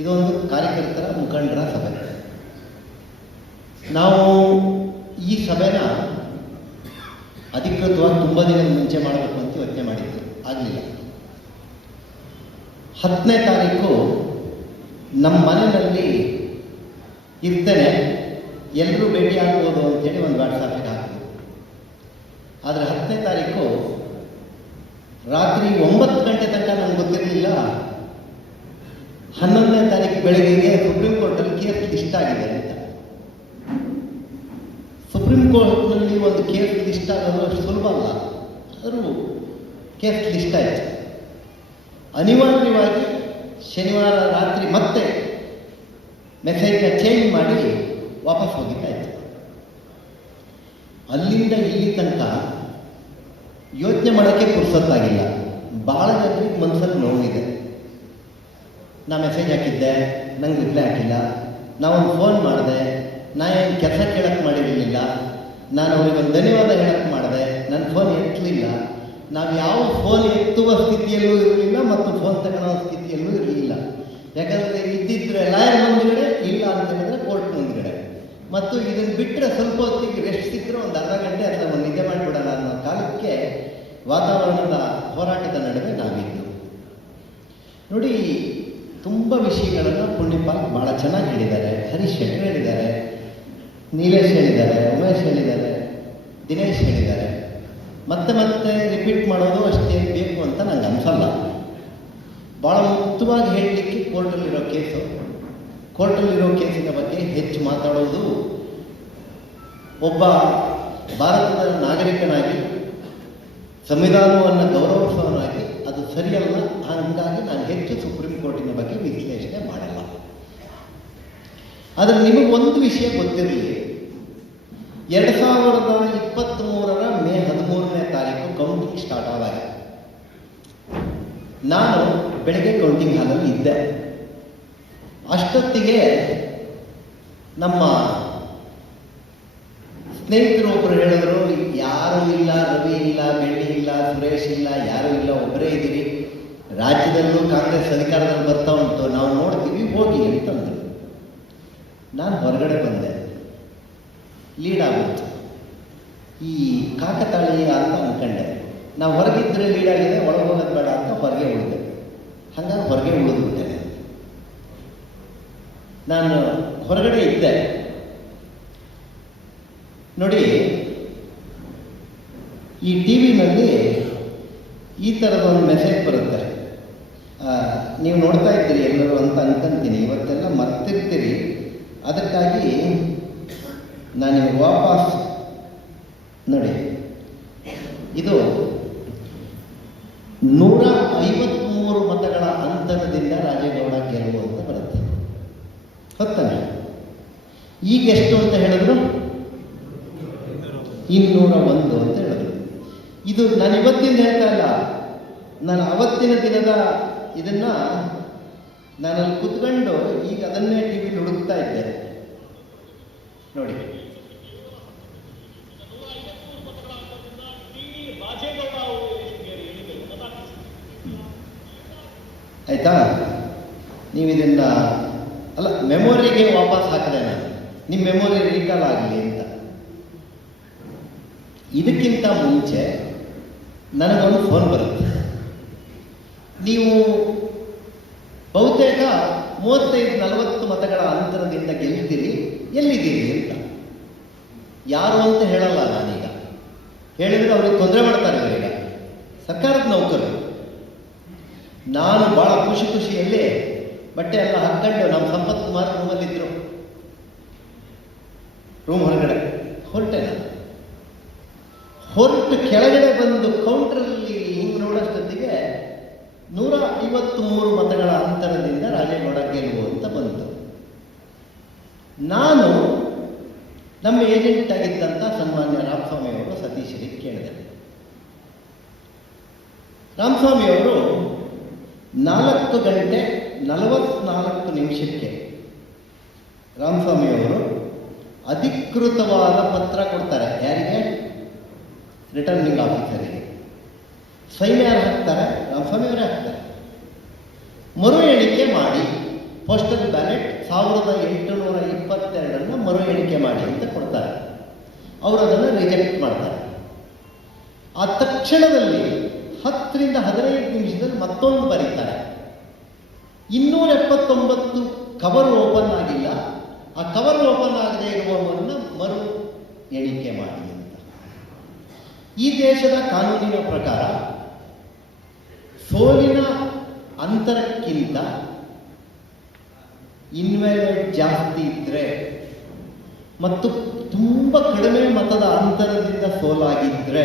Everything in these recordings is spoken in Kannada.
ಇದೊಂದು ಕಾರ್ಯಕರ್ತರ ಮುಖಂಡರ ಸಭೆ. ನಾವು ಈ ಸಭೆನ ಅಧಿಕೃತವಾಗಿ ತುಂಬ ದಿನದ ಮುಂಚೆ ಮಾಡಬೇಕು ಅಂತ ಯೋಚನೆ ಮಾಡಿದ್ದು, ಆಗಲಿಲ್ಲ. 10ನೇ ತಾರೀಕು ನಮ್ಮ ಮನೆಯಲ್ಲಿ ಇರ್ತೇನೆ, ಎಲ್ಲರೂ ಭೇಟಿ ಆಗ್ಬೋದು ಅಂತೇಳಿ ಒಂದು ವಾಟ್ಸಾಪಿಗೆ ಹಾಕಿದ್ರು. ಆದರೆ 10ನೇ ತಾರೀಕು ರಾತ್ರಿ 9 ಗಂಟೆ ತನಕ ನನಗೆ ಗೊತ್ತಿರಲಿಲ್ಲ 11ನೇ ತಾರೀಕು ಬೆಳಗ್ಗೆಗೆ ಸುಪ್ರೀಂ ಕೋರ್ಟಲ್ಲಿ ಕೇಸ್ ಲಿಸ್ಟ್ ಆಗಿದೆ ಅಂತ. ಸುಪ್ರೀಂ ಕೋರ್ಟ್ನಲ್ಲಿ ಒಂದು ಕೇಸ್ ಲಿಸ್ಟ್ ಆಗೋದು ಅಷ್ಟು ಸುಲಭ ಅಲ್ಲ, ಆದರೂ ಕೇಸ್ ಲಿಸ್ಟ್ ಆಯಿತು. ಅನಿವಾರ್ಯವಾಗಿ ಶನಿವಾರ ರಾತ್ರಿ ಮತ್ತೆ ಮೆಸೇಜ್ನ ಚೇಂಜ್ ಮಾಡಿ ವಾಪಸ್ ಹೋಗಿದ್ದಾಯಿತು. ಅಲ್ಲಿಂದ ಇಲ್ಲಿ ತನಕ ಯೋಚನೆ ಮಾಡೋಕ್ಕೆ ಪುರ್ಸೊತ್ತಾಗಿಲ್ಲ. ಭಾಳ ಜನರಿಗೆ ಮನಸ್ಸಲ್ಲಿ ನೋವಿದೆ. ನಾ ಮೆಸೇಜ್ ಹಾಕಿದ್ದೆ, ನಂಗೆ ರಿಪ್ಲೈ ಹಾಕಿಲ್ಲ. ನಾವೊಂದು ಫೋನ್ ಮಾಡಿದೆ, ನಾ ಏನು ಕೆಲಸ ಕೇಳಕ್ಕೆ ಮಾಡಿರಲಿಲ್ಲ. ನಾನು ಅವರಿಗೊಂದು ಧನ್ಯವಾದ ಹೇಳಕ್ಕೆ ಮಾಡಿದೆ, ನನ್ನ ಫೋನ್ ಎತ್ತಲಿಲ್ಲ. ನಾವು ಯಾವ ಫೋನ್ ಎತ್ತುವ ಸ್ಥಿತಿಯಲ್ಲೂ ಇರಲಿಲ್ಲ ಮತ್ತು ಫೋನ್ ತಗೊಳ್ಳೋ ಸ್ಥಿತಿಯಲ್ಲೂ ಇರಲಿಲ್ಲ. ಯಾಕಂದರೆ ಇದ್ದಿದ್ರೆ ಲಾಯರ್ ಮುಂದುಗಡೆ, ಇಲ್ಲ ಅಂತ ಹೇಳಿದ್ರೆ ಕೋರ್ಟ್ ಮುಂದುಗಡೆ. ಮತ್ತು ಇದನ್ನು ಬಿಟ್ಟರೆ ಸ್ವಲ್ಪ ಹೊತ್ತಿಗೆ ರೆಸ್ಟ್ ಸಿಕ್ಕರೆ ಒಂದು ಅರ್ಧ ಗಂಟೆ ಅಥವಾ ಒಂದು ನಿದ್ದೆ ಮಾಡಿಬಿಡೋಣ ಅನ್ನೋ ಕಾಲಕ್ಕೆ ವಾತಾವರಣದ ಹೋರಾಟದ ನಡುವೆ ನಾವಿದ್ದು ನೋಡಿ. ತುಂಬ ವಿಷಯಗಳನ್ನು ಪುಣ್ಯಪಾಲ್ ಭಾಳ ಚೆನ್ನಾಗಿ ಹೇಳಿದ್ದಾರೆ. ಹರೀಶ್ ಶೆಟ್ಟರ್ ಹೇಳಿದ್ದಾರೆ, ನೀಲೇಶ್ ಹೇಳಿದ್ದಾರೆ, ಉಮೇಶ್ ಹೇಳಿದ್ದಾರೆ, ದಿನೇಶ್ ಹೇಳಿದ್ದಾರೆ. ಮತ್ತೆ ಮತ್ತೆ ರಿಪೀಟ್ ಮಾಡೋದು ಅಷ್ಟೇನು ಬೇಕು ಅಂತ ನಂಗೆ ಅನಿಸಲ್ಲ. ಭಾಳ ಮುಕ್ತವಾಗಿ ಹೇಳಲಿಕ್ಕೆ ಕೋರ್ಟಲ್ಲಿರೋ ಕೇಸಿನ ಬಗ್ಗೆ ಹೆಚ್ಚು ಮಾತಾಡೋದು ಒಬ್ಬ ಭಾರತದ ನಾಗರಿಕನಾಗಿ ಸಂವಿಧಾನವನ್ನು ಗೌರವಿಸೋನಾಗಿ ಅದು ಸರಿಯಲ್ಲ. ಹಾಗಾಗಿ ನಾನು ಹೆಚ್ಚು ಸುಪ್ರೀಂ ಕೋರ್ಟಿನ ಬಗ್ಗೆ ವಿಶ್ಲೇಷಣೆ ಮಾಡಲ್ಲ. ಆದರೆ ನಿಮಗೊಂದು ವಿಷಯ ಗೊತ್ತಿರಲಿ, 2023 ಮೇ 13ನೇ ತಾರೀಕು ಕೌಂಟಿಂಗ್ ಸ್ಟಾರ್ಟ್ ಆದಾಗ ನಾನು ಬೆಳಗ್ಗೆ ಕೌಂಟಿಂಗ್ ಹಾಲಲ್ಲಿ ಇದ್ದೆ. ಅಷ್ಟೊತ್ತಿಗೆ ನಮ್ಮ ಸ್ನೇಹಿತರು ಒಬ್ಬರು ಹೇಳಿದ್ರು, ಯಾರೂ ಇಲ್ಲ, ರವಿ ಇಲ್ಲ, ಬೆಳ್ಳಿ ಇಲ್ಲ, ಸುರೇಶ್ ಇಲ್ಲ, ಯಾರೂ ಇಲ್ಲ, ಒಬ್ಬರೇ ಇದ್ದೀವಿ, ರಾಜ್ಯದಲ್ಲೂ ಕಾಂಗ್ರೆಸ್ ಅಧಿಕಾರದಲ್ಲಿ ಬರ್ತಾ ಉಂಟು, ನಾವು ನೋಡ್ತೀವಿ, ಹೋಗಿ ಅಂತಂದರು. ನಾನು ಹೊರಗಡೆ ಬಂದೆ, ಲೀಡ್ ಆಗುತ್ತೆ ಈ ಕಾಕತಾಳೀಯ ಅಂತ ಅಂದ್ಕೊಂಡೆ. ನಾವು ಹೊರಗಿದ್ರೆ ಲೀಡ್ ಆಗಿದೆ, ಒಳಗೆ ಹೋಗೋದು ಬೇಡ ಅಂತ ಹೊರಗೆ ಉಳಿದೆ. ಹಾಗಾಗಿ ಹೊರಗೆ ಉಳಿದ್ಬಿಟ್ಟೆ. ನಾನು ಹೊರಗಡೆ ಇದ್ದೆ ನೋಡಿ. ಈ ಟಿ ವಿನಲ್ಲಿ ಈ ಥರದೊಂದು ಮೆಸೇಜ್ ಬರುತ್ತೆ, ನೀವು ನೋಡ್ತಾ ಇದ್ದೀರಿ ಎಲ್ಲರೂ ಅಂತ ಅನ್ಕೊಂತೀನಿ. ಇವತ್ತೆಲ್ಲ ಮರ್ತಿರ್ತೀರಿ, ಅದಕ್ಕಾಗಿ ನಾನು ನಿಮಗೆ ವಾಪಸ್ ನೋಡಿ. ಇದು 153 ಮತಗಳ ಅಂತರದಿಂದ ರಾಜೇಗೌಡ ಗೆಲುವು ಅಂತ ಬರುತ್ತೆ. ಹೊತ್ತಾನೆ ಈಗ ಎಷ್ಟು ಅಂತ ಹೇಳಿದ್ರು? 201 ಅಂತ ಹೇಳಿದ್ರು. ಇದು ನಾನು ಇವತ್ತಿಂದ ಹೇಳ್ತಾ ಇಲ್ಲ, ನಾನು ಅವತ್ತಿನ ದಿನದ ಇದನ್ನ ನಾನಲ್ಲಿ ಕುತ್ಕೊಂಡು ಈಗ ಅದನ್ನೇ ಟಿ ವಿಲಿ ಹುಡುಕ್ತಾ ಇದ್ದೆ ನೋಡಿ. ಆಯ್ತಾ? ನೀವು ಇದನ್ನ ಅಲ್ಲ, ಮೆಮೊರಿಗೆ ವಾಪಸ್ ಹಾಕಿದೆ ನಾನು, ನಿಮ್ಮ ಮೆಮೊರಿ ರೀಕಾಲ್ ಆಗಲಿ ಅಂತ. ಇದಕ್ಕಿಂತ ಮುಂಚೆ ನನಗೊಂದು ಫೋನ್ ಬರುತ್ತೆ, ನೀವು ಬಹುತೇಕ 35-40 ಮತಗಳ ಅಂತರದಿಂದ ಗೆಲ್ತೀರಿ, ಎಲ್ಲಿದ್ದೀರಿ ಅಂತ. ಯಾರು ಅಂತ ಹೇಳಲ್ಲ ನಾನೀಗ, ಹೇಳಿದರೆ ಅವ್ರಿಗೆ ತೊಂದರೆ ಮಾಡ್ತಾರೆ. ಇವರೀಗ ಸರ್ಕಾರದ ನೌಕರರು. ನಾನು ಭಾಳ ಖುಷಿಯಲ್ಲಿ ಬಟ್ಟೆ ಎಲ್ಲ ಹಾಕ್ಕೊಂಡು ನಮ್ಮ ಸಂಪತ್ ಕುಮಾರ್ ರೂಮಲ್ಲಿದ್ದರು, ರೂಮ್ ಹೊರಗಡೆ ಹೊರಟೆ. ನಾನು ಹೊರಟು ಕೆಳಗಡೆ ಬಂದು ಕೌಂಟ್ರಲ್ಲಿ ಹಿಂಗೆ ನೋಡೋಷ್ಟೊತ್ತಿಗೆ 153 ಮತಗಳ ಅಂತರದಿಂದ ರಾಜೇಗೌಡ ಗೆಲುವು ಅಂತ ಬಂತು. ನಾನು ನಮ್ಮ ಏಜೆಂಟ್ ಆಗಿದ್ದಂಥ ಸನ್ಮಾನ್ಯ ರಾಮಸ್ವಾಮಿಯವರು ಸತೀಶರಿಗೆ ಕೇಳಿದೆ. ರಾಮಸ್ವಾಮಿಯವರು 4:44 ರಾಮಸ್ವಾಮಿಯವರು ಅಧಿಕೃತವಾದ ಪತ್ರ ಕೊಡ್ತಾರೆ. ಯಾರಿಗೆ? ರಿಟರ್ನಿಂಗ್ ಆಫೀಸರಿಗೆ. ಸೈನ್ ಯಾರು ಹಾಕ್ತಾರೆ? ರಾಮಸ್ವಾಮಿಯವರೇ ಹಾಕ್ತಾರೆ. ಮರು ಎಣಿಕೆ ಮಾಡಿ ಪೋಸ್ಟಲ್ ಬ್ಯಾಲೆಟ್ 1822 ಮರು ಎಣಿಕೆ ಮಾಡಿ ಅಂತ ಕೊಡ್ತಾರೆ. ಅವರು ಅದನ್ನು ರಿಜೆಕ್ಟ್ ಮಾಡ್ತಾರೆ. ಆ ತಕ್ಷಣದಲ್ಲಿ 10 ರಿಂದ 15 ನಿಮಿಷದಲ್ಲಿ ಮತ್ತೊಂದು ಬರೀತಾರೆ, 279 ಕವರ್ ಓಪನ್ ಆಗಿಲ್ಲ, ಆ ಕವರ್ ಓಪನ್ ಆಗದೆ ಇರುವವನ್ನ ಮರು ಎಣಿಕೆ ಮಾಡಿ ಅಂತ. ಈ ದೇಶದ ಕಾನೂನಿನ ಪ್ರಕಾರ ಸೋಲಿನ ಅಂತರಕ್ಕಿಂತ ಇನ್ವ್ಯಾಲಿಡ್ ಜಾಸ್ತಿ ಇದ್ದರೆ ಮತ್ತು ತುಂಬ ಕಡಿಮೆ ಮತದ ಅಂತರದಿಂದ ಸೋಲಾಗಿದ್ದರೆ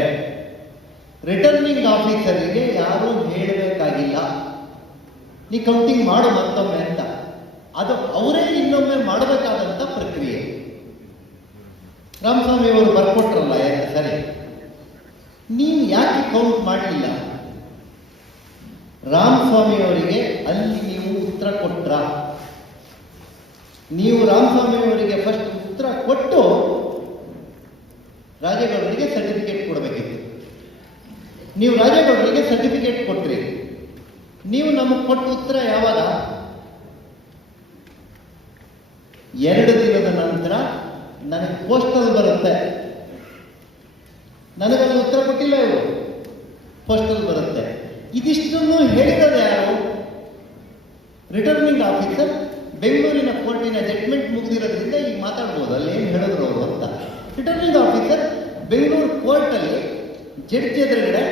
ರಿಟರ್ನಿಂಗ್ ಆಫೀಸರಿಗೆ ಯಾರೂ ಹೇಳಬೇಕಾಗಿಲ್ಲ, ನೀ ಕೌಂಟಿಂಗ್ ಮಾಡು ಮತ್ತೊಮ್ಮೆ ಅಂತ. ಅದು ಅವರೇ ಇನ್ನೊಮ್ಮೆ ಮಾಡಬೇಕಾದಂಥ ಪ್ರಕ್ರಿಯೆ. ರಾಮಸ್ವಾಮಿ ಅವರು ಬರ್ಕೊಟ್ರಲ್ಲ, ಸರಿ, ನೀವು ಯಾಕೆ ಕೌಂಟ್ ಮಾಡಲಿಲ್ಲ? ರಾಮಸ್ವಾಮಿ ಅವರಿಗೆ ಅಲ್ಲಿ ನೀವು ಉತ್ತರ ಕೊಟ್ರ? ನೀವು ರಾಮಸ್ವಾಮಿ ಅವರಿಗೆ ಫಸ್ಟ್ ಉತ್ತರ ಕೊಟ್ಟು ರಾಜೇಗೌಡರಿಗೆ ಸರ್ಟಿಫಿಕೇಟ್ ಕೊಡಬೇಕಿತ್ತು. ನೀವು ರಾಜೇಗೌಡರಿಗೆ ಸರ್ಟಿಫಿಕೇಟ್ ಕೊಟ್ರಿ. ನೀವು ನಮಗೆ ಕೊಟ್ಟ ಉತ್ತರ ಯಾವಾಗ? 2 ದಿನದ ನಂತರ ನನಗೆ ಪೋಸ್ಟಲ್ ಬರುತ್ತೆ. ನನಗಲ್ಲಿ ಉತ್ತರ ಕೊಟ್ಟಿಲ್ಲ, ಇವರು ಪೋಸ್ಟಲ್ ಬರುತ್ತೆ. ಇದಿಷ್ಟನ್ನು ಹೇಳಿರೋದು ಯಾರು? Returning officer. ಬೆಂಗಳೂರಿನ ಕೋರ್ಟಿನ ಜಡ್ಜ್ಮೆಂಟ್ ಮುಗಿದಿರೋದ್ರಿಂದ ಈಗ ಮಾತಾಡ್ಬೋದು ಅಲ್ಲಿ ಏನು ಹೇಳಿದ್ರು ಅವರು ಅಂತ. ರಿಟರ್ನಿಂಗ್ ಆಫೀಸರ್ ಬೆಂಗಳೂರು ಕೋರ್ಟಲ್ಲಿ ಜಡ್ಜ್ ಎದುರುಗಡೆ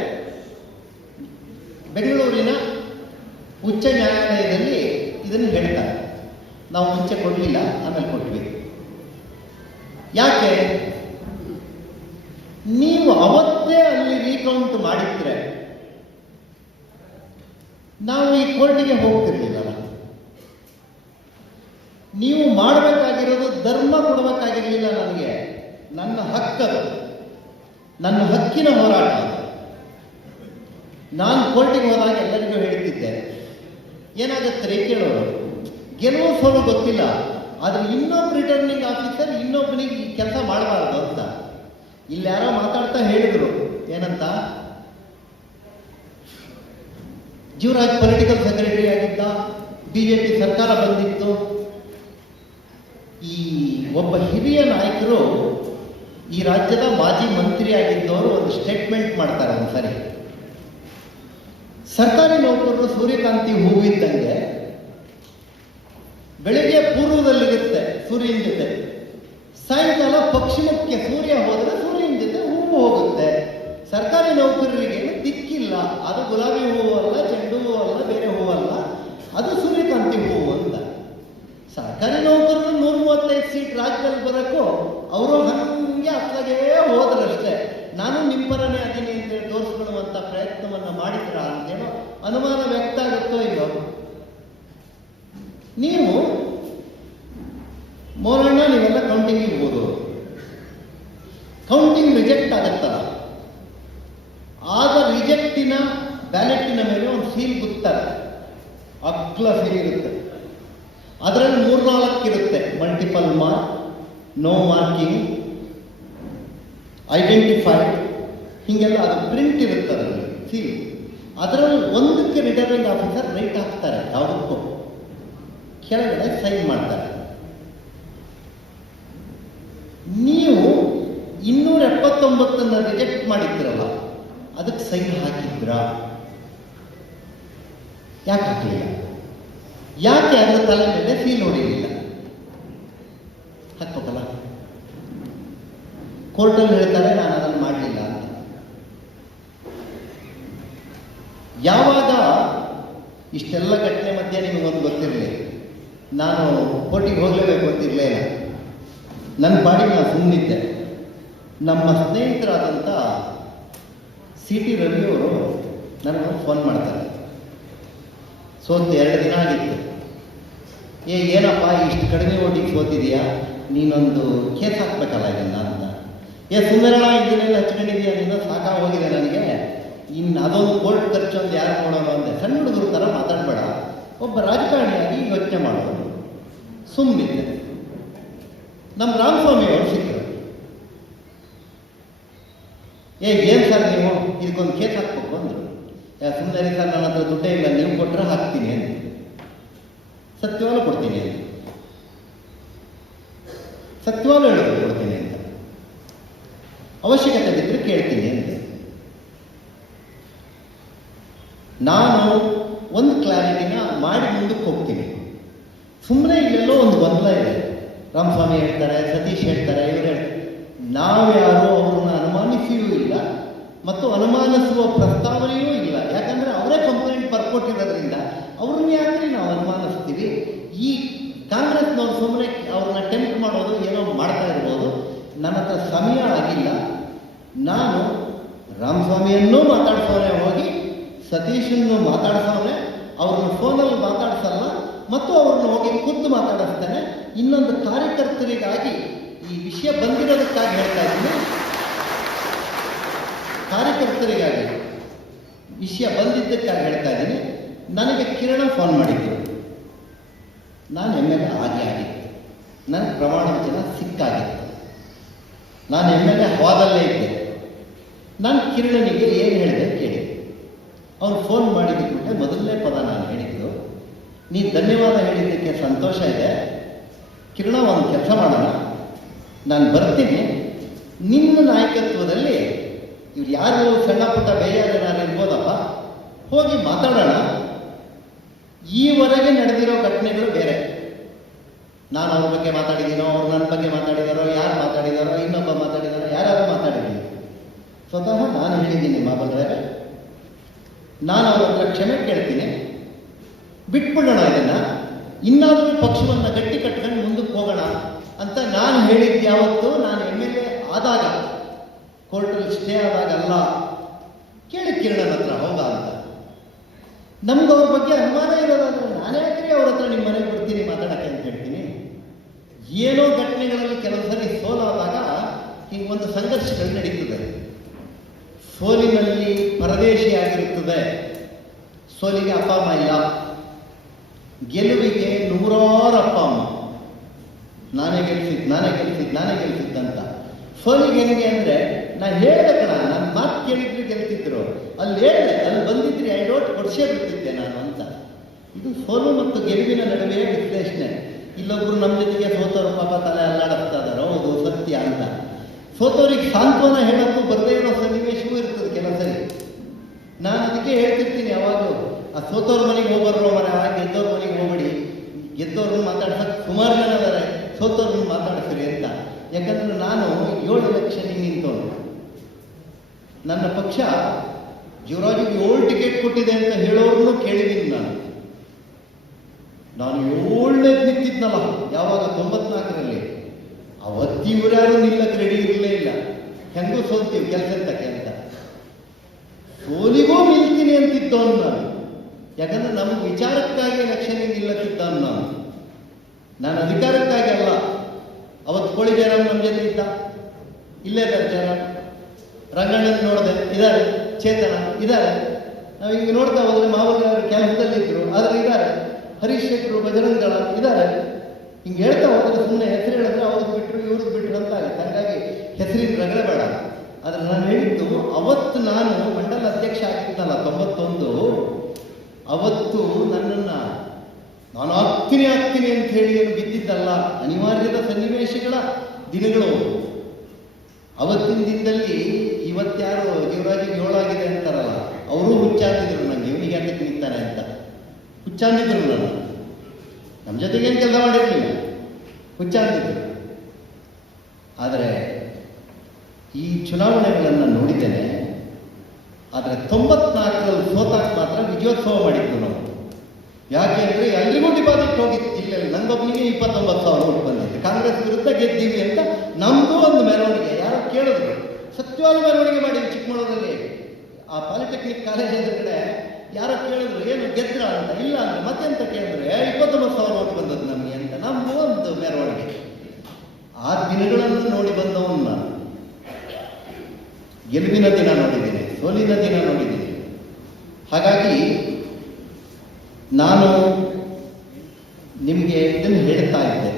ಬೆಂಗಳೂರಿನ ಉಚ್ಚ ನ್ಯಾಯಾಲಯದಲ್ಲಿ ಇದನ್ನು ಹೇಳ್ತಾರೆ, ನಾವು ಮುಂಚೆ ಕೊಡಲಿಲ್ಲ, ಆಮೇಲೆ ಕೊಟ್ವಿ. ಯಾಕೆ? ನೀವು ಅವತ್ತೇ ಅಲ್ಲಿ ರೀಕೌಂಟ್ ಮಾಡಿದ್ರೆ ನಾವು ಈ ಕೋರ್ಟಿಗೆ ಹೋಗ್ತಿರ್ಲಿಲ್ಲ. ನೀವು ಮಾಡಬೇಕಾಗಿರೋದು ಧರ್ಮ ಕೊಡಬೇಕಾಗಿರಲಿಲ್ಲ ನನಗೆ. ನನ್ನ ಹಕ್ಕದು, ನನ್ನ ಹಕ್ಕಿನ ಹೋರಾಟ. ನಾನು ಕೋರ್ಟಿಗೆ ಹೋದಾಗ ಎಲ್ಲರಿಗೂ ಹೇಳ್ತಿದ್ದೆ, ಏನಾಗುತ್ತೆ ರೀ ಕೇಳೋರು, ಗೆಲುವು ಸೋಲು ಗೊತ್ತಿಲ್ಲ, ಆದರೆ ಇನ್ನೊಬ್ಬ ರಿಟರ್ನಿಂಗ್ ಆಫೀಸರ್ ಇನ್ನೊಬ್ಬನಿಗೆ ಈ ಕೆಲಸ ಮಾಡಬಾರ್ದು ಅಂತ. ಇಲ್ಲಿ ಯಾರೋ ಮಾತಾಡ್ತಾ ಹೇಳಿದ್ರು, ಏನಂತ, ಜೀವರಾಜ್ ಪೊಲಿಟಿಕಲ್ ಸೆಕ್ರೆಟರಿ ಆಗಿದ್ದ, ಬಿಜೆಪಿ ಸರ್ಕಾರ ಬಂದಿತ್ತು. ಈ ಒಬ್ಬ ಹಿರಿಯ ನಾಯಕರು, ಈ ರಾಜ್ಯದ ಮಾಜಿ ಮಂತ್ರಿ ಆಗಿದ್ದವರು ಒಂದು ಸ್ಟೇಟ್ಮೆಂಟ್ ಮಾಡ್ತಾರೆ ಒಂದ್ಸರಿ. ಸರ್ಕಾರಿ ನೌಕರರು ಸೂರ್ಯಕಾಂತಿ ಹೂವಿದ್ದಂಗೆ ಬೆಳಗ್ಗೆ ಪೂರ್ವದಲ್ಲಿರುತ್ತೆ ಸೂರ್ಯನ ಜೊತೆ, ಸಾಯಂಕಾಲ ಪಶ್ಚಿಮಕ್ಕೆ ಸೂರ್ಯ ಹೋದರೆ ಸೂರ್ಯನ ಜೊತೆ ಹೂವು ಹೋಗುತ್ತೆ. ಸರ್ಕಾರಿ ನೌಕರರಿಗೆ ದಿಕ್ಕಿಲ್ಲ, ಅದು ಗುಲಾಬಿ ಹೂವು ಅಲ್ಲ, ಚೆಂಡು ಹೂವು ಅಲ್ಲ, ಬೇರೆ ಹೂವಲ್ಲ, ಅದು ಸೂರ್ಯಕಾಂತಿ ಹೂವು ಅಂತ. ಸರ್ಕಾರಿ ನೌಕರರು 135 ಸೀಟ್ ರಾಜ್ಯದಲ್ಲಿ ಬರೋಕ್ಕೂ ಅವರು ಹಂಗೆ ಅట్లాಗೇ ಹೋದ್ರಷ್ಟೇ. ನಾನು ನಿಮ್ಮ ಪರನೇ ಅದೀನಿ ಅಂತೇಳಿ ತೋರಿಸ್ಕೊಳ್ಳುವಂಥ ಪ್ರಯತ್ನವನ್ನು ಮಾಡಿದ್ರ ಅಂತೇನೋ ಅನುಮಾನ ವ್ಯಕ್ತ ಆಗುತ್ತೋ ಇಲ್ಲೋ. ನೀವು ಮೋರಣ್ಣ ನೀವೆಲ್ಲ ಕೌಂಟಿಂಗಿಗೆ ಹೋಗೋದು, ಕೌಂಟಿಂಗ್ ರಿಜೆಕ್ಟ್ ಆಗುತ್ತಲ್ಲ, ಆಗ ರಿಜೆಕ್ಟಿನ ಬ್ಯಾಲೆಟ್ಟಿನ ಮೇಲೆ ಒಂದು ಸೀಲ್ ಗುತ್ತಾರೆ, ಅಗ್ಲ ಸೀಲ್ ಇರುತ್ತೆ. ಅದರಲ್ಲಿ 3-4 ಇರುತ್ತೆ, multiple mark, no marking, identified, ಹೀಗೆಲ್ಲ ಅದು ಪ್ರಿಂಟ್ ಇರುತ್ತೆ ಅದರಲ್ಲಿ ಸೀಲ್. ಅದರಲ್ಲಿ ಒಂದಕ್ಕೆ ರಿಟರ್ನಿಂಗ್ ಆಫೀಸರ್ ರೈಟ್ ಹಾಕ್ತಾರೆ, ಯಾವುದಕ್ಕೂ ಕೆಳಗಡೆ ಸೈನ್ ಮಾಡ್ತಾರೆ. ನೀವು 279 ರಿಜೆಕ್ಟ್ ಮಾಡಿದ್ರಲ್ಲ, ಅದಕ್ಕೆ ಸೈನ್ ಹಾಕಿದ್ರ? ಯಾಕೆ ಹಾಕಲಿಲ್ಲ? ಯಾಕೆ ಅದರ ತಲೆ ಮೇಲೆ ಸೀಲ್ ಹೊಡಿಲಿಲ್ಲ? ಹಾಕ್ಬೇಕಲ್ಲ. ಕೋರ್ಟಲ್ಲಿ ಹೇಳ್ತಾರೆ ನಾನು ಅದನ್ನು ಮಾಡಲಿಲ್ಲ ಅಂತ. ಯಾವಾಗ ಇಷ್ಟೆಲ್ಲ ಘಟನೆ ಮಧ್ಯೆ ನಿಮಗೊಂದು ಗೊತ್ತಿರಲಿ, ನಾನು ಕೋರ್ಟಿಗೆ ಹೋಗಲೇಬೇಕು ಅಂತಿರಲೇ ಇಲ್ಲ. ನನ್ನ ಪಾಡಿಗೆ ನಾನು ಸುಮ್ಮನಿದ್ದೆ. ನಮ್ಮ ಸ್ನೇಹಿತರಾದಂಥ CT ರವಿಯವರು ನನಗೊಂದು ಫೋನ್ ಮಾಡ್ತಾರೆ. ಸೋತು 2 ದಿನ ಆಗಿತ್ತು. ಏನಪ್ಪ ಇಷ್ಟು ಕಡಿಮೆ ಓಟಿಗೆ ಸೋತಿದೆಯಾ, ನೀನೊಂದು ಕೇಸ್ ಹಾಕ್ಬೇಕಲ್ಲ ಇದನ್ನ ಅಂತ. ಸುಮ್ಮನೆ ಇದನ್ನೆಲ್ಲ ಹಚ್ಕೊಂಡಿದೀಯ, ನೀನು ಸಾಕಾಗೋಗಿದೆ ನನಗೆ, ಇನ್ನು ಅದೊಂದು ಕೋರ್ಟ್ ಖರ್ಚು ಅಂತ ಯಾರು ಮಾಡೋಣ ಅಂದೆ. ಸಣ್ಣ ಹುಡುಗರು ಥರ ಮಾತಾಡಬೇಡ, ಒಬ್ಬ ರಾಜಕಾರಣಿಯಾಗಿ ಯೋಚನೆ ಮಾಡೋದು. ಸುಮ್ಮನಿದ್ದೆ. ನಮ್ಮ ರಾಮಸ್ವಾಮಿ ಅವರು ಸಿಕ್ಕರು. ಏನು ಸರ್ ನೀವು ಇದಕ್ಕೊಂದು ಕೇಸ್ ಹಾಕ್ಬೇಕು ಅಂದರು. ಸುಮ್ಮನೆ ಸರ್ ನನ್ನ ಹತ್ರ ದುಡ್ಡೇ ಇಲ್ಲ, ನೀವು ಕೊಟ್ಟರೆ ಹಾಕ್ತೀನಿ ಅಂತ. ಸತ್ಯವಾಲು ಕೊಡ್ತೀನಿ ಅಂತ, ಸತ್ಯವಾಲು ಹೇಳೋದು ಕೊಡ್ತೀನಿ ಅಂತ, ಅವಶ್ಯಕತೆ ಬಿದ್ದರೆ ಕೇಳ್ತೀನಿ ಅಂತ. ನಾನು ಒಂದು ಕ್ಲಾರಿಟಿನ ಮಾಡಿ ಮುಂದಕ್ಕೆ ಹೋಗ್ತೀನಿ. ಸುಮ್ಮನೆ ಇಲ್ಲೆಲ್ಲೋ ಒಂದು ಗೊಂದಲ ಇದೆ. ರಾಮಸ್ವಾಮಿ ಹೇಳ್ತಾರೆ, ಸತೀಶ್ ಹೇಳ್ತಾರೆ, ಇವರು ಹೇಳ್ತಾರೆ. ನಾವು ಯಾರು ಅವ್ರನ್ನ ಅನುಮಾನಿಸಿಯೂ ಇಲ್ಲ ಮತ್ತು ಅನುಮಾನಿಸುವ ಪ್ರಸ್ತಾವನೆಯೂ ಇಲ್ಲ. ಯಾಕಂದರೆ ಅವರೇ ಕಂಪ್ಲೇಂಟ್ ಬರ್ಕೊಟ್ಟಿರೋದ್ರಿಂದ ಅವ್ರನ್ನ ಯಾಕೆ ನಾವು ಅನುಮಾನಿಸ್ತೀವಿ? ಈ ಕಾಂಗ್ರೆಸ್ನವ್ರು ಸುಮ್ಮನೆ ಅವ್ರನ್ನ ಟೆಂಪ್ಟ್ ಮಾಡೋದು ಏನೋ ಮಾಡ್ತಾ ಇರ್ಬೋದು. ನನ್ನ ಹತ್ರ ಸಮಯ ಆಗಿಲ್ಲ. ನಾನು ರಾಮಸ್ವಾಮಿಯನ್ನೂ ಮಾತಾಡ್ಸೋನೆ, ಹೋಗಿ ಸತೀಶನ್ನು ಮಾತಾಡ್ಸೋನೆ, ಅವ್ರನ್ನ ಫೋನಲ್ಲಿ ಮಾತಾಡ್ಸಲ್ಲ ಮತ್ತು ಅವ್ರನ್ನ ಹೋಗಿ ಖುದ್ದು ಮಾತಾಡಿಸ್ತೇನೆ. ಇನ್ನೊಂದು ಕಾರ್ಯಕರ್ತರಿಗಾಗಿ ಈ ವಿಷಯ ಬಂದಿರೋದಕ್ಕಾಗಿ ಹೇಳ್ತಾ ಇದ್ದೀನಿ, ಕಾರ್ಯಕರ್ತರಿಗಾಗಿ ವಿಷಯ ಬಂದಿದ್ದಕ್ಕಾಗಿ ಹೇಳ್ತಾ ಇದ್ದೀನಿ. ನನಗೆ ಕಿರಣ ಫೋನ್ ಮಾಡಿದ್ರು. ನಾನು MLA ಆಗಿತ್ತು, ನನ್ನ ಪ್ರಮಾಣ ವಚನ ಸಿಕ್ಕಾಗಿತ್ತು, ನಾನು MLA ಹವಾದಲ್ಲೇ ಇದ್ದೆ. ನಾನು ಕಿರಣನಿಗೆ ಏನು ಹೇಳಿದೆ ಕೇಳಿ. ಅವ್ನು ಫೋನ್ ಮಾಡಿದ್ದಕ್ಕೆ ಮೊದಲನೇ ಪದ ನಾನು ಹೇಳಿದ್ದು, ನೀನು ಧನ್ಯವಾದ ಹೇಳಿದ್ದಕ್ಕೆ ಸಂತೋಷ ಇದೆ ಕಿರಣ, ಒಂದು ಕೆಲಸ ಮಾಡೋಣ, ನಾನು ಬರ್ತೀನಿ, ನಿನ್ನ ನಾಯಕತ್ವದಲ್ಲಿ ಇವ್ರು ಯಾರು ಸಣ್ಣ ಪುಟ್ಟ ಬೇರೆ ನಾನು ಇರ್ಬೋದಪ್ಪ, ಹೋಗಿ ಮಾತಾಡೋಣ. ಈವರೆಗೆ ನಡೆದಿರೋ ಘಟನೆಗಳು ಬೇರೆ. ನಾನು ಅವ್ರ ಬಗ್ಗೆ ಮಾತಾಡಿದ್ದೀನೋ, ಅವ್ರು ನನ್ನ ಬಗ್ಗೆ ಮಾತಾಡಿದಾರೋ, ಯಾರು ಮಾತಾಡಿದಾರೋ, ಇನ್ನೊಬ್ಬ ಮಾತಾಡಿದಾರೋ, ಯಾರು ಮಾತಾಡಿದ್ದೀನಿ. ಸ್ವತಃ ನಾನು ಹೇಳಿದ್ದೀನಿ ಮಾತಾಡಿದ್ರೆ ನಾನು ಅವ್ರ ಹತ್ರ ಕ್ಷಮೆ ಕೇಳ್ತೀನಿ, ಬಿಟ್ಬಿಡೋಣ ಇದನ್ನು, ಇನ್ನಾದರೂ ಪಕ್ಷವನ್ನು ಗಟ್ಟಿ ಕಟ್ಕೊಂಡು ಮುಂದಕ್ಕೆ ಹೋಗೋಣ ಅಂತ ನಾನು ಹೇಳಿದ್ದು ಯಾವತ್ತು ನಾನು MLA ಆದಾಗ, ಕೋರ್ಟಲ್ಲಿ ಸ್ಟೇ ಆದಾಗಲ್ಲ. ಕೇಳಿ ಕಿರಣನ ಹತ್ರ ಹೋಗ ಅಂತ. ನಮ್ಗೆ ಅವ್ರ ಬಗ್ಗೆ ಅನುಮಾನ ಇರೋದಾದ್ರೆ ನಾನೇ ಯಾಕೆ ಅವ್ರ ಹತ್ರ ನಿಮ್ಮ ಮನೆಗೆ ಬರ್ತೀನಿ ಮಾತಾಡೋಕ್ಕೆ ಅಂತ ಹೇಳ್ತೀನಿ. ಏನೋ ಘಟನೆಗಳಲ್ಲಿ ಕೆಲವು ಸರಿ ಸೋಲಾದಾಗ ಹಿಂಗೆ ಒಂದು ಸಂಘರ್ಷಗಳು ನಡೀತದೆ. ಸೋಲಿನಲ್ಲಿ ಪರದೇಶಿಯಾಗಿರುತ್ತದೆ. ಸೋಲಿಗೆ ಅಪ್ಪ ಅಮ್ಮ ಇಲ್ಲ, ಗೆಲುವಿಗೆ ನೂರಾರು ಅಪ್ಪ ಅಮ್ಮ. ನಾನೇ ಗೆಲ್ಸಿದ್ದಂತ. ಸೋಲಿಗೆ ಹೆಂಗೆ ಅಂದರೆ, ನಾನು ಹೇಳಿದೆ ಕಣ, ನನ್ನ ಮಾತು ಕೇಳಿದ್ರು ಗೆಲ್ತಿದ್ರು, ಅಲ್ಲಿ ಹೇಳಿದೆ, ಅಲ್ಲಿ ಬಂದಿದ್ರಿ ಐ ಡೋಂಟ್ ಕೊಡ್ಸೇ ಬಿಡ್ತಿದ್ದೆ ನಾನು ಅಂತ. ಇದು ಸೋಲು ಮತ್ತು ಗೆಲುವಿನ ನಡುವೆ ವಿಶ್ಲೇಷಣೆ. ಇಲ್ಲೊಬ್ರು ನಮ್ಮ ಜೊತೆಗೆ ಸೋತವರು ಪಾಪ ತಲೆ ಅಲ್ಲಾಡಿಸ್ತಾ ಇದ್ದಾರೋ, ಹೌದು ಸತ್ಯ ಅಂತ. ಸೋತವ್ರಿಗೆ ಸಾಂತ್ವನ ಹೇಳೋಕ್ಕೂ ಬರದೇ ಇರೋ ಸನ್ನಿವೇಶವೂ ಇರ್ತದೆ ಕೆಲವು ಸರಿ. ನಾನು ಅದಕ್ಕೆ ಹೇಳ್ತಿರ್ತೀನಿ ಯಾವಾಗಲೂ, ಆ ಸೋತವ್ರ ಮನೆಗೆ ಹೋಗೋರು ಮರ, ಗೆದ್ದವ್ರ ಮನೆಗೆ ಹೋಗ್ಬೇಡಿ. ಗೆದ್ದವ್ರನ್ನ ಮಾತಾಡ್ಸಕ್ಕೆ ಸುಮಾರು ಜನ ಇದ್ದಾರೆ, ಸೋತವ್ರನ್ನ ಮಾತಾಡ್ತೀರಿ ಅಂತ. ಯಾಕಂದರೆ ನಾನು 7 ಎಲೆಕ್ಷನ್ಗೆ ನಿಂತವನು. ನನ್ನ ಪಕ್ಷ ಯುವರಾಜಿಗೆ 7 ಟಿಕೆಟ್ ಕೊಟ್ಟಿದೆ ಅಂತ ಹೇಳೋರ್ನು ಕೇಳಿದ್ದೀನಿ. ನಾನು 7ನೇ ನಿಂತಿದ್ನಲ್ಲ ಯಾವಾಗ 94ರಲ್ಲಿ. ಅವತ್ತು ಇವರ್ಯಾರು ನಿಲ್ಲಕ್ಕೆ ರೆಡಿ ಇರಲೇ ಇಲ್ಲ. ಹೆಂಗೂ ಸೋಲ್ತೀವಿ ಕೆಲಸಕ್ಕೆ ಅಂತ. ಸೋಲಿಗೂ ನಿಲ್ತೀನಿ ಅಂತಿದ್ದವನು ನಾನು. ಯಾಕಂದ್ರೆ ನಮ್ಮ ವಿಚಾರಕ್ಕಾಗಿ ಎಲೆಕ್ಷನ್ಗೆ ನಿಲ್ಲಕ್ಕಿದ್ದವನು ನಾನು ಅಧಿಕಾರಕ್ಕಾಗಿ ಅಲ್ಲ. ಅವತ್ತು ಕೋಳಿ ಜಯರಾಮ್ ನಮ್ಮ ಜೊತೆ ಇದ್ದ, ಇಲ್ಲೇ ಇದ್ದಾರೆ ಜಯರಾಮ್. ರಂಗಣ್ಣನ ನೋಡಿದೆ, ಇದ್ದಾರೆ. ಚೇತನ ಇದ್ದಾರೆ. ನಾವು ಹಿಂಗೆ ನೋಡ್ತಾ ಹೋದ್ರೆ ಮಾವೂಲಿ ಅವರು ಕೆಲಸದಲ್ಲಿದ್ದರು, ಆದರೆ ಇದ್ದಾರೆ. ಹರೀಶ್ ಶೆಟ್ಟರು, ಬಜರಂಗಳ ಇದ್ದಾರೆ. ಹಿಂಗೆ ಹೇಳ್ತಾ ಹೋದ್ರೆ ಸುಮ್ಮನೆ ಹೆಸರು ಹೇಳಿದ್ರೆ ಅವ್ರಿಗೆ ಬಿಟ್ಟರು ಇವ್ರಿಗೆ ಬಿಟ್ಟರು ಅಂತ ಆಗುತ್ತೆ. ಹಾಗಾಗಿ ಹೆಸರಿನ ರಗಳೆ ಬೇಡ. ಆದರೆ ನಾನು ಹೇಳಿದ್ದು, ಅವತ್ತು ನಾನು ಮಂಡಲ ಅಧ್ಯಕ್ಷ ಆಗಿದ್ದಲ್ಲ 91, ಅವತ್ತು ನನ್ನನ್ನು ನಾನು ಆಗ್ತೀನಿ ಅಂತ ಹೇಳಿ ಏನು ಬಿದ್ದಿದ್ದಲ್ಲ, ಅನಿವಾರ್ಯದ ಸನ್ನಿವೇಶಗಳ ದಿನಗಳು. ಅವತ್ತಿನ ದಿನದಲ್ಲಿ ಇವತ್ತ್ಯಾರು ಯುವರಾಜಿಗೆ 7 ಆಗಿದೆ ಅಂತಾರಲ್ಲ, ಅವರು ಹುಚ್ಚಾಂದಿದ್ರು ನನಗೆ, ಇವನಿಗೆ ಯಾಕೆ ನಿಂತಾನೆ ಅಂತ ಹುಚ್ಚಾಂದಿದ್ರು. ನಾನು ನಮ್ಮ ಜೊತೆಗೆ ಏನು ಕೆಲಸ ಮಾಡಿರಲಿಲ್ಲ, ಹುಚ್ಚಾಂದಿದ್ರು. ಆದರೆ ಈ ಚುನಾವಣೆಗಳನ್ನು ನೋಡಿದ್ದೇನೆ. ಆದರೆ 94ರಲ್ಲಿ ಸೋತಾಗ ಮಾತ್ರ ವಿಜಯೋತ್ಸವ ಮಾಡಿದ್ದು ನಾವು. ಯಾಕೆ ಅಂದರೆ ಎಲ್ರಿಗೂ ಡಿಪಾಸಿಟ್ ಹೋಗಿತ್ತು ಜಿಲ್ಲೆಯಲ್ಲಿ. ನಂಗೊಬ್ಬನಿಗೆ 29,000 ಓಟ್ ಬಂದಿದೆ. ಕಾಂಗ್ರೆಸ್ ವಿರುದ್ಧ ಗೆದ್ದೀವಿ ಅಂತ ನಮ್ಮದು ಒಂದು ಮೆರವಣಿಗೆ. ಯಾರೋ ಕೇಳಿದ್ರು, ಸತ್ಯವಾದ ಮೆರವಣಿಗೆ ಮಾಡಿದ್ವಿ ಚಿಕ್ಕಮಗಳೂರಲ್ಲಿ. ಆ ಪಾಲಿಟೆಕ್ನಿಕ್ ಕಾಲೇಜ್ ಎದುರುಗಡೆ ಯಾರೋ ಕೇಳಿದ್ರು, ಏನು ಗೆದ್ರ ಅಂತ. ಇಲ್ಲ ಅಂದರೆ ಮತ್ತೆ ಅಂತ ಕೇಳಿದ್ರೆ 29,000 ಓಟ್ ಬಂದದ್ದು ನಮಗೆ ಅಂತ. ನಮ್ಮದು ಒಂದು ಮೆರವಣಿಗೆ. ಆ ದಿನಗಳನ್ನು ನೋಡಿ ಬಂದವನು ನಾನು. ಗೆಲುವಿನ ದಿನ ನೋಡಿದ್ದೀನಿ, ಸೋಲಿನ ದಿನ ನೋಡಿದ್ದೀನಿ. ಹಾಗಾಗಿ ನಾನು ನಿಮಗೆ ಇದನ್ನು ಹೇಳ್ತಾ ಇದ್ದೆ,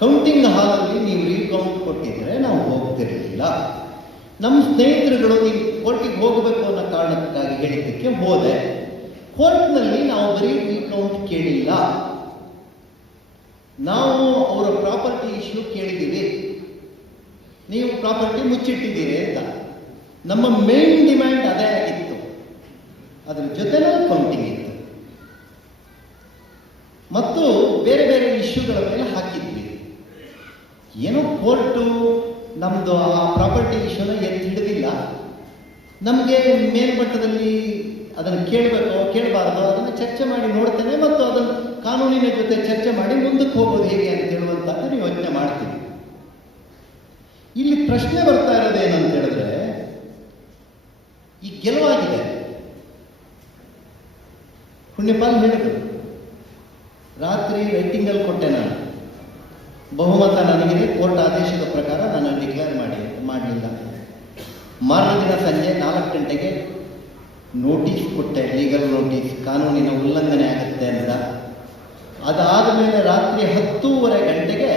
ಕೌಂಟಿಂಗ್ ಹಾಲಲ್ಲಿ ನೀವು ರೀಕೌಂಟ್ ಕೊಟ್ಟಿದ್ರೆ ನಾವು ಹೋಗ್ತಿರಲಿಲ್ಲ. ನಮ್ಮ ಸ್ನೇಹಿತರುಗಳು ನೀವು ಕೋರ್ಟಿಗೆ ಹೋಗಬೇಕು ಅನ್ನೋ ಕಾರಣಕ್ಕಾಗಿ ಹೇಳಿದ್ದಕ್ಕೆ ಹೋದೆ. ಕೋರ್ಟ್ನಲ್ಲಿ ನಾವು ಬರೀ ರೀಕೌಂಟ್ ಕೇಳಿಲ್ಲ, ನಾವು ಅವರ ಪ್ರಾಪರ್ಟಿ ಇಶ್ಯೂ ಕೇಳಿದ್ದೀವಿ, ನೀವು ಪ್ರಾಪರ್ಟಿ ಮುಚ್ಚಿಟ್ಟಿದ್ದೀರಿ ಅಂತ. ನಮ್ಮ ಮೇನ್ ಡಿಮ್ಯಾಂಡ್ ಅದೇ ಆಗಿತ್ತು. ಅದರ ಜೊತೆನೇ ಕೌಂಟಿಂಗ್ ಇತ್ತು ಮತ್ತು ಬೇರೆ ಬೇರೆ ಇಶ್ಯೂಗಳ ಮೇಲೆ ಹಾಕಿದ್ವಿ. ಏನೋ ಕೋರ್ಟು ನಮ್ಮದು ಆ ಪ್ರಾಪರ್ಟಿ ಇಶ್ಯೂನ ಎತ್ತಿ ಹಿಡಿದಿಲ್ಲ. ನಮಗೆ ಮೇಲ್ಮಟ್ಟದಲ್ಲಿ ಅದನ್ನು ಕೇಳಬೇಕೋ ಕೇಳಬಾರ್ದು ಅದನ್ನು ಚರ್ಚೆ ಮಾಡಿ ನೋಡ್ತೇನೆ ಮತ್ತು ಅದನ್ನು ಕಾನೂನಿನ ಜೊತೆ ಚರ್ಚೆ ಮಾಡಿ ಮುಂದಕ್ಕೆ ಹೋಗೋದು ಹೇಗೆ ಅಂತ ಹೇಳುವಂಥದ್ದು ಯೋಚನೆ ಮಾಡ್ತೀವಿ. ಇಲ್ಲಿ ಪ್ರಶ್ನೆ ಬರ್ತಾ ಇರೋದು ಏನಂತ ಹೇಳಿದ್ರೆ, ಈ ಗೆಲುವಾಗಿದೆ. ಪುಣ್ಯಪಾಲ್ ಹೇಳಿದ್ರು, ರಾತ್ರಿ ರೈಟಿಂಗಲ್ಲಿ ಕೊಟ್ಟೆ ನಾನು, ಬಹುಮತ ನನಗಿದೆ, ಕೋರ್ಟ್ ಆದೇಶದ ಪ್ರಕಾರ ನಾನು ಡಿಕ್ಲೇರ್ ಮಾಡಲಿಲ್ಲ. ಮಾರನೇ ದಿನ ಸಂಜೆ 4 ಗಂಟೆಗೆ ನೋಟಿಸ್ ಕೊಟ್ಟೆ, ಲೀಗಲ್ ನೋಟಿಸ್, ಕಾನೂನಿನ ಉಲ್ಲಂಘನೆ ಆಗುತ್ತೆ ಅಂತ. ಅದಾದ ಮೇಲೆ ರಾತ್ರಿ 10:30 ಗಂಟೆಗೆ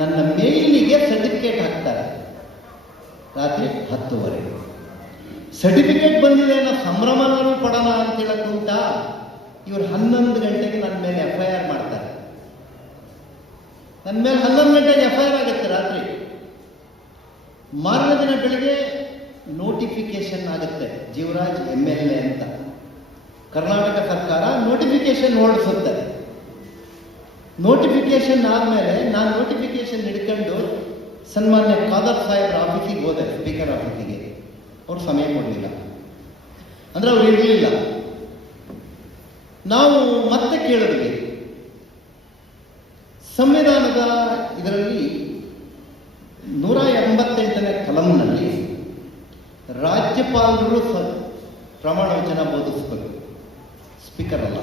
ನನ್ನ ಮೇಲಿಗೆ ಸರ್ಟಿಫಿಕೇಟ್ ಹಾಕ್ತಾರೆ. ರಾತ್ರಿ 10:30 ಸರ್ಟಿಫಿಕೇಟ್ ಬಂದಿದೆ ಅನ್ನೋ ಸಂಭ್ರಮನೂ ಪಡೋಣ ಅಂತ ಹೇಳಕ್ಕುಂಟ ಇವರು 11 ಗಂಟೆಗೆ ನನ್ನ ಮೇಲೆ FIR ಮಾಡ್ತಾರೆ. ನನ್ನ ಮೇಲೆ 11 ಗಂಟೆಗೆ FIR ಆಗುತ್ತೆ ರಾತ್ರಿ. ಮಾರನೇ ದಿನ ಬೆಳಿಗ್ಗೆ ನೋಟಿಫಿಕೇಶನ್ ಆಗುತ್ತೆ, ಜೀವರಾಜ್ MLA ಅಂತ. ಕರ್ನಾಟಕ ಸರ್ಕಾರ ನೋಟಿಫಿಕೇಶನ್ ಹೊರಡಿಸುತ್ತೆ. ನೋಟಿಫಿಕೇಶನ್ ಆದಮೇಲೆ ನಾನು ನೋಟಿಫಿಕೇಶನ್ ಹಿಡ್ಕೊಂಡು ಸನ್ಮಾನ್ಯ ಖಾದರ್ ಸಾಹೇಬ್ರ ಆಫೀಸಿಗೆ ಹೋದೆ, ಸ್ಪೀಕರ್ ಆಫೀಸಿಗೆ. ಅವ್ರು ಸಮಯ ಕೊಡಲಿಲ್ಲ, ಅಂದರೆ ಅವ್ರು ಇರಲಿಲ್ಲ. ನಾವು ಮತ್ತೆ ಕೇಳಿದ್ವಿ, ಸಂವಿಧಾನದ ಇದರಲ್ಲಿ 188ನೇ ಕಲಂನಲ್ಲಿ ರಾಜ್ಯಪಾಲರು ಪ್ರಮಾಣ ವಚನ ಬೋಧಿಸಬೇಕು, ಸ್ಪೀಕರ್ ಅಲ್ಲ.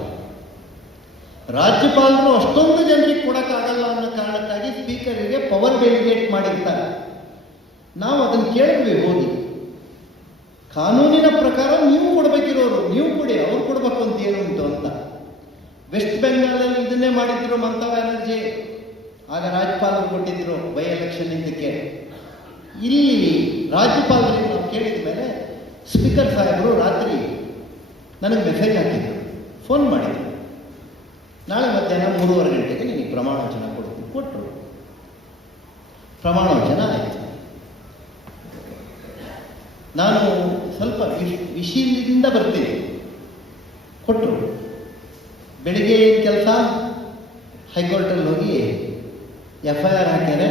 ರಾಜ್ಯಪಾಲರು ಅಷ್ಟೊಂದು ಜನರಿಗೆ ಕೊಡೋಕ್ಕಾಗಲ್ಲ ಅನ್ನೋ ಕಾರಣಕ್ಕಾಗಿ ಸ್ಪೀಕರಿಗೆ ಪವರ್ ಡೆಲಿಗೇಟ್ ಮಾಡಿರ್ತಾರೆ. ನಾವು ಅದನ್ನು ಕೇಳಿದ್ವಿ ಹೋಗಿ, ಕಾನೂನಿನ ಪ್ರಕಾರ ನೀವು ಕೊಡಬೇಕಿರೋರು ನೀವು ಕೊಡಿ, ಅವ್ರು ಕೊಡಬೇಕು ಅಂತ ಏನುಂಟು ಅಂತ. ವೆಸ್ಟ್ ಬೆಂಗಾಲಲ್ಲಿ ಇದನ್ನೇ ಮಾಡಿದ್ರು ಮಮತಾ ಬ್ಯಾನರ್ಜಿ, ಆಗ ರಾಜ್ಯಪಾಲರು ಕೊಟ್ಟಿದ್ರು ಬೈ ಎಲೆಕ್ಷನ್ ಇದಕ್ಕೆ. ಇಲ್ಲಿ ರಾಜ್ಯಪಾಲರಿಗೆ ನಾವು ಕೇಳಿದ ಮೇಲೆ ಸ್ಪೀಕರ್ ಸಾಹೇಬರು ರಾತ್ರಿ ನನಗೆ ಮೆಸೇಜ್ ಹಾಕಿದ್ರು, ಫೋನ್ ಮಾಡಿದ್ರು, ನಾಳೆ ಮಧ್ಯಾಹ್ನ 3:30 ಗಂಟೆಗೆ ನಿನಗೆ ಪ್ರಮಾಣ ವಚನ ಕೊಡ್ತೀನಿ. ಕೊಟ್ಟರು, ಪ್ರಮಾಣ ವಚನ ಆಯಿತು. ನಾನು ಸ್ವಲ್ಪ ವಿಷಯದಿಂದ ಬರ್ತೀನಿ. ಕೊಟ್ಟರು. ಬೆಳಿಗ್ಗೆ ಏನು ಕೆಲಸ, ಹೈಕೋರ್ಟಲ್ಲಿ ಹೋಗಿ FIR ಹಾಕ್ಯಾರೆ,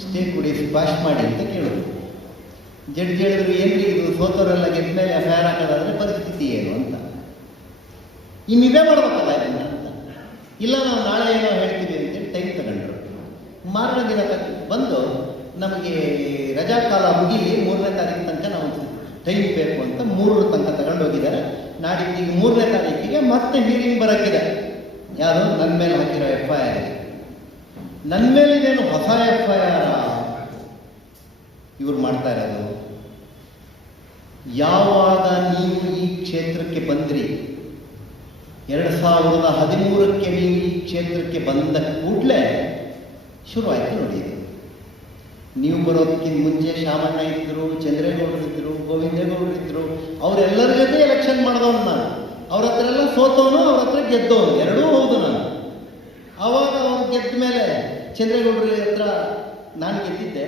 ಸ್ಟೇ ಕೊಡಿ, ಪಾಸ್ ಮಾಡಿ ಅಂತ ಕೇಳಿದ್ರು. ಜಡ್ಜ್ ಹೇಳಿದ್ರು, ಏನ್ರಿ ಇದು ಸೋತವರೆಲ್ಲ ಗೆದ್ದ ಮೇಲೆ FIR ಹಾಕೋದಾದ್ರೆ ಪರಿಸ್ಥಿತಿ ಏನು ಅಂತ. ಇನ್ನಿದೇ ಮಾಡ್ಬೇಕಲ್ಲ ಇದನ್ನ ಅಂತ. ಇಲ್ಲ, ನಾವು ನಾಳೆ ಏನೋ ಹೇಳ್ತೀವಿ ಅಂತೇಳಿ ಟೈಮ್ ತಗೊಂಡ್ರು. ಮಾರನೇ ದಿನ ಬಂದು ನಮಗೆ ರಜಾ ಕಾಲ ಮುಗಿಲಿ 3ನೇ ತಾರೀಕು ತನಕ ನಾವು ಟೈಮ್ ಬೇಕು ಅಂತ 3 ತನಕ ತಗೊಂಡೋಗಿದ್ದಾರೆ. ನಾಡಿದ್ದು 3ನೇ ತಾರೀಕಿಗೆ ಮತ್ತೆ ಹೀರಿಂಗ್ ಬರೋಕ್ಕಿದೆ. ಯಾರು ನನ್ನ ಮೇಲೆ ಹಾಕಿರೋ FIR. ನನ್ನ ಮೇಲೆ ಇದೇನು ಹೊಸ FIR ಇವ್ರು ಮಾಡ್ತಾ ಇರೋದು. ಯಾವಾಗ ನೀವು ಈ ಕ್ಷೇತ್ರಕ್ಕೆ ಬಂದ್ರಿ, 2013ಕ್ಕೆ ನೀವು ಈ ಕ್ಷೇತ್ರಕ್ಕೆ ಬಂದ ಕೂಡಲೇ ಶುರುವಾಯಿತು ನೋಡಿ. ನೀವು ಬರೋದಕ್ಕಿಂತ ಮುಂಚೆ ಶಾಮಣ್ಣ ಇದ್ದರು, ಚಂದ್ರೇಗೌಡರು ಇದ್ದರು, ಗೋವಿಂದೇಗೌಡರು ಇದ್ದರು. ಅವರೆಲ್ಲರ ಜೊತೆ ಎಲೆಕ್ಷನ್ ಮಾಡಿದವನು ನಾನು. ಅವ್ರ ಹತ್ರ ಎಲ್ಲ ಸೋತವನು, ಅವ್ರ ಹತ್ರ ಗೆದ್ದವನು, ಎರಡೂ ಹೌದು ನಾನು. ಆವಾಗ ಅವ್ರು ಗೆದ್ದ ಮೇಲೆ ಚಂದ್ರೇಗೌಡರ ಹತ್ರ ನಾನು ಗೆದ್ದಿದ್ದೆ.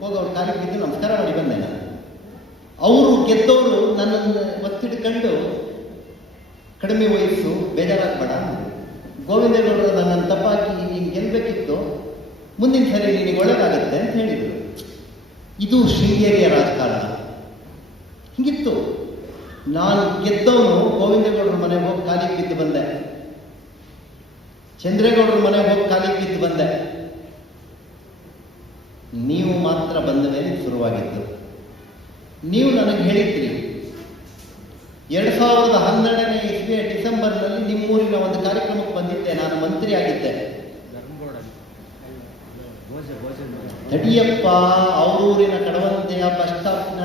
ಹೋಗಿ ಅವ್ರ ಕಾಲಿಗೆ ಬಿದ್ದು ನಮಸ್ಕಾರ ಮಾಡಿ ಬಂದೆ ನಾನು. ಅವರು ಗೆದ್ದವರು ನನ್ನನ್ನು ಒತ್ತಿಡ್ಕೊಂಡು ಕಡಿಮೆ ವಯಸ್ಸು, ಬೇಜಾರಾಗಬೇಡ, ಗೋವಿಂದೇಗೌಡರು ನನ್ನನ್ನು ತಪ್ಪಾಕಿ ನೀನು ಗೆಲ್ಲಬೇಕಿತ್ತು, ಮುಂದಿನ ಸರಿ ನಿನಗೆ ಒಳ್ಳೆಯದಾಗುತ್ತೆ ಅಂತ ಹೇಳಿದರು. ಇದು ಶೃಂಗೇರಿಯ ರಾಜಕಾರಣ. ಹಿಂಗಿತ್ತು. ನಾನು ಗೆದ್ದವನು ಗೋವಿಂದೇಗೌಡರ ಮನೆಗೆ ಹೋಗಿ ಕಾಲಿಗೆ ಬಿದ್ದು ಬಂದೆ, ಚಂದ್ರೇಗೌಡರ ಮನೆಗೆ ಹೋಗಿ ಕಾಲಿಗೆ ಬಿದ್ದು ಬಂದೆ. ನೀವು ಮಾತ್ರ ಬಂದ ಮೇಲೆ ಶುರುವಾಗಿತ್ತು. ನೀವು ನನಗೆ ಹೇಳಿದ್ರಿ 2012ನೇ ಇಸ್ವಿಯ ಡಿಸೆಂಬರ್ನಲ್ಲಿ ನಿಮ್ಮೂರಿನ ಒಂದು ಕಾರ್ಯಕ್ರಮಕ್ಕೆ ಬಂದಿದ್ದೆ, ನಾನು ಮಂತ್ರಿ ಆಗಿದ್ದೆ. ತಡಿಯಪ್ಪ, ಅವರೂರಿನ ಕಡವಂತೆಯ ಬಸ್ ಸ್ಟಾಪ್ನ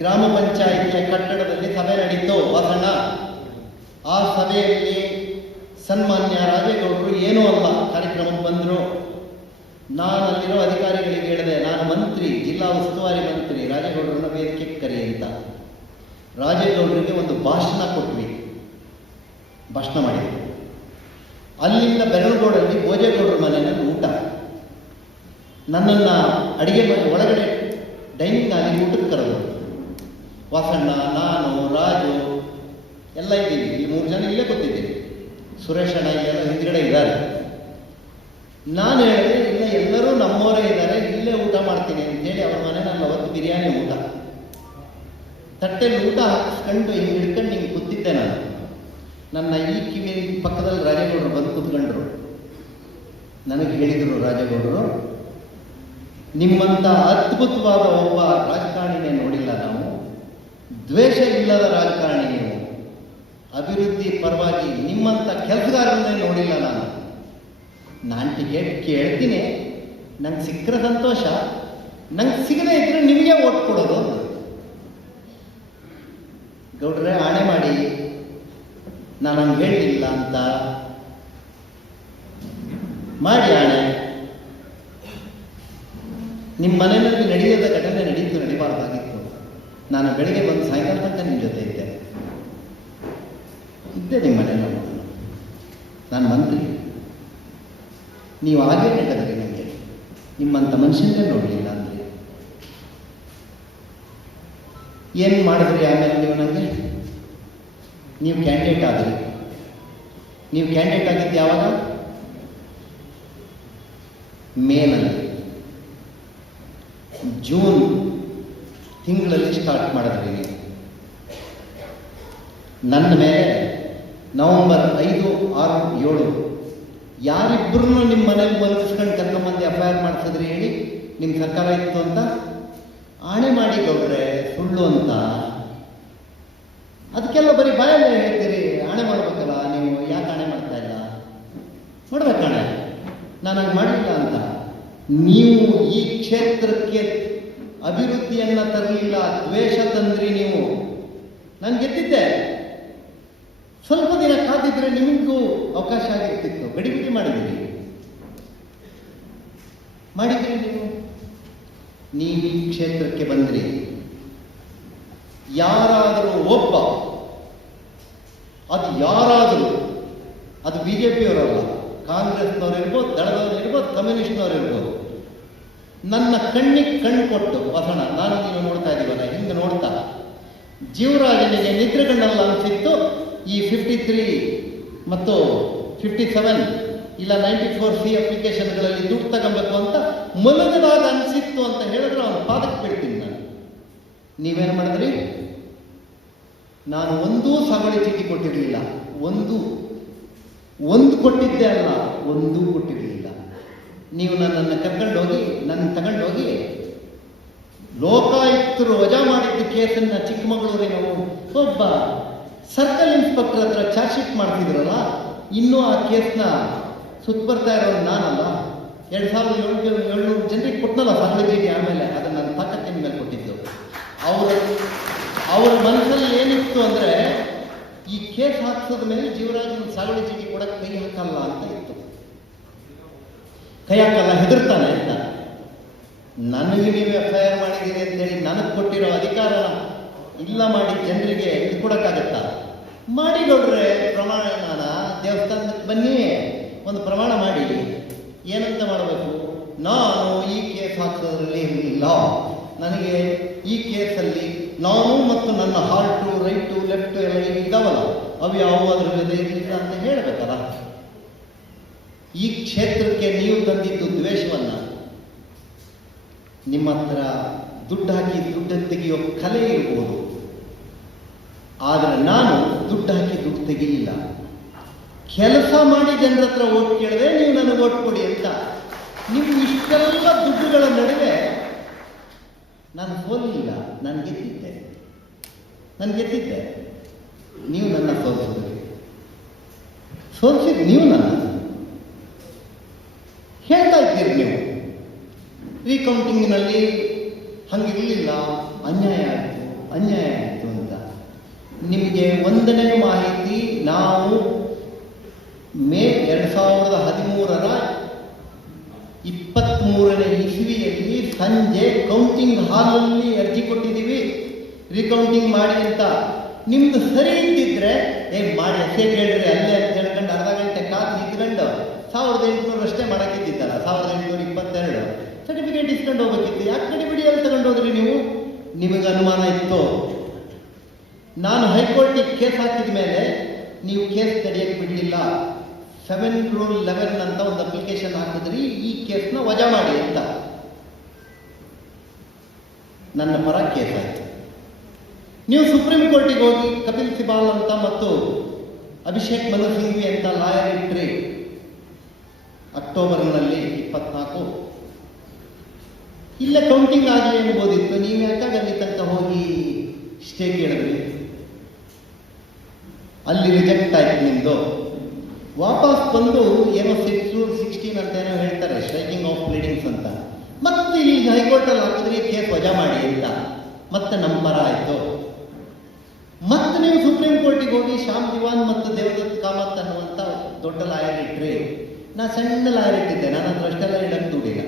ಗ್ರಾಮ ಪಂಚಾಯಿತಿಯ ಕಟ್ಟಡದಲ್ಲಿ ಸಭೆ ನಡೀತು ವಾಸಣ್ಣ. ಆ ಸಭೆಯಲ್ಲಿ ಸನ್ಮಾನ್ಯ ರಾಜೇಗೌಡರು ಏನೂ ಅಲ್ಲ ಕಾರ್ಯಕ್ರಮಕ್ಕೆ ಬಂದರು. ನಾನು ಅಲ್ಲಿರೋ ಅಧಿಕಾರಿಗಳಿಗೆ ಹೇಳಿದೆ, ನಾನು ಮಂತ್ರಿ, ಜಿಲ್ಲಾ ಉಸ್ತುವಾರಿ ಮಂತ್ರಿ, ರಾಜೇಗೌಡರನ್ನ ವೇದಿಕೆಗೆ ಕರಿ ಅಂತ. ರಾಜೇಗೌಡರಿಗೆ ಒಂದು ಭಾಷಣ ಕೊಟ್ವಿ, ಭಾಷಣ ಮಾಡಿದ್ವಿ. ಅಲ್ಲಿಂದ ಬೆರಳುಗೋಡಲ್ಲಿ ಭೋಜೇಗೌಡರ ಮನೆಯಲ್ಲಿ ಊಟ. ನನ್ನನ್ನು ಅಡಿಗೆ ಮನೆ ಒಳಗಡೆ ಡೈನಿಂಗ್ ಹಾಲಿ ಊಟಕ್ಕೆ ಕರೆದು, ವಾಸಣ್ಣ, ನಾನು, ರಾಜು ಎಲ್ಲ ಇದ್ದೀವಿ. ಇಲ್ಲಿ 3 ಜನ ಇಲ್ಲೇ ಗೊತ್ತಿದ್ದೀವಿ. ಸುರೇಶ್ ಅಣ್ಣ ಇಲ್ಲೆಲ್ಲ ಹಿಂದ್ಗಡೆ ಇದ್ದಾರೆ. ನಾನು ಹೇಳಿದೆ, ಇಲ್ಲ ಎಲ್ಲರೂ ನಮ್ಮವರೇ ಇದ್ದಾರೆ, ಇಲ್ಲೇ ಊಟ ಮಾಡ್ತೀನಿ ಅಂತೇಳಿ ಅವ್ರ ಮನೆಯಲ್ಲಿ ಅವತ್ತು ಬಿರಿಯಾನಿ ಊಟ. ತಟ್ಟೆಯಲ್ಲಿ ಊಟ ಹಾಕಿಸ್ಕೊಂಡು ಹಿಂಗೆ ಹಿಡ್ಕೊಂಡು ಹಿಂಗೆ ಕೂತಿದ್ದೆ ನಾನು. ನನ್ನ ಈ ಕಿವಿ ಪಕ್ಕದಲ್ಲಿ ರಾಜೇಗೌಡರು ಬಂದು ಕೂತ್ಕೊಂಡ್ರು. ನನಗೆ ಹೇಳಿದರು ರಾಜೇಗೌಡರು, ನಿಮ್ಮಂಥ ಅದ್ಭುತವಾದ ಒಬ್ಬ ರಾಜಕಾರಣಿನೇ ನೋಡಿಲ್ಲ ನಾವು, ದ್ವೇಷ ಇಲ್ಲದ ರಾಜಕಾರಣಿ ನೀವು, ಅಭಿವೃದ್ಧಿ ಪರವಾಗಿ ನಿಮ್ಮಂಥ ಕೆಲಸಗಾರರನ್ನೇ ನೋಡಿಲ್ಲ ನಾನು ಟಿಕೆಟ್ ಕೇಳ್ತೀನಿ, ನಂಗೆ ಸಿಕ್ಕರೆ ಸಂತೋಷ, ನಂಗೆ ಸಿಗದೇ ಇದ್ರೆ ನಿಮಗೆ ಓಟ್ ಕೊಡೋದು. ಗೌಡ್ರೆ ಆಣೆ ಮಾಡಿ, ನಾನು ಹಂಗೆ ಹೇಳಿಲ್ಲ ಅಂತ ಮಾಡಿ ಆಣೆ. ನಿಮ್ಮ ಮನೆಯಲ್ಲಿ ನಡೆಯದ ಘಟನೆ ನಡೀಬಾರ್ದಾಗಿತ್ತು. ನಾನು ಬೆಳಿಗ್ಗೆ ಬಂದು ಸಾಯಂಕಾಲ ತನಕ ನಿಮ್ಮ ಜೊತೆ ಇದ್ದೆ ನಿಮ್ಮ ಮನೆಯಲ್ಲಿ. ನಾನು ಮಂತ್ರಿ, ನೀವು ಹಾಗೆ ನಡೆದ್ರಿ, ನನಗೆ ನಿಮ್ಮಂಥ ಮನುಷ್ಯನೇ ನೋಡಲಿಲ್ಲ ಅಂದರೆ ಏನು ಮಾಡಿದ್ರಿ? ಆಮೇಲೆ ನೀವು ನನಗೆ ನೀವು ಕ್ಯಾಂಡಿಡೇಟ್ ಆದ್ರಿ. ನೀವು ಕ್ಯಾಂಡಿಡೇಟ್ ಆಗಿದ್ದು ಯಾವಾಗ? ಮೇನಲ್ಲಿ, ಜೂನ್ ತಿಂಗಳಲ್ಲಿ ಸ್ಟಾರ್ಟ್ ಮಾಡಿದ್ರಿ ನೀವು. ನನ್ನ ಮೇಲೆ ನವೆಂಬರ್ 5, 6, 7 ಯಾರಿಬ್ಬರೂ ನಿಮ್ಮ ಮನೇಲಿ ಮಲಗಿಸ್ಕೊಂಡು ಕರ್ಕೊಂಬಂದು FIR ಮಾಡಿಸಿದ್ರಿ ಹೇಳಿ? ನಿಮ್ಮ ಸರ್ಕಾರ ಇತ್ತು ಅಂತ ಆಣೆ ಮಾಡಿ ಗೌಡ್ರೆ, ಸುಳ್ಳು ಅಂತ. ಅದಕ್ಕೆಲ್ಲ ಬರೀ ಬಾಯಲ್ಲೇ ಹೇಳ್ತೀರಿ. ಆಣೆ ಮಾಡ್ಬೇಕಲ್ಲ ನೀವು, ಯಾಕೆ ಆಣೆ ಮಾಡ್ತಾ ಇಲ್ಲ? ಮಾಡ್ಬೇಕಾಣೆ, ನಾನು ಹಂಗೆ ಮಾಡಲಿಲ್ಲ ಅಂತ. ನೀವು ಈ ಕ್ಷೇತ್ರಕ್ಕೆ ಅಭಿವೃದ್ಧಿಯನ್ನು ತರಲಿಲ್ಲ, ದ್ವೇಷ ತಂದ್ರಿ ನೀವು. ನಾನು ಗೆದ್ದಿದ್ದೆ. ಸ್ವಲ್ಪ ದಿನ ಕಾದಿದ್ರೆ ನಿಮಗೂ ಅವಕಾಶ ಆಗಿರ್ತಿತ್ತು. ಗಡಿಬಿಡಿ ಮಾಡಿದ್ದೀರಿ ನೀವು ಈ ಕ್ಷೇತ್ರಕ್ಕೆ ಬಂದ್ರಿ. ಯಾರಾದರೂ ಒಬ್ಬ, ಅದು ಯಾರಾದರೂ, ಅದು BJPಯವರಲ್ಲ, ಕಾಂಗ್ರೆಸ್ನವ್ರು ಇರ್ಬೋದು, ದಳದವ್ರು ಇರ್ಬೋದು, ಕಮ್ಯುನಿಸ್ಟ್ನವ್ರು ಇರ್ಬೋದು, ನನ್ನ ಕಣ್ಣಿಗೆ ಕಣ್ಣು ಕೊಟ್ಟು, ವಸಣ ನಾನು ನೀನು ನೋಡ್ತಾ ಇದ್ದೀವಲ್ಲ, ಹಿಂಗೆ ನೋಡ್ತಾ ಜೀವರಾಜನಿಗೆ ನಿದ್ರೆಗಣ್ಣಲ್ಲ ಅನಿಸಿತ್ತು ಈ 53 ಮತ್ತು 57 ಇಲ್ಲ 94C ಅಪ್ಲಿಕೇಶನ್ಗಳಲ್ಲಿ ದುಡ್ಡು ತಗೊಬೇಕು ಅಂತ ಮಲಗದಾಗ ಅನಿಸಿತ್ತು ಅಂತ ಹೇಳಿದ್ರೆ ಅವನ ಪಾದಕ್ಕೆ ಬಿಡ್ತೀನಿ ನಾನು. ನೀವೇನು ಮಾಡಿದ್ರಿ? ನಾನು ಒಂದೂ ಸಾಗುವಳಿ ಚೀಟಿ ಕೊಟ್ಟಿರಲಿಲ್ಲ. ಒಂದು ಕೊಟ್ಟಿದ್ದೆ ಅಲ್ಲ, ಒಂದೂ ಕೊಟ್ಟಿರಲಿಲ್ಲ. ನೀವು ನನ್ನನ್ನು ಕರ್ಕೊಂಡೋಗಿ, ನನ್ನ ತಗೊಂಡೋಗಿ ಲೋಕಾಯುಕ್ತರು ವಜಾ ಮಾಡಿದ್ದ ಕೇಸನ್ನು ಚಿಕ್ಕಮಗಳೂರಿನ ಒಬ್ಬ ಸರ್ಕಲ್ ಇನ್ಸ್ಪೆಕ್ಟರ್ ಹತ್ರ ಚಾರ್ಜ್ ಶೀಟ್ ಮಾಡ್ತಿದ್ರಲ್ಲ, ಇನ್ನೂ ಆ ಕೇಸ್ನ ಸುತ್ತಬರ್ತಾ ಇರೋದು ನಾನಲ್ಲ. 2700 ಜನರಿಗೆ ಕೊಟ್ಟನಲ್ಲ ಸಾಗುವಳಿ ಚೀಟಿ. ಆಮೇಲೆ ಅದನ್ನು ನನ್ನ ತಾಕತ್ತಿನ ಮೇಲೆ ಕೊಟ್ಟಿದ್ದು. ಅವರ ಮನಸ್ಸಲ್ಲಿ ಏನಿತ್ತು ಅಂದರೆ, ಈ ಕೇಸ್ ಹಾಕ್ಸೋದ ಮೇಲೆ ಜೀವರಾಜನ ಸಾಗುವಳಿ ಚೀಟಿ ಕೊಡಕ್ಕೆ ಕೈ ಹಾಕಲ್ಲ ಅಂತ ಇತ್ತು. ಕೈ ಹಾಕಲ್ಲ, ಹೆದರ್ತಾನೆ ಅಂತ. ನನಗೆ ನೀವು FIR ಮಾಡಿದ್ದೀರಿ ಅಂತೇಳಿ ನನಗೆ ಕೊಟ್ಟಿರೋ ಅಧಿಕಾರ ಇಲ್ಲ ಮಾಡಿ ಜನರಿಗೆ ಇದು ಕೊಡೋಕ್ಕಾಗತ್ತಾ? ಮಾಡಿ ಗೌಡ್ರೆ, ಪ್ರಮಾಣ. ದೇವಸ್ಥಾನಕ್ಕೆ ಬನ್ನಿ, ಒಂದು ಪ್ರಮಾಣ ಮಾಡಿ. ಏನಂತ ಮಾಡಬೇಕು? ನಾನು ಈ ಕೇಸ್ ಹಾಕ್ಸೋದ್ರಲ್ಲಿ ಇರಲಿಲ್ಲ, ನನಗೆ ಈ ಕೇಸಲ್ಲಿ ನಾನು ಮತ್ತು ನನ್ನ ಹಾರ್ಟು, ರೈಟು, ಲೆಫ್ಟು ಎಲ್ಲ ಇದ್ದಾವಲ್ಲ, ಅವು ಯಾವುವು ಅದ್ರ ಜೊತೆ ಇರಲಿಲ್ಲ ಅಂತ ಹೇಳಬೇಕಲ್ಲ. ಈ ಕ್ಷೇತ್ರಕ್ಕೆ ನೀವು ತಂದಿದ್ದು ದ್ವೇಷವನ್ನು. ನಿಮ್ಮ ಹತ್ರ ದುಡ್ಡು ಹಾಕಿ ದುಡ್ಡು ತೆಗೆಯೋ ಕಲೆ ಇರ್ಬೋದು, ಆದರೆ ನಾನು ದುಡ್ಡು ಹಾಕಿ ದುಡ್ಡು ತೆಗಿಲಿಲ್ಲ. ಕೆಲಸ ಮಾಡಿ ಜನರ ಹತ್ರ ಓಟ್ ಕೇಳಿದೆ, ನೀವು ನನಗೆ ಓಟ್ ಕೊಡಿ ಅಂತ. ನೀವು ಇಷ್ಟೆಲ್ಲ ದುಡ್ಡುಗಳ ನಡುವೆ ನಾನು ಸೋಲಿಲ್ಲ, ನಾನು ಗೆದ್ದಿದ್ದೆ. ನೀವು ನನ್ನ ಸೋಲಿಸಿದ್ದು ನೀವು ನನ್ನ ಹೇಳ್ತಾ ಇದ್ದೀರಿ. ನೀವು ರೀಕೌಂಟಿಂಗ್ನಲ್ಲಿ ಹಂಗಿರಲಿಲ್ಲ, ಅನ್ಯಾಯ ಆಯಿತು ಅಂತ. ನಿಮಗೆ ಒಂದನೇ ಮಾಹಿತಿ, ನಾವು ಮೇ 2013ರ 23ನೇ ಇಸ್ವಿಯಲ್ಲಿ ಸಂಜೆ ಕೌಂಟಿಂಗ್ ಹಾಲಲ್ಲಿ ಅರ್ಜಿ ಕೊಟ್ಟಿದ್ದೀವಿ ರೀಕೌಂಟಿಂಗ್ ಮಾಡಿ ಅಂತ. ನಿಮ್ದು ಸರಿ ಇದ್ದಿದ್ರೆ ಮಾಡಿ ಅಷ್ಟೇ ಕೇಳಿದ್ರೆ ಅಲ್ಲೇ ಅಂತ ಹೇಳ್ಕೊಂಡು ಅರ್ಧ ಗಂಟೆ ಕಾದು ನಿಂತ್ಕೊಂಡು 1800 ಮಾಡೋಕ್ಕಿದ್ದಿತ್ತಲ್ಲ, 1822 ಸರ್ಟಿಫಿಕೇಟ್ ಇಸ್ಕೊಂಡು ಹೋಗ್ಬೇಕಿತ್ತು. ಯಾಕೆ ಕಡಿಬಿಡಿಯಲ್ಲಿ ತಗೊಂಡೋದ್ರಿ ನೀವು? ನಿಮಗೆ ಅನುಮಾನ ಇತ್ತು. ನಾನು ಹೈಕೋರ್ಟಿಗೆ ಕೇಸ್ ಹಾಕಿದ ಮೇಲೆ ನೀವು ಕೇಸ್ ತಡೆಯಕ್ಕೆ ಬಿಡಲಿಲ್ಲ. 7 Rule 11 ಅಂತ ಒಂದು ಅಪ್ಲಿಕೇಶನ್ ಹಾಕಿದ್ರಿ, ಈ ಕೇಸ್ನ ವಜಾ ಮಾಡಿ ಅಂತ. ನನ್ನ ಪರ ಕೇಸ್ ಆಯಿತು. ನೀವು ಸುಪ್ರೀಂ ಕೋರ್ಟಿಗೆ ಹೋಗಿ ಕಪಿಲ್ ಸಿಬಾಲ್ ಅಂತ ಮತ್ತು ಅಭಿಷೇಕ್ ಮನು ಸಿಂಘ್ವಿ ಅಂತ ಲಾಯರ್ ಇಟ್ರಿ. ಅಕ್ಟೋಬರ್ನಲ್ಲಿ 24 ಇಲ್ಲೇ ಕೌಂಟಿಂಗ್ ಆಗಲಿ ಅನ್ಬೋದಿತ್ತು. ನೀವು ಯಾಕಾಗ ಅಲ್ಲಿ ತನಕ ಹೋಗಿ ಸ್ಟೇ ಕೇಳಿದ್ರಿ? ಅಲ್ಲಿ ರಿಜೆಕ್ಟ್ ಆಯ್ತು ನಿಮ್ಮದು. ವಾಪಸ್ ಬಂದು ಏನೋ 6 Rule 16 ಅಂತ ಏನೋ ಹೇಳ್ತಾರೆ, ಸ್ಟ್ರೈಕಿಂಗ್ ಆಫ್ ಪ್ಲೀಡಿಂಗ್ಸ್ ಅಂತ. ಮತ್ತೆ ಇಲ್ಲಿ ಹೈಕೋರ್ಟಲ್ಲಿ ಹಾಕಿದ್ರೆ ಕೇಸ್ ವಜಾ ಮಾಡಿ ಅಂತ ಮತ್ತೆ ನಮ್ಮ ಪರ ಆಯಿತು. ಮತ್ತೆ ನೀವು ಸುಪ್ರೀಂ ಕೋರ್ಟಿಗೆ ಹೋಗಿ ಶ್ಯಾಮ್ ದಿವಾನ್ ಮತ್ತು ದೇವದತ್ ಕಾಮತ್ ಅನ್ನುವಂಥ ದೊಡ್ಡ ಲಾಯರ್ ಇಟ್ರಿ. ನಾ ಸಣ್ಣ ಲಾಯರ್ ಇಟ್ಟಿದ್ದೆ, ನಾನು ಅದ್ರ ಅಷ್ಟೆಲ್ಲ ಇಡಕ್ಕೆ ದುಡಿಲ್ಲ,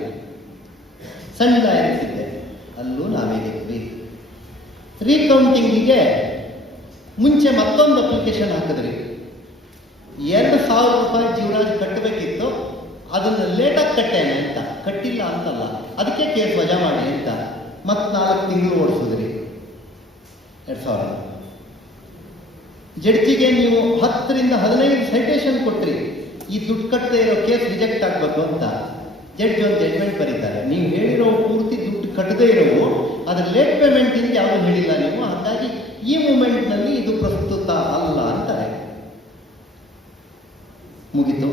ಸಣ್ಣ ಲಾಯರ್ ಇಟ್ಟಿದ್ದೆ. ಅಲ್ಲೂ ನಾವೇ ಗೆದ್ವಿ. ರೀಕೌಂಟಿಂಗಿಗೆ ಮುಂಚೆ ಮತ್ತೊಂದು ಅಪ್ಲಿಕೇಶನ್ ಹಾಕಿದ್ರಿ. 2,000 ರೂಪಾಯಿ ಜೀವರಾಜ್ ಕಟ್ಟಬೇಕಿತ್ತು, ಅದನ್ನು ಲೇಟಾಗಿ ಕಟ್ಟೇನೆ ಅಂತ. ಕಟ್ಟಿಲ್ಲ ಅಂತಲ್ಲ, ಅದಕ್ಕೆ ಕೇಸ್ ವಜಾ ಮಾಡಿ ಅಂತ ಮತ್ತೆ 4 ತಿಂಗಳು ಓಡಿಸಿದ್ರಿ. 2000 ಜಡ್ಜಿಗೆ ನೀವು 10 ರಿಂದ 15 ಸೈಟೇಷನ್ ಕೊಟ್ರಿ, ಈ ದುಡ್ಡು ಕಟ್ಟದೇ ಇರೋ ಕೇಸ್ ರಿಜೆಕ್ಟ್ ಆಗಬೇಕು ಅಂತ. ಜಡ್ಜ್ ಒಂದು ಜಡ್ಜ್ಮೆಂಟ್ ಬರೀತಾರೆ, ನೀವು ಹೇಳಿರೋ ಪೂರ್ತಿ ದುಡ್ಡು ಕಟ್ಟದೇ ಇರೋವು, ಅದರ ಲೇಟ್ ಪೇಮೆಂಟಿಂದ ಯಾವುದು ಹೇಳಿಲ್ಲ ನೀವು, ಹಾಗಾಗಿ ಈ ಮೂಮೆಂಟ್ನಲ್ಲಿ ಇದು ಪ್ರಸ್ತುತ ಅಲ್ಲ ಅಂತಾರೆ. ಮುಗೀತು.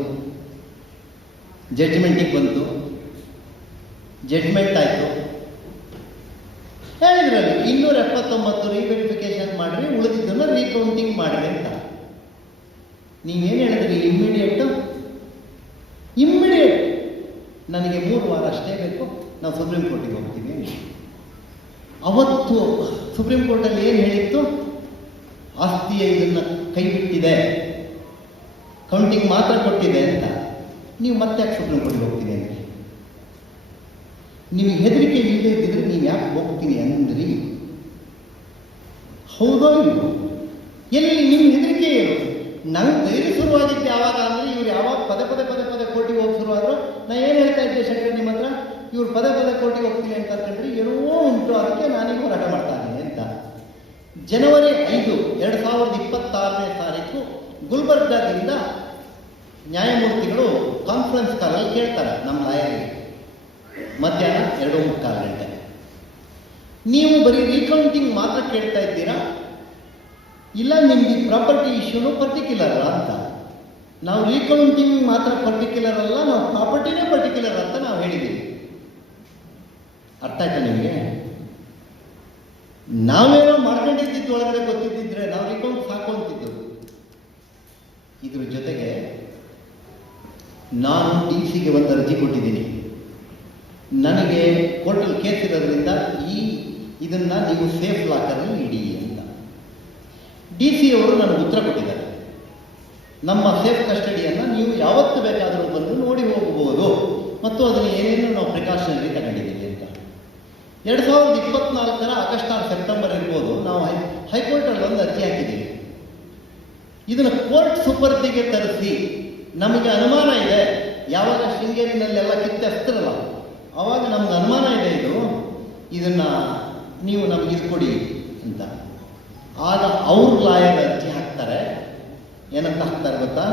ಜಡ್ಜ್ಮೆಂಟಿಗೆ ಬಂತು, ಜಡ್ಜ್ಮೆಂಟ್ ಆಯಿತು. ಹೇಳಿದ್ರಲ್ಲಿ 279 ರೀವೆರಿಫಿಕೇಶನ್ ಮಾಡ್ರಿ, ಉಳಿದಿದ್ದನ್ನು ರೀಕೌಂಟಿಂಗ್ ಮಾಡ್ರಿ ಅಂತ. ನೀವೇನು ಹೇಳಿದ್ರಿ? ಇಮ್ಮಿಡಿಯೇಟ್ ನನಗೆ 3 ವಾರ ಅಷ್ಟೇ ಬೇಕು, ನಾವು ಸುಪ್ರೀಂ ಕೋರ್ಟಿಗೆ ಹೋಗ್ತೀವಿ. ಅವತ್ತು ಸುಪ್ರೀಂ ಕೋರ್ಟಲ್ಲಿ ಏನು ಹೇಳಿತ್ತು? ಆಸ್ತಿಯ ಇದನ್ನು ಕೈ ಬಿಟ್ಟಿದೆ, ಕೌಂಟಿಂಗ್ ಮಾತ್ರ ಕೊಟ್ಟಿದೆ ಅಂತ. ನೀವು ಮತ್ತೆ ಯಾಕೆ ಸುಪ್ರೀಂ ಕೋರ್ಟಿಗೆ ಹೋಗ್ತೀನಿ ಅಂದರೆ? ನಿಮಗೆ ಹೆದರಿಕೆ ಇಲ್ಲದೆ ಇದ್ದಿದ್ರೆ ನೀವು ಯಾಕೆ ಹೋಗ್ತೀನಿ ಅಂದ್ರಿ? ಹೌದೋ ಇಲ್ವೋ? ಎಲ್ಲಿ ನಿಮ್ಮ ಹೆದರಿಕೆ ಏನು? ನಂಗೆ ಧೈರ್ಯ ಶುರುವಾಗಿದ್ದೆ ಯಾವಾಗ ಅಂದರೆ, ಇವ್ರು ಯಾವಾಗ ಪದೇ ಕೋರ್ಟಿಗೆ ಹೋಗಿ ಶುರುವಾದ್ರು, ನಾ ಏನು ಹೇಳ್ತಾ ಇದ್ದೆ ಶಂಕರ್ ನಿಮ್ಮ ಹತ್ರ, ಇವ್ರು ಪದೇ ಕೋರ್ಟಿಗೆ ಹೋಗ್ತೀನಿ ಅಂತ ಕಂಡ್ರಿ ಏನೋ ಉಂಟು, ಅದಕ್ಕೆ ನಾನೀಗ ಹೋರಾಟ ಮಾಡ್ತಾ ಇದ್ದೀನಿ ಅಂತ. ಜನವರಿ 5, 2026ನೇ ತಾರೀಕು ಗುಲ್ಬರ್ಗಾದಿಂದ ನ್ಯಾಯಮೂರ್ತಿಗಳು ಕಾನ್ಫರೆನ್ಸ್ ಕಾಲಲ್ಲಿ ಕೇಳ್ತಾರೆ ನಮ್ಮ ಲಾಯರಿಗೆ, ಮಧ್ಯಾಹ್ನ 2:45 ಗಂಟೆ. ನೀವು ಬರೀ ರೀಕೌಂಟಿಂಗ್ ಮಾತ್ರ ಕೇಳ್ತಾ ಇದ್ದೀರಾ, ಇಲ್ಲ ನಿಮ್ಗೆ ಪ್ರಾಪರ್ಟಿ ಇಶ್ಯೂನು ಪರ್ಟಿಕ್ಯುಲರ್ ಅಂತ. ನಾವು ರೀಕೌಂಟಿಂಗ್ ಮಾತ್ರ ಪರ್ಟಿಕ್ಯುಲರ್ ಅಲ್ಲ, ನಾವು ಪ್ರಾಪರ್ಟಿನೇ ಪರ್ಟಿಕ್ಯುಲರ್ ಅಂತ ನಾವು ಹೇಳಿದ್ದೀವಿ. ಅರ್ಥ ಆಯ್ತಾ ನಿಮಗೆ? ನಾವೇನೋ ಮಾಡ್ಕೊಂಡಿದ್ದು ಒಳಗಡೆ ಗೊತ್ತಿದ್ದಿದ್ರೆ ನಾವು ರೀಕೌಂಟ್ ಸಾಕು ಅಂತಿದ್ದು. ಇದ್ರ ಜೊತೆಗೆ ನಾನು DC ಒಂದು ಅರ್ಜಿ ಕೊಟ್ಟಿದ್ದೀನಿ. ನನಗೆ ಕೋರ್ಟಲ್ಲಿ ಕೇಸ್ ಇರೋದ್ರಿಂದ ಇದನ್ನ ನೀವು ಸೇಫ್ ಲಾಕರಲ್ಲಿ ಇಡಿ ಅಂತ. DC ಅವರು ನನಗೆ ಉತ್ತರ ಕೊಟ್ಟಿದ್ದಾರೆ, ನಮ್ಮ ಸೇಫ್ ಕಸ್ಟಡಿಯನ್ನು ನೀವು ಯಾವತ್ತು ಬೇಕಾದರೂ ಬಂದು ನೋಡಿ ಹೋಗಬಹುದು ಮತ್ತು ಅದನ್ನು ಏನೇನು ನಾವು ಪ್ರಿಕಾಷನರಿ ತಗೊಂಡಿದ್ದೀವಿ ಅಂತ. 2024 ಆಗಸ್ಟ್ ಆರ್ ಸೆಪ್ಟೆಂಬರ್ ಇರ್ಬೋದು, ನಾವು ಹೈಕೋರ್ಟಲ್ಲಿ ಒಂದು ಅರ್ಜಿ ಹಾಕಿದ್ದೀವಿ. ಇದನ್ನು ಕೋರ್ಟ್ ಸುಪರ್ದಿಗೆ ತರಿಸಿ, ನಮಗೆ ಅನುಮಾನ ಇದೆ, ಯಾವಾಗ ಶೃಂಗೇರಿನಲ್ಲೆಲ್ಲ ಕಿತ್ತೆಸ್ತಿರಲ್ಲ ಆವಾಗ ನಮ್ಗೆ ಅನುಮಾನ ಇದೆ, ಇದನ್ನು ನೀವು ನಮಗೆ ಇದು ಕೊಡಿ ಅಂತ. ಆಗ ಅವ್ರ ಲಾಯರ್ ಅರ್ಜಿ ಹಾಕ್ತಾರೆ. ಏನಂತ ಹಾಕ್ತಾರೆ ಗೊತ್ತಾ?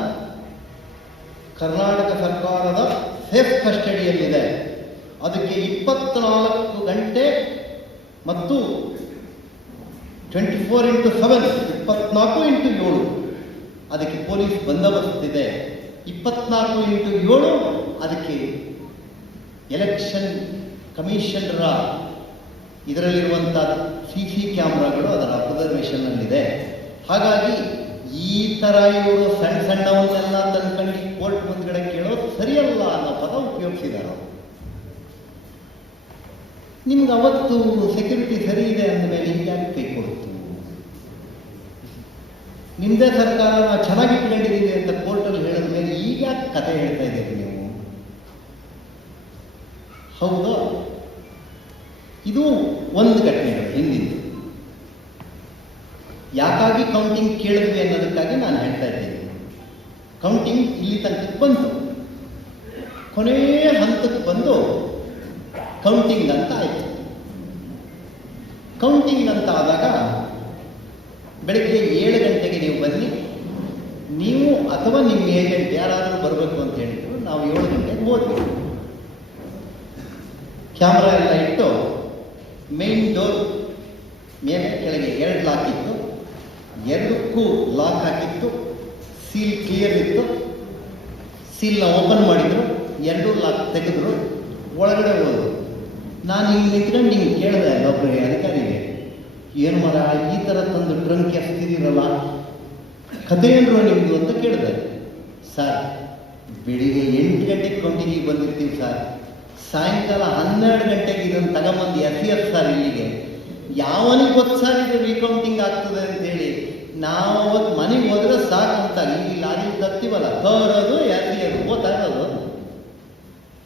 ಕರ್ನಾಟಕ ಸರ್ಕಾರದ ಸೇಫ್ ಕಸ್ಟಡಿಯಲ್ಲಿದೆ, ಅದಕ್ಕೆ 24 ಗಂಟೆ ಮತ್ತು 24x7 24x7 ಅದಕ್ಕೆ ಪೊಲೀಸ್ ಬಂದೋಬಸ್ತ್ ಇದೆ. 24x7 ಅದಕ್ಕೆ ಎಲೆಕ್ಷನ್ ಕಮಿಷನರ ಇದರಲ್ಲಿರುವಂಥ CC ಕ್ಯಾಮ್ರಾಗಳು ಅದರ ಅಬ್ಸರ್ವೇಷನ್ನಲ್ಲಿದೆ. ಹಾಗಾಗಿ ಈ ಥರ ಇವರು ಸಣ್ಣವನ್ನೆಲ್ಲ ತಂದ್ಕೊಂಡು ಕೋರ್ಟ್ ಮುಂದ್ಗಡೆ ಕೇಳೋದು ಸರಿಯಲ್ಲ ಅನ್ನೋ ಪದ ಉಪಯೋಗಿಸಿದ್ದಾರೆ. ನಿಮ್ಗೆ ಅವತ್ತು ಸೆಕ್ಯೂರಿಟಿ ಸರಿ ಇದೆ ಅಂದಮೇಲೆ ಯಾಕೆ ಕೈ ಕೊಡ್ತು? ನಿಮ್ಮದೇ ಸರ್ಕಾರ ನಾವು ಚೆನ್ನಾಗಿ ಇಟ್ಕೊಂಡಿದ್ದೀವಿ ಅಂತ ಕೋರ್ಟಲ್ಲಿ ಹೇಳಿದ ಮೇಲೆ ಈಗ ಯಾಕೆ ಕತೆ ಹೇಳ್ತಾ ಇದ್ದೀರಿ ನೀವು? ಹೌದಾ? ಇದು ಒಂದು ಘಟನೆಗಳು ಹಿಂದಿದ್ದು. ಯಾಕಾಗಿ ಕೌಂಟಿಂಗ್ ಕೇಳಿದ್ವಿ ಅನ್ನೋದಕ್ಕಾಗಿ ನಾನು ಹೇಳ್ತಾ ಇದ್ದೀನಿ. ಕೌಂಟಿಂಗ್ ಇಲ್ಲಿ ತನಕ ಬಂತು. ಕೊನೆಯ ಹಂತಕ್ಕೆ ಬಂದು ಕೌಂಟಿಂಗ್ ಅಂತ ಆಯಿತು. ಕೌಂಟಿಂಗ್ ಅಂತ ಆದಾಗ ಬೆಳಗ್ಗೆ 7 ಗಂಟೆಗೆ ನೀವು ಬನ್ನಿ, ನೀವು ಅಥವಾ ನಿಮ್ಮ ಏಜೆಂಟ್ ಯಾರಾದರೂ ಬರಬೇಕು ಅಂತ ಹೇಳಿದ್ರು. ನಾವು 7 ಗಂಟೆಗೆ ಹೋದ್ವಿ. ಕ್ಯಾಮ್ರಾ ಎಲ್ಲ ಇಟ್ಟು ಮೇನ್ ಡೋರ್ ಮೇಲೆ ಕೆಳಗೆ 2 ಲಾಕ್ ಇತ್ತು, 2ಕ್ಕೂ ಲಾಕ್ ಹಾಕಿತ್ತು. ಸೀಲ್ ಕ್ಲಿಯರ್ ಇತ್ತು. ಸೀಲ್ನ ಓಪನ್ ಮಾಡಿದ್ರು, 2 ಲಾಕ್ ತೆಗೆದ್ರು, ಒಳಗಡೆ ಹೋದ್ರು. ನಾನು ಹಿಂಗೆ ನಿಂತ್ಕೊಂಡು ಹಿಂಗೆ ಕೇಳಿದೆ ಒಬ್ಬರಿಗೆ ಅಧಿಕಾರಿಗೆ, ಏನು ಮರ ಈ ಥರ ತಂದು ಟ್ರಂಕ್ ಎಸ್ತಿರಲ್ಲ, ಕಥೆ ಏನ್ರು ನಿಮ್ಮದು ಅಂತ ಕೇಳಿದೆ. ಸರ್, ಬೆಳಿಗ್ಗೆ 8 ಗಂಟೆಗೆ ಕೌಂಟಿಂಗಿಗೆ ಬಂದಿರ್ತೀವಿ ಸರ್, ಸಾಯಂಕಾಲ 12 ಗಂಟೆಗೆ ಇದನ್ನು ತಗೊಂಬಂದು ಎಸ್ ಸರ್ ಇಲ್ಲಿಗೆ. ಯಾವನಿಗೆ ಗೊತ್ತು ಸರ್ ಇದು ರೀಕೌಂಟಿಂಗ್ ಆಗ್ತದೆ ಅಂತೇಳಿ. ನಾವು ಅವತ್ತು ಮನೆಗೆ ಹೋದ್ರೆ ಸಾಕಂತ ಈ ಲಾರಿ ತರ್ತೀವಲ್ಲ, ತರೋದು ಎಸ್ಸಿಯೋದು ಗೊತ್ತಾಗೋದು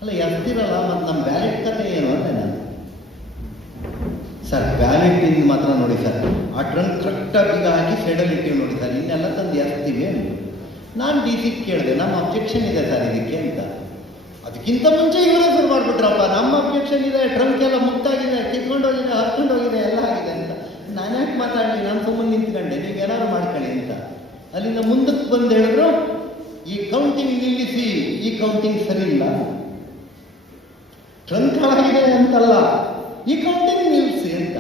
ಅಲ್ಲ, ಎಸ್ತಿರಲ್ಲ. ಮತ್ತು ನಮ್ಮ ಬ್ಯಾಲೆಟ್ ಕತೆ ಏನು ಅಂತ ನಾನು ಸರ್, ಬ್ಯಾಲೆಟಿಂದ ಮಾತ್ರ ನೋಡಿ ಸರ್, ಆ ಟ್ರಂಕ್ ಕರೆಕ್ಟಾಗಿ ಬೀಗ ಹಾಕಿ ಸೈಡಲ್ಲಿ ಇಟ್ಟಿವಿ ನೋಡಿ ಸರ್, ಇನ್ನೆಲ್ಲ ತಂದು ಎಸ್ತೀವಿ ಅಂತ ನಾನು ಡಿ ಸಿ ಕೇಳಿದೆ. ನಮ್ಮ ಅಬ್ಜೆಕ್ಷನ್ ಇದೆ ಸರ್ ಇದಕ್ಕೆ ಅಂತ. ಅದಕ್ಕಿಂತ ಮುಂಚೆ ಇವರೇ ಶುರು ಮಾಡಿಬಿಟ್ರಪ್ಪ, ನಮ್ಮ ಅಬ್ಜೆಕ್ಷನ್ ಇದೆ, ಟ್ರಂಕ್ ಎಲ್ಲ ಮುಕ್ತಾಗಿದೆ, ಕಿತ್ಕೊಂಡೋಗಿದೆ, ಹರ್ಕೊಂಡು ಹೋಗಿದೆ, ಎಲ್ಲ ಆಗಿದೆ ಅಂತ. ನಾನು ಯಾಕೆ ಮಾತಾಡಲಿ, ನಾನು ಸುಮ್ಮನೆ ನಿಂತ್ಕೊಂಡೆ, ನೀವು ಏನಾದ್ರು ಮಾಡ್ಕೊಳ್ಳಿ ಅಂತ. ಅಲ್ಲಿಂದ ಮುಂದಕ್ಕೆ ಬಂದು ಹೇಳಿದ್ರು, ಈ ಕೌಂಟಿಂಗ್ ನಿಲ್ಲಿಸಿ, ಈ ಕೌಂಟಿಂಗ್ ಸರಿ ಇಲ್ಲ, ಟ್ರಂಕ್ ಹಾಳಾಗಿದೆ ಅಂತಲ್ಲ, ಈ ಕೌಂಟಿಂಗ್ ನಿಲ್ಲಿಸಿ ಅಂತ.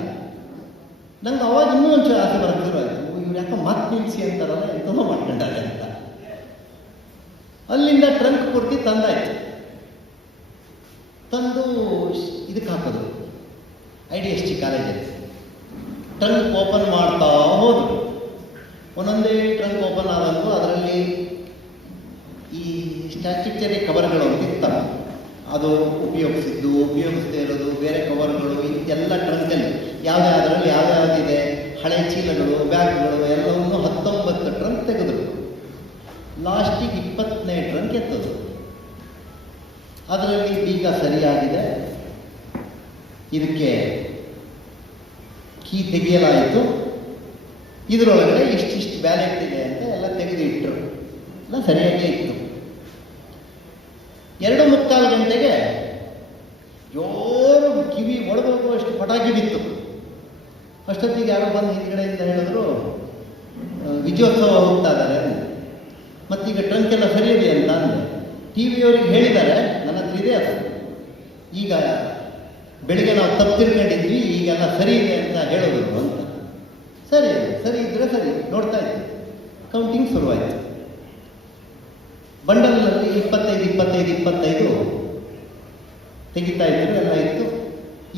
ನಂಗೆ ಅವಾಗ ಇನ್ನೂ ಒಂಚೂರು ಆಸೆ ಬರೋದು ಆಯಿತು, ಇವ್ರು ಯಾಕೆ ಮತ್ತೆ ನಿಲ್ಲಿಸಿ ಅಂತಾರಲ್ಲ, ಎಂಥೋ ಮಾಡ್ಕೊಂಡಾರೆ ಅಂತ. ಅಲ್ಲಿಂದ ಟ್ರಂಕ್ ಪೂರ್ತಿ ತಂದಾಯ್ತು. ತಂದು ಇದಕ್ಕೆ ಹಾಕೋದು IDST ಕಾಲೇಜಲ್ಲಿ. ಟ್ರಂಕ್ ಓಪನ್ ಮಾಡ್ತಾ ಹೋದ್ರು. ಒಂದೊಂದೇ ಟ್ರಂಕ್ ಓಪನ್ ಆದಂಗೂ ಅದರಲ್ಲಿ ಈ ಸ್ಟ್ಯಾಚ್ಯುಟರಿ ಕವರ್ಗಳು ಅಂತ ಇರ್ತವೆ, ಅದು ಉಪಯೋಗಿಸದೇ ಇರೋದು, ಬೇರೆ ಕವರ್ಗಳು, ಇದೆಲ್ಲ ಟ್ರಂಕಲ್ಲಿ ಯಾವುದ್ಯಾವುದರಲ್ಲಿ ಯಾವ್ಯಾವುದಿದೆ, ಹಳೆ ಚೀಲಗಳು, ಬ್ಯಾಗ್ಗಳು ಎಲ್ಲವನ್ನು 19 ಟ್ರಂಕ್ ತೆಗೆದ್ರು. ಲಾಸ್ಟಿಗೆ 20ನೇ ಟ್ರಂಕ್ ಎತ್ತದು. ಅದರಲ್ಲಿ ಬೀಗ ಸರಿಯಾಗಿದೆ, ಇದಕ್ಕೆ ಕೀ ತೆಗೆಯಲಾಯಿತು, ಇದರೊಳಗಡೆ ಇಷ್ಟಿಷ್ಟು ಬ್ಯಾಲೆಟ್ ಇದೆ ಅಂತ ಎಲ್ಲ ತೆಗೆದು ಇಟ್ಟರು. ಎಲ್ಲ ಸರಿಯಾಗೇ ಇತ್ತು. 2:45 ಗಂಟೆಗೆ ಜೋರು ಕಿವಿ ಒಳಗೋಗುವಷ್ಟು ಪಟಾಕಿ ಬಿತ್ತು. ಅಷ್ಟೊತ್ತಿಗೆ ಯಾರೋ ಬಂದು ಹಿಂದ್ಗಡೆಯಿಂದ ಹೇಳಿದ್ರು, ವಿಜಯೋತ್ಸವ ಹೋಗ್ತಾ ಇದ್ದಾರೆ, ಮತ್ತೀಗ ಟ್ರಂಕ್ ಎಲ್ಲ ಸರಿ ಇದೆ ಅಂತ ಅಂದೆ. TV-ಅವರಿಗೆ ಹೇಳಿದ್ದಾರೆ, ನನ್ನ ಹತ್ರ ಇದೆ ಅದು, ಈಗ ಬೆಳಿಗ್ಗೆ ನಾವು ತಪ್ಪು ತಿಳ್ಕೊಂಡಿದ್ವಿ, ಈಗೆಲ್ಲ ಸರಿ ಇದೆ ಅಂತ ಹೇಳಿದ್ರು ಅಂತ. ಸರಿ ಸರಿ ಇದ್ರೆ ಸರಿ, ನೋಡ್ತಾ ಇದ್ವಿ. ಕೌಂಟಿಂಗ್ ಶುರುವಾಯಿತು. ಬಂಡಲ್ನಲ್ಲಿ 25 ತೆಗಿತಾ ಇದ್ರು, ಎಲ್ಲ ಇತ್ತು.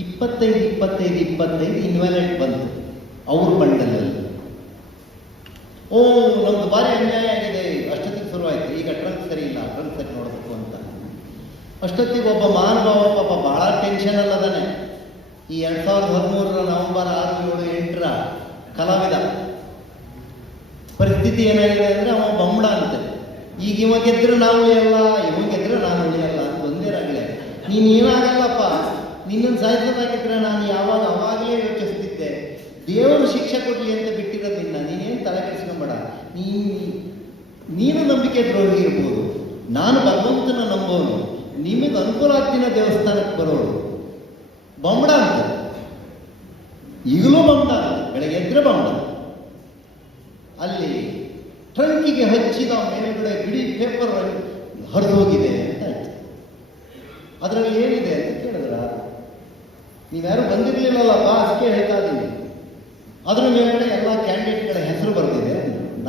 25 ಇನ್ವ್ಯಾಲಿಡ್ ಬಂತು ಅವ್ರ ಬಂಡಲಲ್ಲಿ. ಓ, ನಮ್ದು ಭಾರಿ ಅನ್ಯಾಯ ಆಗಿದೆ, ಅಷ್ಟೊತ್ತಿಗೆ ಶುರುವಾಯಿತು. ಈಗ ಟ್ರಂಕ್ ಸರಿ ಇಲ್ಲ, ಟ್ರಂಕ್ ಸರಿ ನೋಡಬೇಕು ಅಂತ. ಅಷ್ಟೊತ್ತಿಗೆ ಒಬ್ಬ ಮಹಾನುಭಾವ ಪಾಪ ಭಾಳ ಟೆನ್ಷನಲ್ಲದಾನೆ. ಈ 2013 ನವೆಂಬರ್ 6, 7, 8 ಕಲಾವಿದ. ಪರಿಸ್ಥಿತಿ ಏನಾಗಿದೆ ಅಂದರೆ, ಅವ ಬಂಬಡ ಅಂತೆ. ಈಗ ಇವ ಗೆದ್ರೆ ನಾವು ಉಳಿಯಲ್ಲ, ಇವ ಗೆದ್ರೆ ನಾನು ಉಳಿಯಲ್ಲ ಅಂತ ಒಂದೇ ರಗಳೆ. ನೀನು ಏನಾಗಲ್ಲಪ್ಪ, ನಿನ್ನನ್ನು ಸಾಯಿಸೋದಾಗಿದ್ರೆ ನಾನು ಅವಾಗಲೇ ಯೋಚಿಸ್ತಿದ್ದೆ, ದೇವರು ಶಿಕ್ಷೆ ಕೊಡಲಿ ಅಂತ ಬಿಟ್ಟಿರೋದು ನಿನ್ನ, ನೀನೇನು ತಲೆ ಕೆಡಿಸ್ಕೊಂಬೇಡ. ನೀನು ನಂಬಿಕೆ ದ್ರೋಹಿ ಇರ್ಬೋದು, ನಾನು ಭಗವಂತನ ನಂಬೋನು, ನಿಮಗೆ ಅನುಕೂಲ ಆಗ್ತಿನ ದೇವಸ್ಥಾನಕ್ಕೆ ಬರೋರು. ಬಂಬಡ ಅಂತ, ಈಗಲೂ ಬಂಬಡ ಅಂತ, ಬೆಳಗ್ಗೆ ಎದ್ರೆ ಬಂಬಡ. ಅಲ್ಲಿ ಟ್ರಂಕಿಗೆ ಹಚ್ಚಿದ ಮೇಲ್ಗಡೆ ಬಿಡಿ ಪೇಪರ್ ಹರಿದು ಹೋಗಿದೆ ಅಂತ ಆಯ್ತು. ಅದರಲ್ಲಿ ಏನಿದೆ ಅಂತ ಕೇಳಿದ್ರ, ನೀವ್ಯಾರು ಬಂದಿರಲಿಲ್ಲಲ್ಲಪ್ಪ, ಅದಕ್ಕೆ ಹೇಳ್ತಾ ಇದ್ದೀನಿ. ಅದ್ರ ಮೇಲ್ಗಡೆ ಎಲ್ಲ ಕ್ಯಾಂಡಿಡೇಟ್ಗಳ ಹೆಸರು ಬರೆದಿದೆ.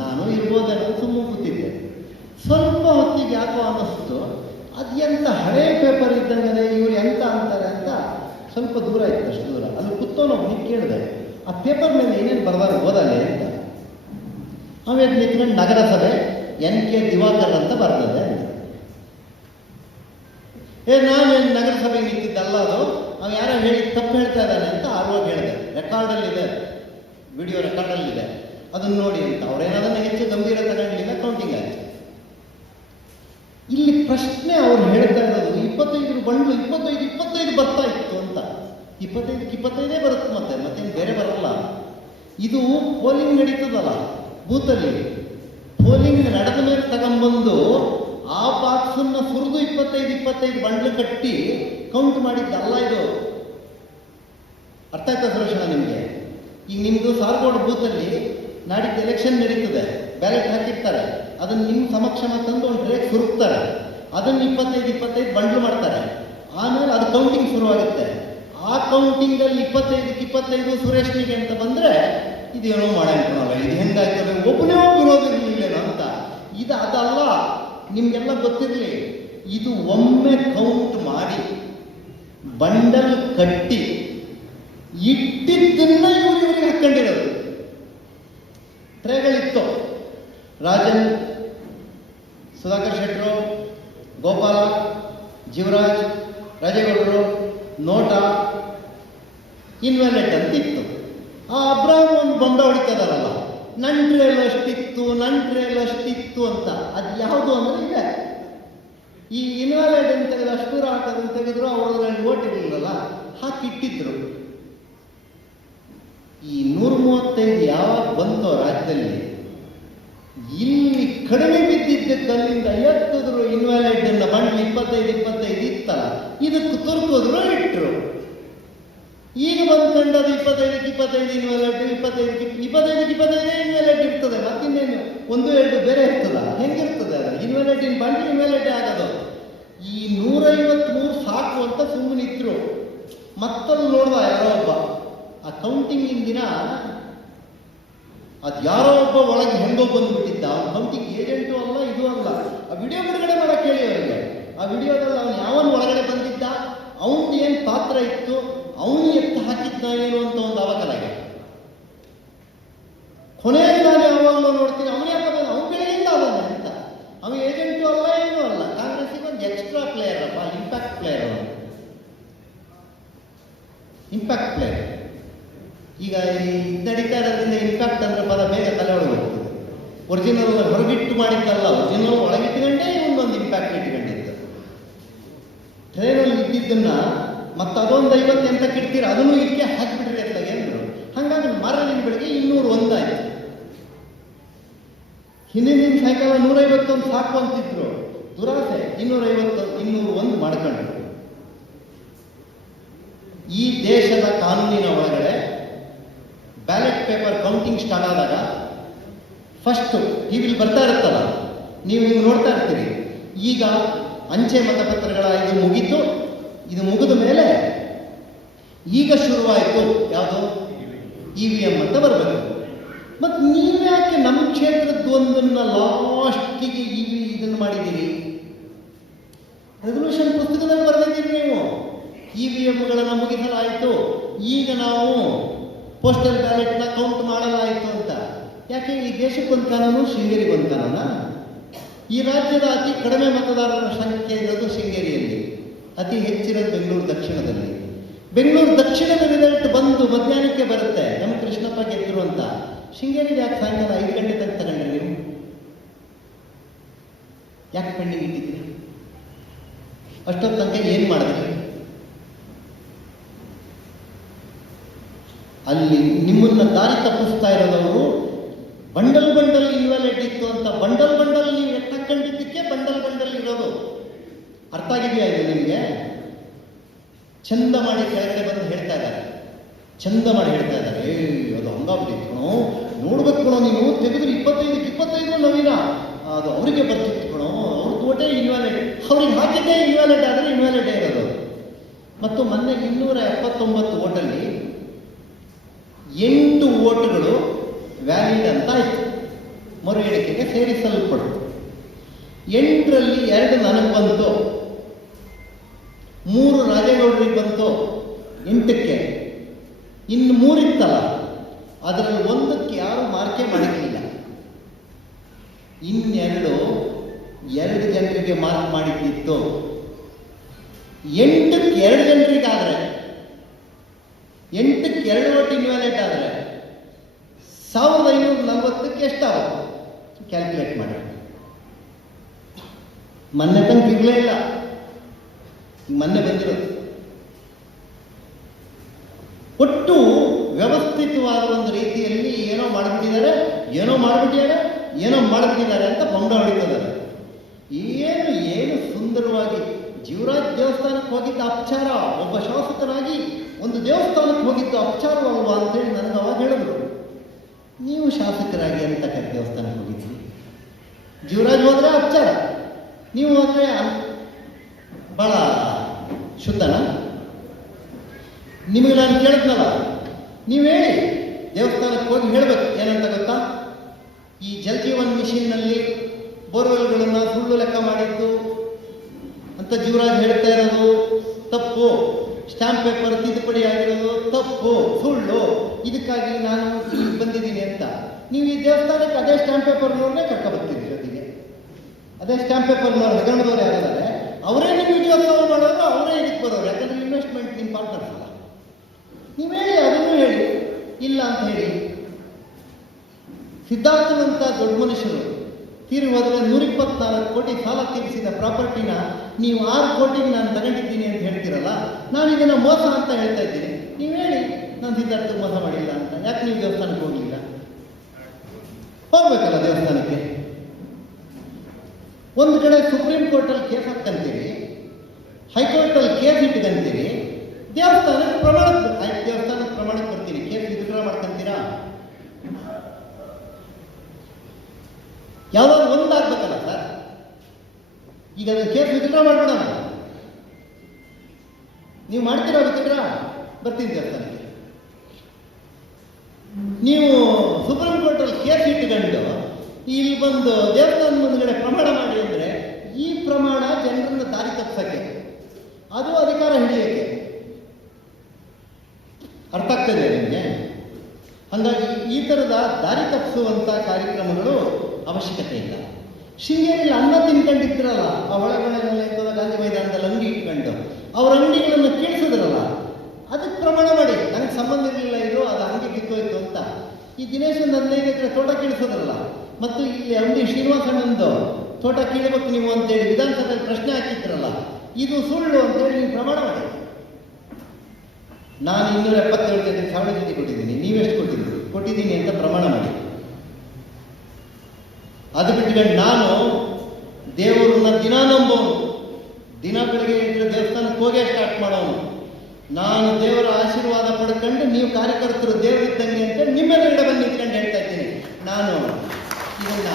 ನಾನು ಇರ್ಬೋದೇನೋ ಸುಮ್ಮನೆ ಕೂತಿದ್ದೆ. ಸ್ವಲ್ಪ ಹೊತ್ತಿಗೆ ಯಾಕೋ ಅನ್ನಿಸ್ತು, ಅದು ಎಂತ ಹಳೇ ಪೇಪರ್ ಇದ್ದಂಗೆ, ಇವ್ರು ಎಂತ ಅಂತಾರೆ ಅಂತ ಸ್ವಲ್ಪ ದೂರ ಇತ್ತು, ಅಷ್ಟು ದೂರ. ಅಲ್ಲಿ ಕೂತವನೊಬ್ಬನಿಗೆ ಕೇಳಿದೆ, ಆ ಪೇಪರ್ ಮೇಲೆ ಏನೇನು ಬರ್ದಾರೆ ಓದಲ್ಲೇ ಅಂತ. ಆಮೇಲೆ ನಿಂತ್ಕೊಂಡು ನಗರಸಭೆ NK ದಿವಾಕರ್ ಅಂತ ಬರ್ತದೆ ಅಂತ. ನಾನು ನಗರಸಭೆಗೆ ನಿಂತಿದ್ದಲ್ಲ, ಅದು ಅವ್ನು ಯಾರೋ ಹೇಳಿ ತಪ್ಪು ಹೇಳ್ತಾ ಇದ್ದಾನೆ ಅಂತ ಆರೋಗ್ಯ ಹೇಳಿದೆ. ರೆಕಾರ್ಡಲ್ಲಿದೆ, ವಿಡಿಯೋ ರೆಕಾರ್ಡಲ್ಲಿದೆ, ಅದನ್ನು ನೋಡಿ ಅಂತ. ಅವ್ರೇನಾದನ್ನು ಹೆಚ್ಚು ಗಂಭೀರ ತಗೊಂಡಿಲ್ಲ, ಕೌಂಟಿಂಗ್ ಆಯಿತು. ಇಲ್ಲಿ ಪ್ರಶ್ನೆ ಅವ್ರು ಹೇಳ್ತಾ ಇರೋದು, 25 ಬಂಡ್ಲು 25 ಬರ್ತಾ ಇತ್ತು ಅಂತ. 25 ಬರುತ್ತೆ, ಮತ್ತೇನು ಬೇರೆ ಬರಲ್ಲ. ಇದು ಪೋಲಿಂಗ್ ನಡೀತದಲ್ಲ ಬೂತಲ್ಲಿ, ಪೋಲಿಂಗ್ ನಡೆದ ಮೇಲೆ ತಗೊಂಡ್ಬಂದು ಆ ಬಾಕ್ಸನ್ನು ಸುರಿದು 25 ಬಂಡ್ಲು ಕಟ್ಟಿ ಕೌಂಟ್ ಮಾಡಿದ್ದಲ್ಲ ಇದು. ಅರ್ಥ ಆಯ್ತಾ ಸುರೇಶಣ್ಣ ನಿಮಗೆ? ಈಗ ನಿಮ್ಮದು ಸಾರ್ಗೋಡ್ ಬೂತಲ್ಲಿ ನಾಡಿದ್ದು ಎಲೆಕ್ಷನ್ ನಡೀತದೆ, ಬ್ಯಾಲೆಟ್ ಹಾಕಿರ್ತಾರೆ, ಅದನ್ನು ನಿಮ್ಮ ಸಮಕ್ಷಮ ತಂದು ಒಂದು ಟ್ರೇಕ್ ಸುರುಕ್ತಾರೆ, ಅದನ್ನು 25 ಬಂಡ್ಲು ಮಾಡ್ತಾರೆ. ಆಮೇಲೆ ಅದು ಕೌಂಟಿಂಗ್ ಶುರುವಾಗುತ್ತೆ. ಆ ಕೌಂಟಿಂಗಲ್ಲಿ 25 ಸುರೇಶ್ನಿಗೆ ಅಂತ ಬಂದರೆ ಇದೇನೋ ಮಾಡಲ್ಲ, ಇದು ಹೆಂಗಾಯ್ತದೆ, ಒಬ್ಬನೇ ವಿರೋಧ ಇರಲಿಲ್ಲ ಅಂತ. ಇದು ಅದಲ್ಲ, ನಿಮಗೆಲ್ಲ ಗೊತ್ತಿರಲಿ, ಇದು ಒಮ್ಮೆ ಕೌಂಟ್ ಮಾಡಿ ಬಂಡಲ್ ಕಟ್ಟಿ ಇಟ್ಟಿದ್ದನ್ನ ಇವರಿಗೆ ಹಾಕೊಂಡಿರೋದು. ಟ್ರೇಗಳಿತ್ತು, ರಾಜನ್, ಸುಧಾಕರ್ ಶೆಟ್ಟರು, ಗೋಪಾಲ, ಜೀವರಾಜ್, ರಾಜೇಗೌಡರು, ನೋಟ, ಇನ್ವ್ಯಾಲೆಟ್ ಅಂತ ಇತ್ತು. ಆ ಅಬ್ರಾಹಂ ಒಂದು ಬೊಂಡ ಹೊಡಿತದಾರಲ್ಲ, ನನ್ನ ಟ್ರೇಲ್ ಅಷ್ಟಿತ್ತು ಅಂತ. ಅದು ಯಾವುದು ಅಂದರೆ ಇದೆ, ಈ ಇನ್ವ್ಯಾಲಿಡ್ ಅಂತ ತೆಗೆದು ಅಷ್ಟೂರ ಹಾಕೋದನ್ನು ತೆಗೆದ್ರು, ಅವರಲ್ಲಿ ಓಟ್ ಇರಲಿಲ್ಲಲ್ಲ, ಹಾಕಿಟ್ಟಿದ್ರು. ಈ 135 ಯಾವಾಗ ಬಂತೋ ರಾಜ್ಯದಲ್ಲಿ, ಇಲ್ಲಿ ಕಡಿಮೆ ಬಿದ್ದಿದ್ದ ಕಲ್ಲಿಂದ ಎತ್ತಿದ್ರು ಇನ್ವ್ಯಾಲಿಡ್ ಅನ್ನ, ಬಂಡ್ಲು 25 ಇತ್ತಲ್ಲ, ಇದಕ್ಕೆ ತುರ್ಕಿದ್ರು, ಇಟ್ಟರು. ಈಗ ಬಂದ್ಕೊಂಡು ಅದು 25 ಇನ್ವ್ಯಾಲಿಡ್, 25 ಇನ್ವ್ಯಾಲಿಡ್ ಇರ್ತದೆ. ಮತ್ತಿನ್ನೇನು 1-2 ಬೇರೆ ಇರ್ತದ? ಹೆಂಗಿರ್ತದೆ ಅದು? ಇನ್ವ್ಯಾಲಿಡ್ ಬಂಡ್ಲು ಇನ್ವ್ಯಾಲಿಡ್ ಆಗೋದು. ಈ 153 ಸಾಕು ಅಂತ ಸುಮ್ಮನಿದ್ರು. ಮತ್ತಲ್ಲಿ ನೋಡ್ದ ಯಾರೋ ಒಬ್ಬ, ಆ ಕೌಂಟಿಂಗಿನ ದಿನ ಅದು ಯಾರೋ ಒಬ್ಬ ಒಳಗೆ ಹೆಂಗೋ ಬಂದ್ಬಿಟ್ಟಿದ್ದ. ಅವ್ನು ಕೌಂಟಿಂಗ್ ಏಜೆಂಟು ಅಲ್ಲ, ಇದು ಅಲ್ಲ. ಆ ವಿಡಿಯೋ ಬಿಡುಗಡೆ ಮಾಡಕ್ಕೆ ಹೇಳಿ ಅವರಿಗೆ. ಆ ವಿಡಿಯೋದಲ್ಲಿ ಅವನು ಯಾವನು ಒಳಗಡೆ ಬಂದಿದ್ದ, ಅವನು ಏನು ಪಾತ್ರ ಇತ್ತು, ಅವನು ಎತ್ತ ಹಾಕಿದ್ದ ಏನು ಅಂತ ಒಂದು ಅವಕಲಾಗೆ. ಕೊನೆಯಲ್ಲಿ ನಾನು ಯಾವಾಗಲೂ ನೋಡ್ತೀನಿ, ಅವನೇ ಬಂದ, ಅವನು ಬೆಳಗಿಂದ ಅವನೇ ಅಂತ. ಅವನು ಏಜೆಂಟು ಅಲ್ಲ, ಏನೂ ಅಲ್ಲ. ಕಾಂಗ್ರೆಸ್ಸಿಗೆ ಒಂದು ಎಕ್ಸ್ಟ್ರಾ ಪ್ಲೇಯರ್ ಅಪ್ಪ, ಇಂಪ್ಯಾಕ್ಟ್ ಪ್ಲೇಯರ್ ಅವನು, ಇಂಪ್ಯಾಕ್ಟ್ ಪ್ಲೇಯರ್. ಈಗ ಈ ನಡೀತಾ ಇರೋದ್ರಿಂದ ಇಂಪ್ಯಾಕ್ಟ್ ಅಂದ್ರೆ ಪದ ಬೇಗ ತಲೆ ಒಳಗೆ ಹೋಗ್ತದೆ. ಒರಿಜಿನಲ್ ಹೊರಗಿಟ್ಟು ಮಾಡಿದ್ದಲ್ಲ, ಒರಿಜಿನಲ್ ಒಳಗಿಟ್ಕೊಂಡೇ ಇವೊಂದೊಂದು ಇಂಪ್ಯಾಕ್ಟ್ ಇಟ್ಕೊಂಡಿದ್ದು. ಟ್ರೈನಲ್ಲಿ ಇದ್ದಿದ್ದನ್ನ ಮತ್ತು ಅದೊಂದು 50 ಎಂಟಕ್ಕೆ ಇಡ್ತೀರ, ಅದನ್ನು ಇದಕ್ಕೆ ಹಾಕಿಬಿಟ್ರಿ ಅತ್ಲಾಗೆ ಅಂದರು. ಹಾಗಾಗಿ ಮಾರನೇ ಬೆಳಿಗ್ಗೆ 201 ಆಯಿತು. ಹಿಂದಿನ ಸಾಯಂಕಾಲ 151 ಸಾಕು ಅಂತಿದ್ರು. ದುರಾಸೆ 201 ಮಾಡ್ಕೊಂಡ್ರು. ಈ ದೇಶದ ಕಾನೂನಿನ ಒಳಗಡೆ ಬ್ಯಾಲೆಟ್ ಪೇಪರ್ ಕೌಂಟಿಂಗ್ ಸ್ಟಾರ್ಟ್ ಆದಾಗ ಫಸ್ಟು ಟಿವಿಲಿ ಬರ್ತಾ ಇರುತ್ತಲ್ಲ, ನೀವು ಹಿಂಗೆ ನೋಡ್ತಾ ಇರ್ತೀರಿ. ಈಗ ಅಂಚೆ ಮತಪತ್ರಗಳ ಇದು ಮುಗೀತು. ಇದು ಮುಗಿದ ಮೇಲೆ ಈಗ ಶುರುವಾಯಿತು ಯಾವುದು, EVM ಅಂತ ಬರಬೇಕು. ಮತ್ತು ನೀವ್ಯಾಕೆ ನಮ್ಮ ಕ್ಷೇತ್ರದ್ದು ಒಂದನ್ನು ಲಾಸ್ಟಿಗೆ ಇದನ್ನು ಮಾಡಿದ್ದೀರಿ? ರೆಸಲ್ಯೂಷನ್ ಪುಸ್ತಕದಲ್ಲಿ ಬರೆದಿದ್ದೀರಿ ನೀವು. EVMಗಳನ್ನು ಮುಗಿಸಲಾಯಿತು, ಈಗ ನಾವು ಪೋಸ್ಟಲ್ ಬ್ಯಾಲೆಟ್ನ ಕೌಂಟ್ ಮಾಡಲಾಯಿತು ಅಂತ. ಯಾಕೆ? ಈ ದೇಶಕ್ಕೊಂದು ಕಾನೂನು, ಶೃಂಗೇರಿಗೊಂದು ಕಾನೂನ. ಈ ರಾಜ್ಯದ ಅತಿ ಕಡಿಮೆ ಮತದಾರರ ಸಂಖ್ಯೆ ಇರೋದು ಶೃಂಗೇರಿಯಲ್ಲಿ, ಅತಿ ಹೆಚ್ಚಿರೋದು ಬೆಂಗಳೂರು ದಕ್ಷಿಣದಲ್ಲಿ. ಬೆಂಗಳೂರು ದಕ್ಷಿಣದ ರಿಸಲ್ಟ್ ಬಂದು ಮಧ್ಯಾಹ್ನಕ್ಕೆ ಬರುತ್ತೆ, ನಮ್ಮ ಕೃಷ್ಣಪ್ಪ ಗೆದ್ದರು ಅಂತ. ಶೃಂಗೇರಿಗೆ ಯಾಕೆ ಸಾಯಂಕಾಲ 5 ಗಂಟೆ ತನಕ ತಗೊಂಡ್ರಿ ನೀವು? ಯಾಕೆ ಪೆಂಡಿಂಗ್ ಇಟ್ಟಿದ್ದೀರಿ? ಅಷ್ಟೊತ್ತು ತನಕ ಏನು ಮಾಡಿದ್ರಿ? ಅಲ್ಲಿ ನಿಮ್ಮನ್ನ ದಾರಿ ತಪ್ಪಿಸ್ತಾ ಇರೋದವರು ಬಂಡಲ್ ಇನ್ವ್ಯಾಲಿಡ್ ಇತ್ತು ಅಂತ ಬಂಡಲ್ ನೀವು ಎತ್ತಕೊಂಡಿದ್ದಕ್ಕೆ ಬಂಡಲ್ ಇರೋದು. ಅರ್ಥ ಆಗಿದೆಯಾ ಇದು ನಿಮಗೆ? ಚಂದ ಮಾಡಿ ಕೆಳಗಡೆ ಬಂದು ಹೇಳ್ತಾ ಇದ್ದಾರೆ, ಚಂದ ಮಾಡಿ ಹೇಳ್ತಾ ಇದ್ದಾರೆ, ಅದು ಹಂಗಾಗ್ಬಿಟ್ಟಿತ್ತು ಕಣೋ, ನೋಡ್ಬೇಕು ಕಣೋ, ನೀನು ತೆಗೆದ್ರೆ 25 ನವೀನ, ಅದು ಅವರಿಗೆ ಬರ್ತಿತ್ತು ಕಣೋ, ಅವ್ರ ತೋಟೆ ಇನ್ವ್ಯಾಲಿಡ್, ಅವ್ರಿಗೆ ಹಾಕಿದ್ದೇ ಇನ್ವ್ಯಾಲಿಡ್ ಆದರೆ ಇನ್ವ್ಯಾಲಿಡೇ ಇರೋದು. ಮತ್ತು ಮೊನ್ನೆ 279 ಓಟಲ್ಲಿ 8 ಓಟುಗಳು ವ್ಯಾಲಿಡ್ ಅಂತ ಆಯಿತು, ಮರು ಎಣಿಕೆಗೆ ಸೇರಿಸಲ್ಪಡ್ತು. 8ರಲ್ಲಿ 2 ನನಗೆ ಬಂತು, 3 ರಾಜೇಗೌಡರಿಗೆ ಬಂತು 8ಕ್ಕೆ. ಇನ್ನು 3 ಇತ್ತಲ್ಲ, ಅದರಲ್ಲಿ 1ಕ್ಕೆ ಯಾರು ಮಾರ್ಕೆ ಮಾಡಿರಲಿಲ್ಲ. ಇನ್ನೆರಡು 2 ಜನರಿಗೆ ಮಾರ್ಕ್ ಮಾಡಿದ್ದಿತ್ತು. 8ಕ್ಕೆ 2 ಜನರಿಗಾದರೆ, 8ಕ್ಕೆ 2 ಓಟ್ ಇನ್ವ್ಯಾಲಿಡ್ ಆದರೆ 1540ಕ್ಕೆ ಎಷ್ಟಾಗುತ್ತೆ ಕ್ಯಾಲ್ಕುಲೇಟ್ ಮಾಡಿ. ಮೊನ್ನೆ ತನಕ ಇರಲೇ ಇಲ್ಲ, ಮೊನ್ನೆ ಬಂದಿರೋದು. ಒಟ್ಟು ವ್ಯವಸ್ಥಿತವಾದ ಒಂದು ರೀತಿಯಲ್ಲಿ ಏನೋ ಮಾಡಿಬಿಟ್ಟಿದ್ದಾರೆ ಅಂತ ಬೊಂಡ ಹೊಡಿತಿದ್ದಾರೆ. ಏನು ಸುಂದರವಾಗಿ ಜೀವರಾಜ್ ದೇವಸ್ಥಾನಕ್ಕೆ ಹೋಗಿದ್ದ ಅಪಚಾರ, ಒಬ್ಬ ಶಾಸಕನಾಗಿ ಒಂದು ದೇವಸ್ಥಾನಕ್ಕೆ ಹೋಗಿದ್ದ ಅಪಚಾರವಲ್ವಾ ಅಂತೇಳಿ ನನಗೆ ಅವಾಗ ಹೇಳಿದ್ರು. ನೀವು ಶಾಸಕರಾಗಿ ಅಂತ ದೇವಸ್ಥಾನಕ್ಕೆ ಹೋಗಿದ್ರಿ, ಜೀವರಾಜ್ ಹೋದರೆ ಅಪಚಾರ, ನೀವು ಹೋದರೆ ಭಾಳ ಶುದ್ಧನಾ? ನಿಮಗೆ ನಾನು ಕೇಳಿದ್ನಲ್ಲ, ನೀವು ಹೇಳಿ, ದೇವಸ್ಥಾನಕ್ಕೆ ಹೋಗಿ ಹೇಳಬೇಕು. ಏನಂತ ಗೊತ್ತಾ, ಈ ಜಲ್ ಜೀವನ್ ಮಿಷನ್ನಲ್ಲಿ ಬೋರ್ವೆಲ್ಗಳನ್ನು ಸುಳ್ಳು ಲೆಕ್ಕ ಮಾಡಿದ್ದು ಅಂತ ಜೀವರಾಜ್ ಹೇಳ್ತಾ ಇರೋದು ತಪ್ಪು, ಸ್ಟಾಂಪ್ ಪೇಪರ್ ತಿದ್ದುಪಡಿ ಆಗಿರೋದು ತಪ್ಪು, ಸುಳ್ಳು, ಇದಕ್ಕಾಗಿ ನಾನು ಇಲ್ಲಿ ಬಂದಿದ್ದೀನಿ ಅಂತ. ನೀವು ಈ ದೇವಸ್ಥಾನಕ್ಕೆ ಅದೇ ಸ್ಟಾಂಪ್ ಪೇಪರ್ನವ್ರನ್ನೇ ಕರ್ಕೊಬರ್ತೀರಿ ಜೊತೆಗೆ. ಅದೇ ಸ್ಟಾಂಪ್ ಪೇಪರ್ನವ್ರು ಹಗರಣದವ್ರು ಯಾರಿದ್ದಾರೆ ಅವರೇ ನೀವು ವಿಜಯೋತ್ಸವ ಮಾಡೋರು, ಅವರೇ ಇದಕ್ಕೆ ಬರೋರು. ಯಾಕಂದರೆ ಇನ್ವೆಸ್ಟ್ಮೆಂಟ್ ನಿಮ್ಮ ಪಾರ್ಟ್ನರ್ಸ್ ಅಲ್ಲ. ನೀವು ಹೇಳಿ, ಅದನ್ನು ಹೇಳಿ, ಇಲ್ಲ ಅಂತ ಹೇಳಿ. ಸಿದ್ಧಾರ್ಥನಂತ ದೊಡ್ಡ ಮನುಷ್ಯರು ತೀರಿ ಹೋದರೆ 124 ಕೋಟಿ ಸಾಲ ತೀರಿಸಿದ ಪ್ರಾಪರ್ಟಿನ ನೀವು 6 ಕೋಟಿಗೆ ನಾನು ತಗೊಂಡಿದ್ದೀನಿ ಅಂತ ಹೇಳ್ತೀರಲ್ಲ, ನಾನು ಇದನ್ನು ಮೋಸ ಅಂತ ಹೇಳ್ತಾ ಇದ್ದೀನಿ. ನೀವು ಹೇಳಿ, ನಾನು ಸಿದ್ಧಾರ್ಥಕ್ಕೆ ಮೋಸ ಮಾಡಿಲ್ಲ ಅಂತ. ಯಾಕೆ ನೀವು ದೇವಸ್ಥಾನಕ್ಕೆ ಹೋಗಲಿಲ್ಲ? ಹೋಗ್ಬೇಕಲ್ಲ ದೇವಸ್ಥಾನಕ್ಕೆ. ಒಂದು ಕಡೆ ಸುಪ್ರೀಂ ಕೋರ್ಟಲ್ಲಿ ಕೇಸ್ ಹಾಕ್ತಂತೀರಿ, ಹೈಕೋರ್ಟಲ್ಲಿ ಕೇಸ್ ಇಟ್ಕಂತೀರಿ, ದೇವಸ್ಥಾನಕ್ಕೆ ಪ್ರಮಾಣಕ್ಕೆ ಬರ್ತೀರಿ, ಕೇಸ್ ವಿಡ್ರಾ ಮಾಡ್ಕೊಂತೀರಾ? ಯಾವ್ದಾದ್ರು ಒಂದಾಗಬೇಕಲ್ಲ ಸರ್. ಈಗ ಅದನ್ನು ಕೇಸ್ ವಿಡ್ರಾ ಮಾಡ್ಬಿಡೋಣ. ನೀವು ಮಾಡ್ತೀರಾ ವಿಡ್ರಾ? ಬರ್ತೀನಿ ದೇವಸ್ಥಾನಕ್ಕೆ. ನೀವು ಸುಪ್ರೀಂ ಕೋರ್ಟಲ್ಲಿ ಕೇಸ್ ಇಟ್ಟುಕೊಂಡು ಇಲ್ಲಿ ಬಂದು ದೇವಸ್ಥಾನ ಮುಂದ್ಗಡೆ ಪ್ರಮಾಣ ಮಾಡಿ ಅಂದರೆ, ಈ ಪ್ರಮಾಣ ಜನರನ್ನು ದಾರಿ ತಪ್ಪಿಸಕ್ಕೆ, ಅದು ಅಧಿಕಾರ ಹಿಡಿಯಕ್ಕೆ. ಅರ್ಥ ಆಗ್ತದೆ ನಿಮಗೆ? ಹಾಗಾಗಿ ಈ ಥರದ ದಾರಿ ತಪ್ಪಿಸುವಂಥ ಕಾರ್ಯಕ್ರಮಗಳು ಅವಶ್ಯಕತೆ ಇಲ್ಲ. ಶೃಂಗೇರಿಯಲ್ಲಿ ಅನ್ನ ತಿನ್ಕೊಂಡಿದ್ರಲ್ಲ, ಆ ಒಳಗಡೆನೆಲ್ಲ ಇರ್ತದ ಗಾಂಧಿ ಮೈದಾನದಲ್ಲಿ ಅಂಗಡಿ ಇಟ್ಕೊಂಡು ಅವ್ರ ಅಂಗಡಿಗಳನ್ನು ಕೀಳ್ಸಿದ್ರಲ್ಲ, ಅದಕ್ಕೆ ಪ್ರಮಾಣ ಮಾಡಿ. ನನಗೆ ಸಂಬಂಧ ಇರಲಿಲ್ಲ ಇದು, ಅದು ಅಂಗಡಿ ಕಿತ್ತೋಯ್ತು ಅಂತ. ಈ ದಿನೇಶ್ ಒಂದು 15 ಎಕರೆ ತೋಟ ಕೀಳಿಸೋದ್ರಲ್ಲ, ಮತ್ತು ಇಲ್ಲಿ ಅಂಗಡಿ ಶ್ರೀನಿವಾಸಣ್ಣಂದು ತೋಟ ಕೀಳಬೇಕು ನೀವು ಅಂತೇಳಿ ವಿಧಾನಸಭೆಯಲ್ಲಿ ಪ್ರಶ್ನೆ ಹಾಕಿದ್ರಲ್ಲ, ಇದು ಸುಳ್ಳು ಅಂತೇಳಿ ನೀವು ಪ್ರಮಾಣ ಮಾಡಿ. ನಾನು 277 ಜೊತೆ ಸಾವಿರ ಜೊತೆ ಕೊಟ್ಟಿದ್ದೀನಿ, ನೀವೆಷ್ಟು ಕೊಟ್ಟಿದ್ದೀನಿ ಅಂತ ಪ್ರಮಾಣ ಮಾಡಿ. ಅದು ಬಿಟ್ಕೊಂಡು ನಾನು ದೇವರನ್ನ ದಿನ ನಂಬೋನು, ದಿನ ಬೆಳಗ್ಗೆ ಇದ್ರೆ ದೇವಸ್ಥಾನಕ್ಕೆ ಹೋಗೇ ಸ್ಟಾರ್ಟ್ ಮಾಡೋನು. ನಾನು ದೇವರ ಆಶೀರ್ವಾದ ಪಡ್ಕೊಂಡು ನೀವು ಕಾರ್ಯಕರ್ತರು ದೇವರಿದ್ದಂಗೆ ಅಂತ ನಿಮ್ಮೆದುರುಗಡೆ ಬಂದು ನಿಂತ್ಕೊಂಡು ಹೇಳ್ತಾ ಇದ್ದೀನಿ. ನಾನು ಇದನ್ನ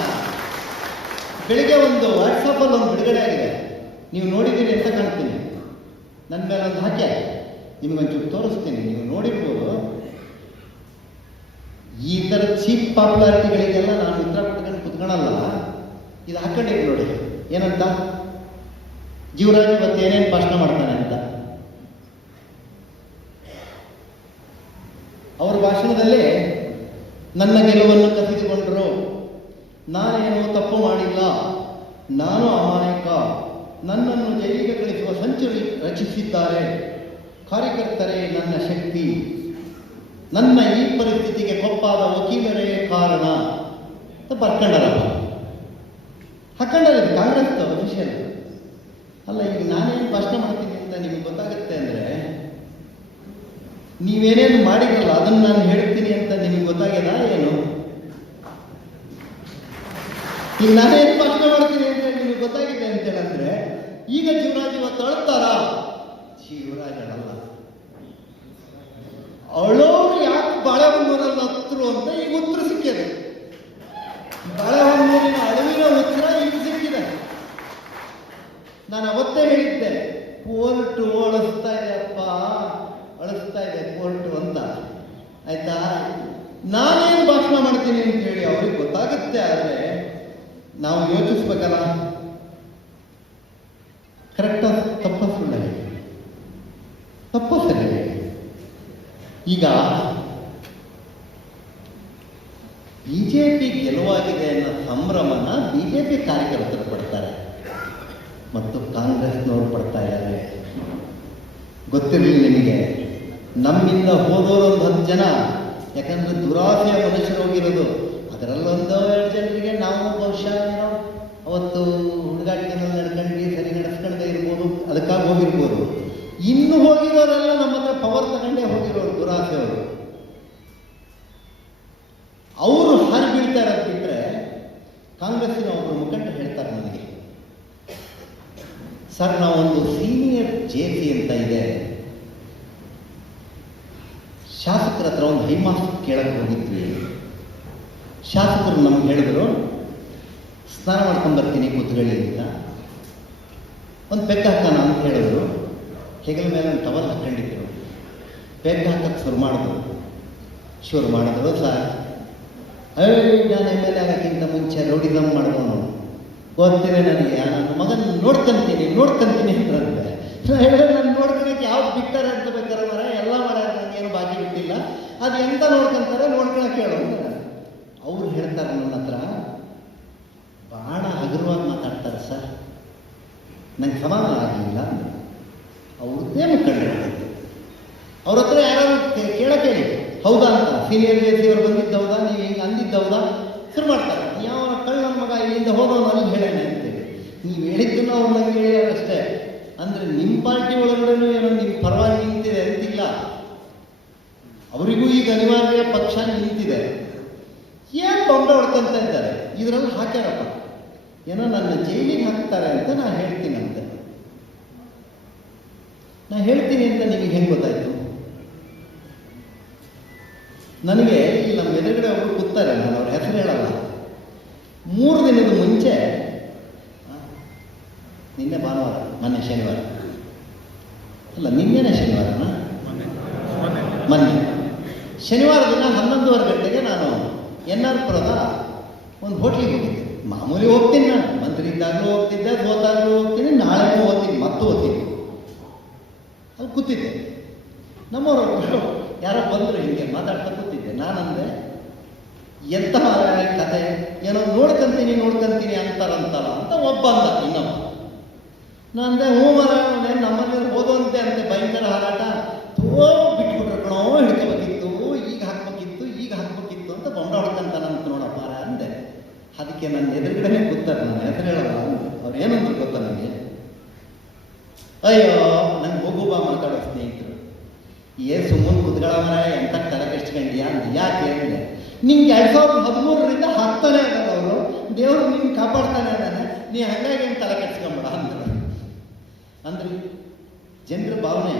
ಬೆಳಿಗ್ಗೆ ಒಂದು ವಾಟ್ಸಪ್ಪಲ್ಲಿ ಒಂದು ಬಿಡುಗಡೆ ಆಗಿದೆ, ನೀವು ನೋಡಿದ್ದೀರಿ ಅಂತ ಕಾಣ್ತೀನಿ. ನನ್ನ ಮೇಲೆ ಒಂದು ಹಾಕಿ ನಿಮಗೊಂಚೂರು ತೋರಿಸ್ತೀನಿ, ನೀವು ನೋಡಿರ್ಬೋದು. ಈ ಥರ ಚೀಪ್ ಪಾಪ್ಯುಲಾರಿಟಿಗಳಿಗೆಲ್ಲ ನಾನು ಉತ್ತರ ಕೊಟ್ಕೊಂಡು ಕುತ್ಕೊಳಲ್ಲ. ಇದು ಹಾಕೊಂಡಿರಿ ನೋಡಿ, ಏನಂತ ಜೀವರಾಜ್ ಇವತ್ತು ಏನೇನು ಭಾಷಣ ಮಾಡ್ತಾನೆ ಅಂತ. ಅವ್ರ ಭಾಷಣದಲ್ಲಿ ನನ್ನ ಗೆಲುವನ್ನು ಕಸಿದುಕೊಂಡರು, ನಾನೇನು ತಪ್ಪು ಮಾಡಿಲ್ಲ, ನಾನು ಅಮಾಯಕ, ನನ್ನನ್ನು ಜೈಲಿಗೆ ಕಳಿಸುವ ಸಂಚು ರಚಿಸಿದ್ದಾರೆ ಕಾರ್ಯಕರ್ತರೇ ನನ್ನ ಶಕ್ತಿ, ನನ್ನ ಈ ಪರಿಸ್ಥಿತಿಗೆ ಕೊಪ್ಪಾದ ವಕೀಲರೇ ಕಾರಣ ಅಂತ ಬರ್ಕೊಂಡರಲ್ಲ. ಹಾಕೊಂಡಲ್ಲ, ಕಾಂಗ್ರೆಸ್ ಅಫಿಷಿಯಲ್ ಅಲ್ಲ. ಈಗ ನಾನೇನು ಭಾಷಣ ಮಾಡ್ತೀನಿ ಅಂತ ನಿಮಗೆ ಗೊತ್ತಾಗುತ್ತೆ ಅಂದರೆ, ನೀವೇನೇನು ಮಾಡಿರಲ್ಲ ಅದನ್ನು ನಾನು ಹೇಳ್ತೀನಿ ಅಂತ ನಿಮಗೆ ಗೊತ್ತಾಗ್ಯದ ಏನು? ಈಗ ನಾನೇನು ಭಾಷಣ ಮಾಡ್ತೀನಿ ಅಂತ ನಿಮಗೆ ಗೊತ್ತಾಗಿದೆ ಅಂತೇಳಂದ್ರೆ, ಈಗ ಜೀವರಾಜ್ ಇವತ್ತು ಅಳ್ತಾರ? ಜೀವರಾಜ್ ಅಳಲ್ಲ. ಅಳೋರು ಯಾಕೆ ಬಾಳೆಹೊನ್ನೂರಲ್ಲಿ ಹತ್ತರು ಅಂತ ಈಗ ಉತ್ತರ ಸಿಕ್ಕಿದೆ. ಬಾಳೆಹೊನ್ನೂರಿನ ಅಳವಿನ ಉತ್ತರ ಈಗ ಸಿಕ್ಕಿದೆ. ನಾನು ಅವತ್ತೇ ಹೇಳಿದ್ದೆ, ಕೋರ್ಟು ಅಳಿಸ್ತಾ ಇದೆಯಪ್ಪ, ಅಳಿಸ್ತಾ ಇದೆ ಕೋರ್ಟು ಅಂತ. ಆಯ್ತಾ? ನಾನೇನು ಭಾಷಣ ಮಾಡ್ತೀನಿ ಅಂತ ಹೇಳಿ ಅವ್ರಿಗೆ ಗೊತ್ತಾಗುತ್ತೆ. ಆದರೆ ನಾವು ಯೋಚಿಸ್ಬೇಕಲ್ಲ, ಕರೆಕ್ಟಾಗಿ ತಪ್ಪ ಸುಳ್ಳು, ತಪ್ಪ ಸರಿ. ಈಗ ಬಿಜೆಪಿ ಗೆಲುವಾಗಿದೆ ಅನ್ನೋ ಸಂಭ್ರಮನ ಬಿಜೆಪಿ ಕಾರ್ಯಕರ್ತರು ಪಡ್ತಾರೆ ಮತ್ತು ಕಾಂಗ್ರೆಸ್ನವರು ಪಡ್ತಾ ಇದ್ದಾರೆ. ಗೊತ್ತಿರಲಿ ನಿಮಗೆ, ನಮ್ಮಿಂದ ಹೋದವರು ಒಂದು 10 ಜನ, ಯಾಕಂದ್ರೆ ದುರಾಸೆಯ ಮನುಷ್ಯರು ಹೋಗಿರೋದು. ಅದರಲ್ಲೊಂದು 2 ಜನರಿಗೆ ನಾವು ಬಹುಶಃ ಅವತ್ತು ಹುಡುಗಾಟಿಕೆನಲ್ಲಿ ನಡ್ಕೊಂಡ್ವಿ, ಸರಿ ನಡೆಸ್ಕೊಂಡೇ ಇರ್ಬೋದು, ಅದಕ್ಕಾಗಿ ಹೋಗಿರ್ಬೋದು. ಇನ್ನು ಹೋಗಿರೋರೆಲ್ಲ ನಮ್ಮ ಹತ್ರ ಪವರ್ ತಗೊಂಡೇ ಹೋಗಿರೋರು ದುರಾಸೆಯವರು. ಅವರು ಹಾರಿ ಬೀಳ್ತಾ ಇರೋದು ಬಿಟ್ಟರೆ, ಕಾಂಗ್ರೆಸ್ಸಿನ ಒಬ್ಬರು ಮುಖಂಡ ಹೇಳ್ತಾರೆ ನನಗೆ, ಸರ್ ನಾವೊಂದು ಸೀನಿಯರ್ JC ಅಂತ ಇದೆ, ಶಾಸಕರ ಹತ್ರ ಒಂದು ಹೈಮಾಸ್ ಕೇಳಕ್ಕೆ ಹೋಗಿದ್ವಿ. ಶಾಸಕರು ನಮ್ಗೆ ಹೇಳಿದ್ರು ಸ್ನಾನ ಮಾಡ್ಕೊಂಡು ಬರ್ತೀನಿ ಕೂತ್ಕೊಳ್ಳಿ ಅಂತ. ಒಂದು ಪೆಗ್ ಹಾಕೋಣ ಅಂತ ಹೇಳಿದ್ರು. ಹೆಗಲ ಮೇಲೆ ಒಂದು ಟವಲ್ ಹಾಕ್ಕೊಂಡಿದ್ರು. ಪೆಗ್ ಹಾಕಕ್ಕೆ ಶುರು ಮಾಡಿದ್ರು ಸರ್. ನಾನು MLA ಆಗೋಕ್ಕಿಂತ ಮುಂಚೆ ರೌಡಿಸಮ್ ಮಾಡಿದವನು ಗೊತ್ತಿದೆ ನನಗೆ. ನನ್ನ ಮಗನ ನೋಡ್ಕೊಂತೀನಿ ಅಂತಂದ್ರೆ ನಾನು ನೋಡ್ಕೊಳಕ್ಕೆ ಯಾವ್ದು ಬಿಡ್ತಾರೆ ಅಂತ ಬೇಕಾದ್ರೆ ಮರ ಎಲ್ಲ ಮಾಡ್ಯಾರ, ನನಗೇನು ಬಾಕಿ ಬಿಟ್ಟಿಲ್ಲ. ಅದು ಎಂತ ನೋಡ್ಕೊಂತಾರೆ ನೋಡ್ಕೊಳಕ್ಕೆ ಹೇಳೋ. ಅವ್ರು ಹೇಳ್ತಾರೆ ನನ್ನ ಹತ್ರ ಭಾಳ ಹಗುರವಾಗಿ ಮಾತಾಡ್ತಾರೆ ಸರ್, ನಂಗೆ ಸಮಾಧಾನ ಆಗಲಿಲ್ಲ ಅಂದ್ರೆ. ಅವ್ರದ್ದೇ ಮುಖಂಡರು ಅವ್ರ ಹತ್ರ ಯಾರು ಕೇಳಕ್ಕೆ ಹೇಳಿ ಹೌದಾ ಅಂತ. ಸೀನಿಯರ್ JC ಅವ್ರು ಬಂದಿದ್ದೌದಾ, ನೀವು ಹಿಂಗೆ ಅಂದಿದ್ದೌದಾ ಶುರು ಮಾಡ್ತಾರೆ. ಯಾವ ಕಳ್ಳ ನನ್ನ ಮಗ ಇಲ್ಲಿಂದ ಹೋದವನು ಅಲ್ಲಿ ಹೇಳೋಣ ಅಂತೇಳಿ ನೀವು ಹೇಳಿದ್ದನ್ನು ಅವ್ರು ನನಗೆ ಹೇಳ್ಯಾರ ಅಷ್ಟೇ. ಅಂದರೆ ನಿಮ್ಮ ಪಾರ್ಟಿ ಒಳಗಡೆನೂ ಏನೋ ನಿಮ್ಮ ಪರವಾಗಿ ನಿಂತಿದೆ ಅಂತಿಲ್ಲ, ಅವರಿಗೂ ಈಗ ಅನಿವಾರ್ಯ ಪಕ್ಷ ನಿಂತಿದೆ. ಏನು ಬೊಂಬೆ ಹೊಡ್ಕೊಂತ ಇದ್ದಾರೆ ಇದರಲ್ಲಿ ಹಾಕ್ಯಾರಪ್ಪ, ಏನೋ ನನ್ನ ಜೈಲಿಗೆ ಹಾಕ್ತಾರೆ ಅಂತ ನಾನು ಹೇಳ್ತೀನಂತೆ. ನಾನು ಹೇಳ್ತೀನಿ ಅಂತ ನಿಮಗೆ ಹೆಂಗೆ ಗೊತ್ತಾಯ್ತು? ನನಗೆ ಇಲ್ಲಿ ನಮ್ಮ ಎದುರುಗಡೆ ಒಬ್ಬರು ಕೂತಾರೆ, ನಾನು ಅವ್ರ ಹೆಸರು ಹೇಳಲ್ಲ. 3 ದಿನದ ಮುಂಚೆ, ನಿನ್ನೆ ಭಾನುವಾರ, ಮೊನ್ನೆ ಶನಿವಾರ ಅಲ್ಲ ನಿನ್ನೆನೇ ಶನಿವಾರನ ಮೊನ್ನೆ ಶನಿವಾರ ದಿನ 11:30 ಗಂಟೆಗೆ ನಾನು NR ಪುರದ ಒಂದು ಹೋಟ್ಲಿಗೆ ಹೋಗಿದ್ದೆ. ಮಾಮೂಲಿ ಹೋಗ್ತೀನಿ, ನಾನು ಮಂತ್ರಿ ಇದ್ದಾಗಲೂ ಹೋಗ್ತಿದ್ದೆ, ಸೋತಾಗಲೂ ಹೋಗ್ತೀನಿ, ನಾಳೆನೂ ಹೋಗ್ತೀನಿ, ಮತ್ತೆ ಹೋಗ್ತೀನಿ. ಅಲ್ಲಿ ಕೂತಿದ್ದೆ. ನಮ್ಮವರು ಯಾರೋ ಬಂದರು, ಹಿಂಗೆ ಮಾತಾಡ್ತಾ ಕೂತಿದ್ದೆ. ನಾನಂದೆ ಎಂಥ ಕತೆ, ಏನೋ ನೋಡ್ಕೊಂತೀನಿ ಅಂತಾರಂತಲ್ಲ ಅಂತ ಒಬ್ಬ ಅಂದ. ಇನ್ನೊಬ್ಬ ನಾನಂದೆ ಹ್ಞೂ ಮರ ನಮ್ಮಲ್ಲಿ ಓದುವಂತೆ ಅಂತೆ, ಭಯಂಕರ ಹಾರಾಟ, ಬಿಟ್ಬಿಟ್ರೆ ಕಣೋ, ಹಿಡ್ಕೋಬೇಕಿತ್ತು, ಈಗ ಹಾಕ್ಬೇಕಿತ್ತು ಅಂತ ಬೊಂಡ ಹೊಡ್ಕೊಂತಾನಂತ ನೋಡಪ್ಪ ಅಂದೆ. ಅದಕ್ಕೆ ನನ್ನ ಎದುರುಗಡೆ ಕೂತಾರೆ, ನಾನು ಹೆಸರು ಹೇಳಲ್ಲ. ಅವ್ರು ಏನಂದ್ರು ಗೊತ್ತಾ ನನಗೆ? ಅಯ್ಯೋ ನಂಗೆ ಹೋಗುವ ಮಾತಾಡೋ ಸ್ನೇಹಿತರು, ಸುಮ್ಮನೆ ಕುತ್ಕೊಳ್ಳೋಣ ಎಂತ ತಲೆ ಕೆಡ್ಸ್ಕೊಂಡ್ಯಾ ಅಂತ. ಯಾಕೆ ಹೇಳಿದೆ? ನಿಮ್ಗೆ 2013ರಿಂದ ಹಾಕ್ತಾನೆ ಇದ್ದಾರೆ ಅವರು, ದೇವರು ನಿಮ್ಗೆ ಕಾಪಾಡ್ತಾನೆ ಇದ್ದಾನೆ, ನೀ ಹಾಗಾಗಿ ಏನು ತಲೆ ಕೆಡ್ಸ್ಕೊಂಬೇಡ ಅಂತಾರೆ. ಅಂದ್ರೆ ಜನರ ಭಾವನೆ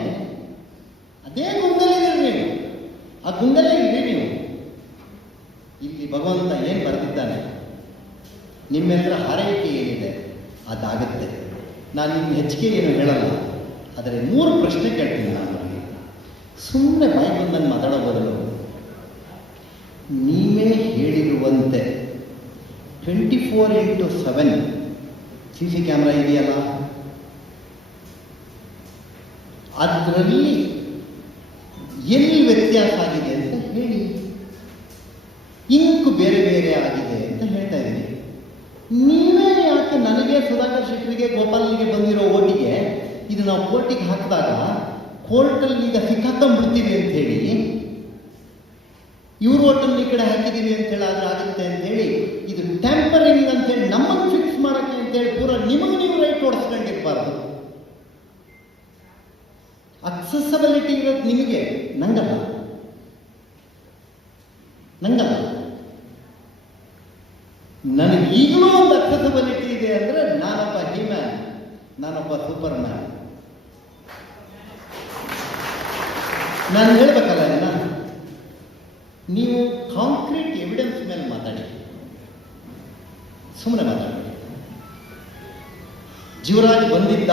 ಅದೇ ಗುಂಗಲ್ಲಿದ್ದೀರಿ ನೀವು, ಆ ಗುಂಗಲ್ಲೇ ಇದ್ದೀರಿ ನೀವು. ಇಲ್ಲಿ ಭಗವಂತ ಏನು ಬರೆದಿದ್ದಾನೆ, ನಿಮ್ಮೆಲ್ಲರ ಹಾರೈಕೆ ಏನಿದೆ ಅದಾಗುತ್ತೆ. ನಾನು ನಿಮ್ಮ ಹೆಚ್ಚಿಗೆ ಏನು ಹೇಳಲ್ಲ, ಆದರೆ 3 ಪ್ರಶ್ನೆ ಕೇಳ್ತೀನಿ ನಾನು. ಸುಮ್ಮನೆ ಬಾಯಿ ಬಂದಂಗೆ ಮಾತಾಡೋ ಬದಲು ನೀವೇ ಹೇಳಿರುವಂತೆ 24x7 CC ಕ್ಯಾಮ್ರಾ ಇದೆಯಲ್ಲ, ಅದರಲ್ಲಿ ಎಲ್ಲಿ ವ್ಯತ್ಯಾಸ ಆಗಿದೆ ಅಂತ ಹೇಳಿ. ಇಂಕು ಬೇರೆ ಬೇರೆ ಆಗಿದೆ ಅಂತ ಹೇಳ್ತಾ ಇದ್ದೀನಿ. ನೀವೇ ಯಾಕೆ ನನಗೆ, ಸುಧಾಕರ್ ಶೆಟ್ಟರಿಗೆ, ಗೋಪಾಲನಿಗೆ ಬಂದಿರೋ ಓಟಿಗೆ ಇದು ನಾವು ಕೋರ್ಟಿಗೆ ಹಾಕಿದಾಗ ಕೋರ್ಟಲ್ಲಿ ಈಗ ಸಿಕ್ಕಾಕೊಂಡ್ಬಿಡ್ತೀವಿ ಅಂತ ಹೇಳಿ, ಇವ್ರ ಓಟನ್ನು ಈ ಕಡೆ ಹಾಕಿದ್ದೀವಿ ಅಂತ ಹೇಳಿ ಆದ್ರೆ ಆಗುತ್ತೆ ಅಂತ ಹೇಳಿ, ಇದು ಟ್ಯಾಂಪರಿಂಗ್ ಅಂತೇಳಿ ನಮ್ಮನ್ನು ಫಿಕ್ಸ್ ಮಾಡೋಕ್ಕೆ ಅಂತೇಳಿ ಪೂರ ನಿಮಗೆ ನೀವು ರೈಟ್ ಓಡಿಸ್ಕೊಂಡಿರ್ಬಾರ್ದು. ಅಕ್ಸೆಸಬಿಲಿಟಿ ಇರೋದು ನಿಮಗೆ, ನಂಗಲ್ಲ. ನನಗೆ ಈಗಲೂ ಒಂದು ಅಕ್ಸೆಸಬಿಲಿಟಿ ಇದೆ ಅಂದರೆ ನಾನೊಬ್ಬ ಹೀಮ್ಯಾನ್, ನಾನೊಬ್ಬ ಸೂಪರ್ ಮ್ಯಾನ್. ನಾನು ಹೇಳ್ಬೇಕಲ್ಲ ಇದನ್ನ. ನೀವು ಕಾಂಕ್ರೀಟ್ ಎವಿಡೆನ್ಸ್ ಮೇಲೆ ಮಾತಾಡಿ, ಸುಮ್ಮನೆ ಮಾತಾಡಬೇಡಿ. ಜೀವರಾಜ್ ಬಂದಿದ್ದ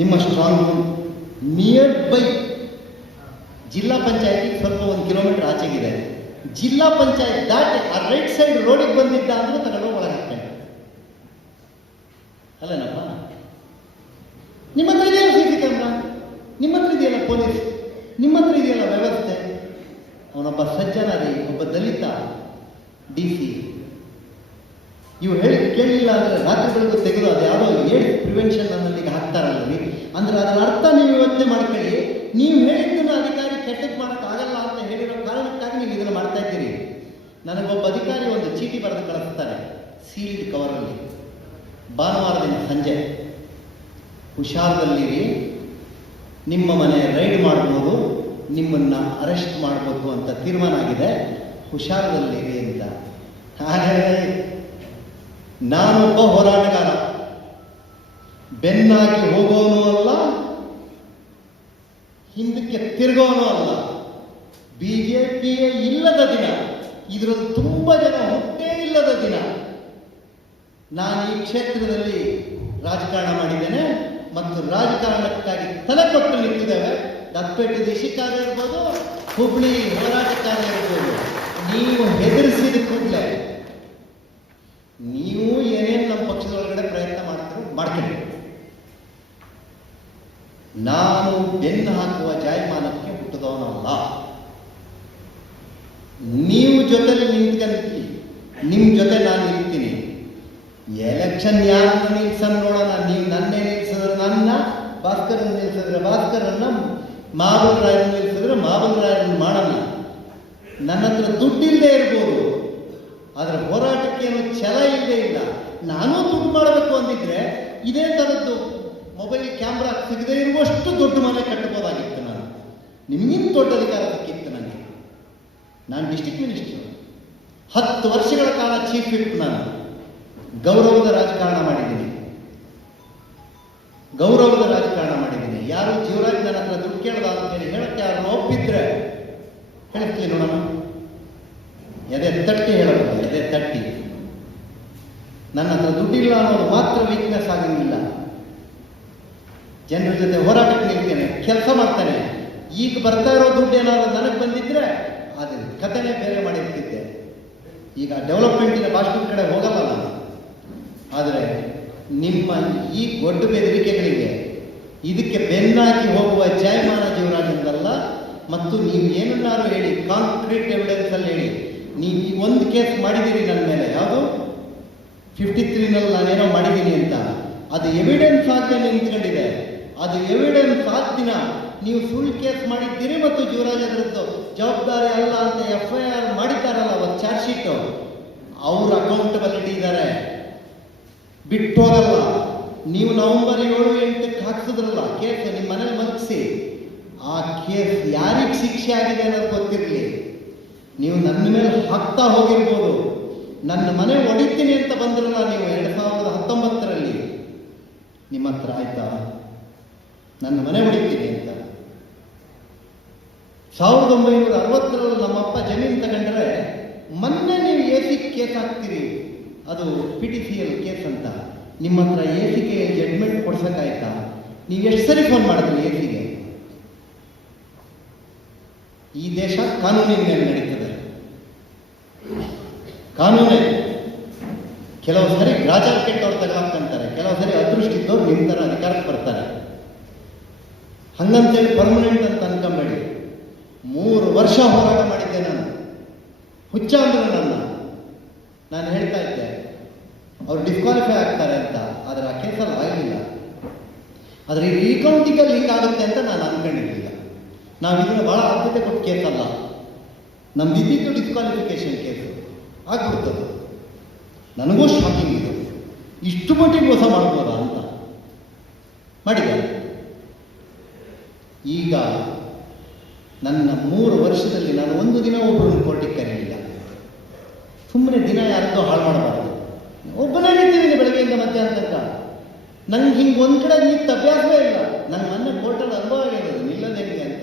ನಿಮ್ಮ ಸ್ಟ್ರಾಂಗ್ ರೂಮ್ ನಿಯರ್ ಬೈ ಜಿಲ್ಲಾ ಪಂಚಾಯತಿಗೆ ಸ್ವಲ್ಪ 1 ಕಿಲೋಮೀಟರ್ ಆಚೆಗಿದೆ. ಜಿಲ್ಲಾ ಪಂಚಾಯತ್ ದಾಟಿ ಆ ರೈಟ್ ಸೈಡ್ ರೋಡಿಗೆ ಬಂದಿದ್ದ ಅಂದ್ರೆ ತಗೊಂಡು ಒಳಗೆ ಹಾಕ್ತೇನೆ ಅಲ್ಲೇನಪ್ಪ? ನಿಮ್ಮ ಹತ್ರ ಇದೆಯಲ್ಲ CC ಕ್ಯಾಮ್ರಾ, ನಿಮ್ಮ ಹತ್ರ ಇದೆಯಲ್ಲ ಪೊಲೀಸ್, ನಿಮ್ಮ ಹತ್ರ ಇದೆಯಲ್ಲ ವ್ಯವಸ್ಥೆ. ಅವನೊಬ್ಬ ಸಜ್ಜನ ರೀ, ಒಬ್ಬ ದಲಿತ DC. ಇವು ಹೇಳಿ ಕೇಳಲಿಲ್ಲ ಅಂದರೆ ರಾತ್ರಿಗಳಿಗೂ ತೆಗೆದು ಅದು ಯಾವುದೋ ಏಡ್ಸ್ ಪ್ರಿವೆನ್ಷನ್ ಅನ್ನಲ್ಲಿಗೆ ಹಾಕ್ತಾರಲ್ಲ ರೀ. ಅಂದರೆ ಅದರ ಅರ್ಥ ನೀವು ಯೋಚನೆ ಮಾಡ್ಕೊಳ್ಳಿ, ನೀವು ಹೇಳಿದ್ದನ್ನು ಅಧಿಕಾರಿ ಕೆಟ್ಟಕ್ಕೆ ಮಾಡೋಕ್ಕಾಗಲ್ಲ ಅಂತ ಹೇಳಿರೋ ಕಾರಣಕ್ಕಾಗಿ ನೀವು ಇದನ್ನು ಮಾಡ್ತಾ ಇದ್ದೀರಿ. ನನಗೊಬ್ಬ ಅಧಿಕಾರಿ ಒಂದು ಚೀಟಿ ಬರೆದು ಕಳಿಸ್ತಾರೆ ಸೀಲ್ಡ್ ಕವರಲ್ಲಿ, ಭಾನುವಾರ ದಿನ ಸಂಜೆ, ಹುಷಾರದಲ್ಲಿರಿ, ನಿಮ್ಮ ಮನೆ ರೈಡ್ ಮಾಡ್ಬೋದು, ನಿಮ್ಮನ್ನು ಅರೆಸ್ಟ್ ಮಾಡ್ಬೋದು ಅಂತ ತೀರ್ಮಾನ ಆಗಿದೆ, ಹುಷಾರದಲ್ಲಿರಿ ಅಂತ. ಹಾಗೆ ನಾನೊಬ್ಬ ಹೋರಾಟಗಾರ, ಬೆನ್ನಾಗಿ ಹೋಗೋನು ಅಲ್ಲ, ಹಿಂದಕ್ಕೆ ತಿರುಗೋನು ಅಲ್ಲ. ಬಿಜೆಪಿಯೇ ಇಲ್ಲದ ದಿನ, ಇದರಲ್ಲಿ ತುಂಬ ಜನ ಹುಟ್ಟೇ ಇಲ್ಲದ ದಿನ. ನಾನು ಈ ಕ್ಷೇತ್ರದಲ್ಲಿ ರಾಜಕಾರಣ ಮಾಡಿದ್ದೇನೆ ಮತ್ತು ರಾಜಕಾರಣಕ್ಕಾಗಿ ತಲೆ ಕೊಟ್ಟು ನಿಂತಿದ್ದೇವೆ. ದಪ್ಪೇಟೆ ದೇಶಿಕಾರ ಇರ್ಬೋದು, ಹುಬ್ಳಿ ಹೋರಾಟಕಾರ ಇರ್ಬೋದು. ನೀವು ಹೆದರಿಸಿದ ಕೂಡಲೇ ನೀವು ಏನೇನು ನಮ್ಮ ಪಕ್ಷದ ಒಳಗಡೆ ಪ್ರಯತ್ನ ಮಾಡ್ತೀರಿ. ನಾನು ಬೆನ್ನು ಹಾಕುವ ಜಾಯಮಾನಕ್ಕೆ ಹುಟ್ಟಿದವನಲ್ಲ. ನೀವು ಜೊತೆಲಿ ನಿಂತ್ಕೊಂಡ್ರಿ, ನಿಮ್ಮ ಜೊತೆ ನಾನು ನಿಲ್ತೀನಿ. ಎಲೆಕ್ಷನ್ ಯಾರನ್ನ ನಿಲ್ಸನ್ ನೋಡೋಣ. ನೀವು ನನ್ನೇ ನಿಲ್ಸಿದ್ರೆ ನನ್ನ, ಭಾಸ್ಕರನ್ನ ನಿಲ್ಸಿದ್ರೆ ಭಾಸ್ಕರನ್ನ, ಮಾಬಲ್ ರಾಯರನ್ನ ನಿಲ್ಸಿದ್ರೆ ಮಾಬಲ್ ರಾಯರನ್ನ ಮಾಡೋಣ. ನನ್ನ ಹತ್ರ ದುಡ್ಡಿಲ್ಲದೆ ಇರ್ಬೋದು, ಆದರೆ ಹೋರಾಟಕ್ಕೇನು ಛಲ ಇಲ್ಲದೆ ಇಲ್ಲ. ನಾನು ದುಡ್ಡು ಮಾಡಬೇಕು ಅಂದಿದ್ರೆ ಇದೇ ಥರದ್ದು ಮೊಬೈಲ್ ಕ್ಯಾಮ್ರಾ ಸಿಗದೆ ಇರುವಷ್ಟು ದೊಡ್ಡ ಮನೆ ಕಟ್ಟಬೋದಾಗಿತ್ತು. ನಾನು ನಿಮಗಿಂತ ದೊಡ್ಡ ಅಧಿಕಾರ ಸಿಕ್ಕಿತ್ತು ನನಗೆ. ನಾನು ಡಿಸ್ಟ್ರಿಕ್ಟ್ ಮಿನಿಸ್ಟರ್, 10 ವರ್ಷಗಳ ಕಾಲ ಚೀಫ್ ವಿಪ್. ನಾನು ಗೌರವದ ರಾಜಕಾರಣ ಮಾಡಿದ್ದೀನಿ. ಯಾರು ಜೀವರಾಜ್ ನನ್ನ ಹತ್ರ ದುಡ್ಡು ಕೇಳ್ದ ಅಂತೇಳಿ ಹೇಳಕ್ಕೆ ಯಾರನ್ನ ಒಪ್ಪಿದ್ರೆ ಹೇಳ್ತೀನಿ ನೋಡೋಣ. ಎದೆ ತಟ್ಟಿ ಹೇಳೋದು, ಎದೆ ತಟ್ಟಿ. ನನ್ನ ಹತ್ರ ದುಡ್ಡಿಲ್ಲ ಅನ್ನೋದು ಮಾತ್ರ ವೀಕ್ನೆಸ್ ಆಗಂಗಿಲ್ಲ. ಜನರ ಜೊತೆ ಹೋರಾಟಕ್ಕೆ ನಿಲ್ತೇನೆ, ಕೆಲಸ ಮಾಡ್ತೇನೆ. ಈಗ ಬರ್ತಾ ಇರೋ ದುಡ್ಡು ಏನಾದ್ರು ನನಗೆ ಬಂದಿದ್ರೆ ಅದೇ ಕಥೆನೇ ಬೇರೆ ಮಾಡಿರ್ತಿದ್ದೆ. ಈಗ ಡೆವಲಪ್ಮೆಂಟಿನ ಭಾಷಣದ ಕಡೆ ಹೋಗಲ್ಲ ನಾನು. ಆದರೆ ನಿಮ್ಮ ಈ ದೊಡ್ಡ ಬೆದರಿಕೆಗಳಿಗೆ ಇದಕ್ಕೆ ಬೆನ್ನಾಗಿ ಹೋಗುವ ಜಾಯಮಾನ ಜೀವರಾಜಿಂದಲ್ಲ. ಮತ್ತು ನೀವು ಏನನ್ನಾರು ಹೇಳಿ, ಕಾಂಕ್ರೀಟ್ ಎವಿಡೆನ್ಸಲ್ಲಿ ಹೇಳಿ. ನೀವು ಈ ಒಂದು ಕೇಸ್ ಮಾಡಿದ್ದೀರಿ ನನ್ನ ಮೇಲೆ, ಯಾವುದು 53ನಲ್ಲಿ ನಾನೇನೋ ಮಾಡಿದ್ದೀನಿ ಅಂತ, ಅದು ಎವಿಡೆನ್ಸ್ ಆಗದೆ ನಿಂತ್ಕೊಂಡಿದೆ. ಅದು ಎವಿಡೆನ್ಸ್ ಆದ ದಿನ ನೀವು ಸುಳ್ಳು ಕೇಸ್ ಮಾಡಿದ್ದೀರಿ ಮತ್ತು ಜೀವರಾಜ್ ಅದರದ್ದು ಜವಾಬ್ದಾರಿ ಅಲ್ಲ ಅಂತ FIR ಮಾಡಿದ್ದಾರಲ್ಲ, ಒಂದು ಚಾರ್ಜ್ ಶೀಟು, ಅವ್ರ ಅಕೌಂಟಬಿಲಿಟಿ ಇದ್ದಾರೆ, ಬಿಟ್ಟೋಗಲ್ಲ. ನೀವು ನವೆಂಬರ್ 7-8ಕ್ಕೆ ಹಾಕ್ಸಿದ್ರಲ್ಲ ಕೇಸ್, ನಿಮ್ಮ ಮನೇಲಿ ಮಲಗಿಸಿ, ಆ ಕೇಸ್ ಯಾರಿಗೆ ಶಿಕ್ಷೆ ಆಗಿದೆ ಅನ್ನೋದು ಗೊತ್ತಿರಲಿ. ನೀವು ನನ್ನ ಮೇಲೆ ಹಾಕ್ತಾ ಹೋಗಿರ್ಬೋದು. ನನ್ನ ಮನೆ ಹೊಡಿತೀನಿ ಅಂತ ಬಂದ್ರಲ್ಲ ನೀವು 2019ರಲ್ಲಿ, ನಿಮ್ಮ ಹತ್ರ ಆಯ್ತಾ ನನ್ನ ಮನೆ ಹೊಡಿತೀನಿ ಅಂತ? 1960ರಲ್ಲಿ ನಮ್ಮಪ್ಪ ಜಮೀನು ತಗೊಂಡ್ರೆ ಮೊನ್ನೆ ನೀವು AC ಕೇಸ್ ಹಾಕ್ತೀರಿ, ಅದು PTCL ಕೇಸ್ ಅಂತ. ನಿಮ್ಮ ಹತ್ರ ACಗೆ ಜಡ್ಮೆಂಟ್ ಕೊಡ್ಸೋಕ್ಕಾಯ್ತಾ? ನೀವು ಎಷ್ಟು ಸರಿ ಫೋನ್ ಮಾಡಿದ್ರಿ ACಗೆ? ಈ ದೇಶ ಕಾನೂನಿನ ಮೇಲೆ ನಡೀತದೆ. ಕಾನೂನೇ. ಕೆಲವು ಸರಿ ರಾಜ ಕೆಟ್ಟವ್ರು ತಗೊಳಕ್ಕಂತಾರೆ, ಕೆಲವು ಸರಿ ಅದೃಷ್ಟ ಇದ್ದವ್ರು ನಿಮ್ಮ ಥರ ಅಧಿಕಾರಕ್ಕೆ ಬರ್ತಾರೆ. ಹಂಗಂತೇಳಿ ಪರ್ಮನೆಂಟ್ ಅಂತ ಅನ್ಕೊಂಬೇಡಿ. 3 ವರ್ಷ ಹೋರಾಟ ಮಾಡಿದ್ದೆ ನಾನು. ಹುಚ್ಚ ಅಂದ್ರೆ ನಾನು ಹೇಳ್ತಾ ಇದ್ದೆ ಅವ್ರು ಡಿಸ್ಕ್ವಾಲಿಫೈ ಆಗ್ತಾರೆ ಅಂತ. ಆದರೆ ಆ ಕೇಸಲ್ಲಿ ಆಗಲಿಲ್ಲ. ಆದರೆ ಈ ರೀಕೌಂಟಿಂಗಲ್ಲಿ ಹಿಂಗಾಗುತ್ತೆ ಅಂತ ನಾನು ಅನ್ಕೊಂಡಿರಲಿಲ್ಲ. ನಾವು ಇದನ್ನು ಭಾಳ ಆದ್ಯತೆ ಕೊಟ್ಟು ಕೇಸಲ್ಲ. ನಮ್ದು ಇದ್ದಿದ್ದು ಡಿಸ್ಕ್ವಾಲಿಫಿಕೇಶನ್ ಕೇಸು ಆಗ್ಬಿಡ್ತದೆ. ನನಗೂ ಶಾಕಿಂಗ್ ಇದು, ಇಷ್ಟು ಮಟ್ಟಿಗೆ ಮೋಸ ಮಾಡ್ಬೋದಾ ಅಂತ ಮಾಡಿದ್ದಾರೆ. ಈಗ ನನ್ನ 3 ವರ್ಷದಲ್ಲಿ ನಾನು ಒಂದು ದಿನ ಒಬ್ಬರನ್ನು ಕೋರ್ಟಿಗೆ ಕರೀಲಿಲ್ಲ. ಸುಮ್ಮನೆ ದಿನ ಯಾರದ್ದೋ ಹಾಳು ಮಾಡಬಾರ್ದು. ಒಬ್ಬನೇ ನಿಂತಿದ್ದೀನಿ ಬೆಳಗ್ಗೆಯಿಂದ ಮಧ್ಯಾಹ್ನ ತನಕ. ನಂಗೆ ಹಿಂಗೆ ಒಂದು ಕಡೆ ನಿಂತ ಅಭ್ಯಾಸವೇ ಇಲ್ಲ. ನನ್ನ ಮೊನ್ನೆ ಕೋರ್ಟಲ್ಲಿ ಅನುಭವ ಆಗಿರೋದು ನಿಲ್ಲದ ಹೆಂಗೆ ಅಂತ,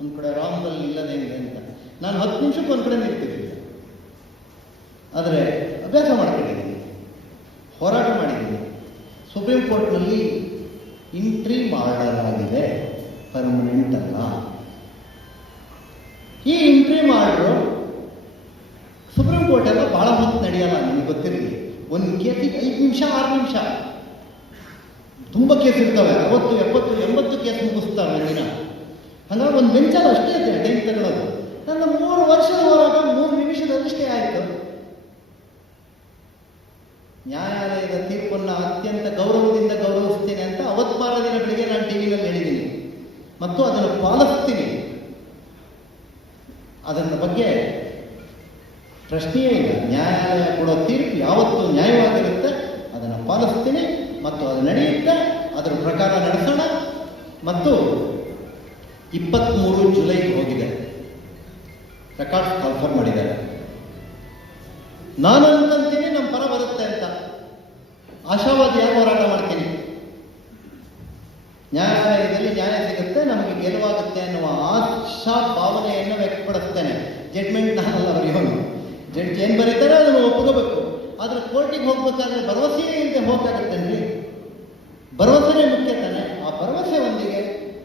ಒಂದು ಕಡೆ ರಾಮದಲ್ಲಿ ನಿಲ್ಲದ ಹೆಂಗೆ ಅಂತ. ನಾನು 10 ನಿಮಿಷಕ್ಕೆ ಒಂದು ಕಡೆ ನಿಲ್ತಿರ್ಲಿಲ್ಲ. ಆದರೆ ಅಭ್ಯಾಸ ಮಾಡ್ಕೊಂಡಿದ್ದೀನಿ, ಹೋರಾಟ ಮಾಡಿದ್ದೀನಿ. ಸುಪ್ರೀಂ ಕೋರ್ಟ್ನಲ್ಲಿ ಇಂಟ್ರೀಮ್ ಆರ್ಡರ್ ಆಗಿದೆ, ಪರ್ಮನೆಂಟ್ ಅಲ್ಲ. ಈ ಇಂಟ್ರೀಮ್ ಆರ್ಡರು ಸುಪ್ರೀಂ ಕೋರ್ಟ್ ಎಲ್ಲ ಭಾಳ ಹೊತ್ತು ನಡೆಯಲ್ಲ, ನಿಮಗೆ ಗೊತ್ತಿರಲಿ. ಒಂದು ಕೇಸಿಗೆ 5 ನಿಮಿಷ 6 ನಿಮಿಷ, ತುಂಬ ಕೇಸ್ ಇರ್ತವೆ. 60, 70, 80 ಕೇಸ್ ಮುಗಿಸ್ತಾವೆ ದಿನ. ಹಾಗಾಗಿ ಒಂದು ಬೆಂಚಲ್ಲಿ ಅಷ್ಟೇ ಇದೆ ಟೈಮ್ ತಗೊಳ್ಳೋದು. ನನ್ನ 3 ವರ್ಷದ ಹೋರಾಟ 3 ನಿಮಿಷದಲ್ಲಷ್ಟೇ ಆಯಿತು. ನ್ಯಾಯಾಲಯದ ತೀರ್ಪನ್ನು ಅತ್ಯಂತ ಗೌರವದಿಂದ ಗೌರವಿಸ್ತೇನೆ ಅಂತ ಅವತ್ತು ಮಾರ ದಿನ ಬೆಳಿಗ್ಗೆ ನಾನು ಟಿವಿನಲ್ಲಿ ಹೇಳಿದ್ದೀನಿ ಮತ್ತು ಅದನ್ನು ಪಾಲಿಸ್ತೀನಿ. ಅದರ ಬಗ್ಗೆ ಪ್ರಶ್ನೆಯೇ ಇಲ್ಲ. ನ್ಯಾಯಾಲಯ ಕೊಡೋ ತೀರ್ಪು ಯಾವತ್ತೂ ನ್ಯಾಯವಾಗಿರುತ್ತೆ, ಅದನ್ನು ಪಾಲಿಸ್ತೀನಿ ಮತ್ತು ಅದು ನಡೆಯುತ್ತೆ. ಅದರ ಪ್ರಕಾರ ನಡೆಸೋಣ. ಮತ್ತು 23 ಜುಲೈಗೆ ಹೋಗಿದೆ, ರೆಕಾರ್ಡ್ ಕನ್ಫರ್ಮ್ ಮಾಡಿದ್ದಾರೆ. ನಾನು ಅನ್ಕೊಂತೀನಿ ನಮ್ಮ ಪರ ಬರುತ್ತೆ ಅಂತ, ಆಶಾವಾದಿಯಾಗಿ ಹೋರಾಟ ಮಾಡ್ತೀನಿ. ನ್ಯಾಯಾಲಯದಲ್ಲಿ ನ್ಯಾಯ ಸಿಗುತ್ತೆ, ನಮಗೆ ಗೆಲುವಾಗುತ್ತೆ ಅನ್ನುವ ಆಶಾ ಭಾವನೆಯನ್ನು ವ್ಯಕ್ತಪಡಿಸ್ತೇನೆ. ಜಡ್ಮೆಂಟ್ ನಾನಲ್ಲ ಬರೆಯೋನು, ಜಡ್ಜ್ ಏನು ಬರೀತಾರೆ ಅದನ್ನು ಒಪ್ಕೋಬೇಕು. ಆದರೆ ಕೋರ್ಟಿಗೆ ಹೋಗ್ಬೇಕಾದ್ರೆ ಭರವಸೆಯೇ ಇಲ್ಲದೆ ಹೋಗ್ತಾಗತ್ತೇನ್ರಿ? ಭರವಸೆನೇ ಮುಖ್ಯ ತಾನೆ. ಆ ಭರವಸೆ ಒಂದಿಗೆ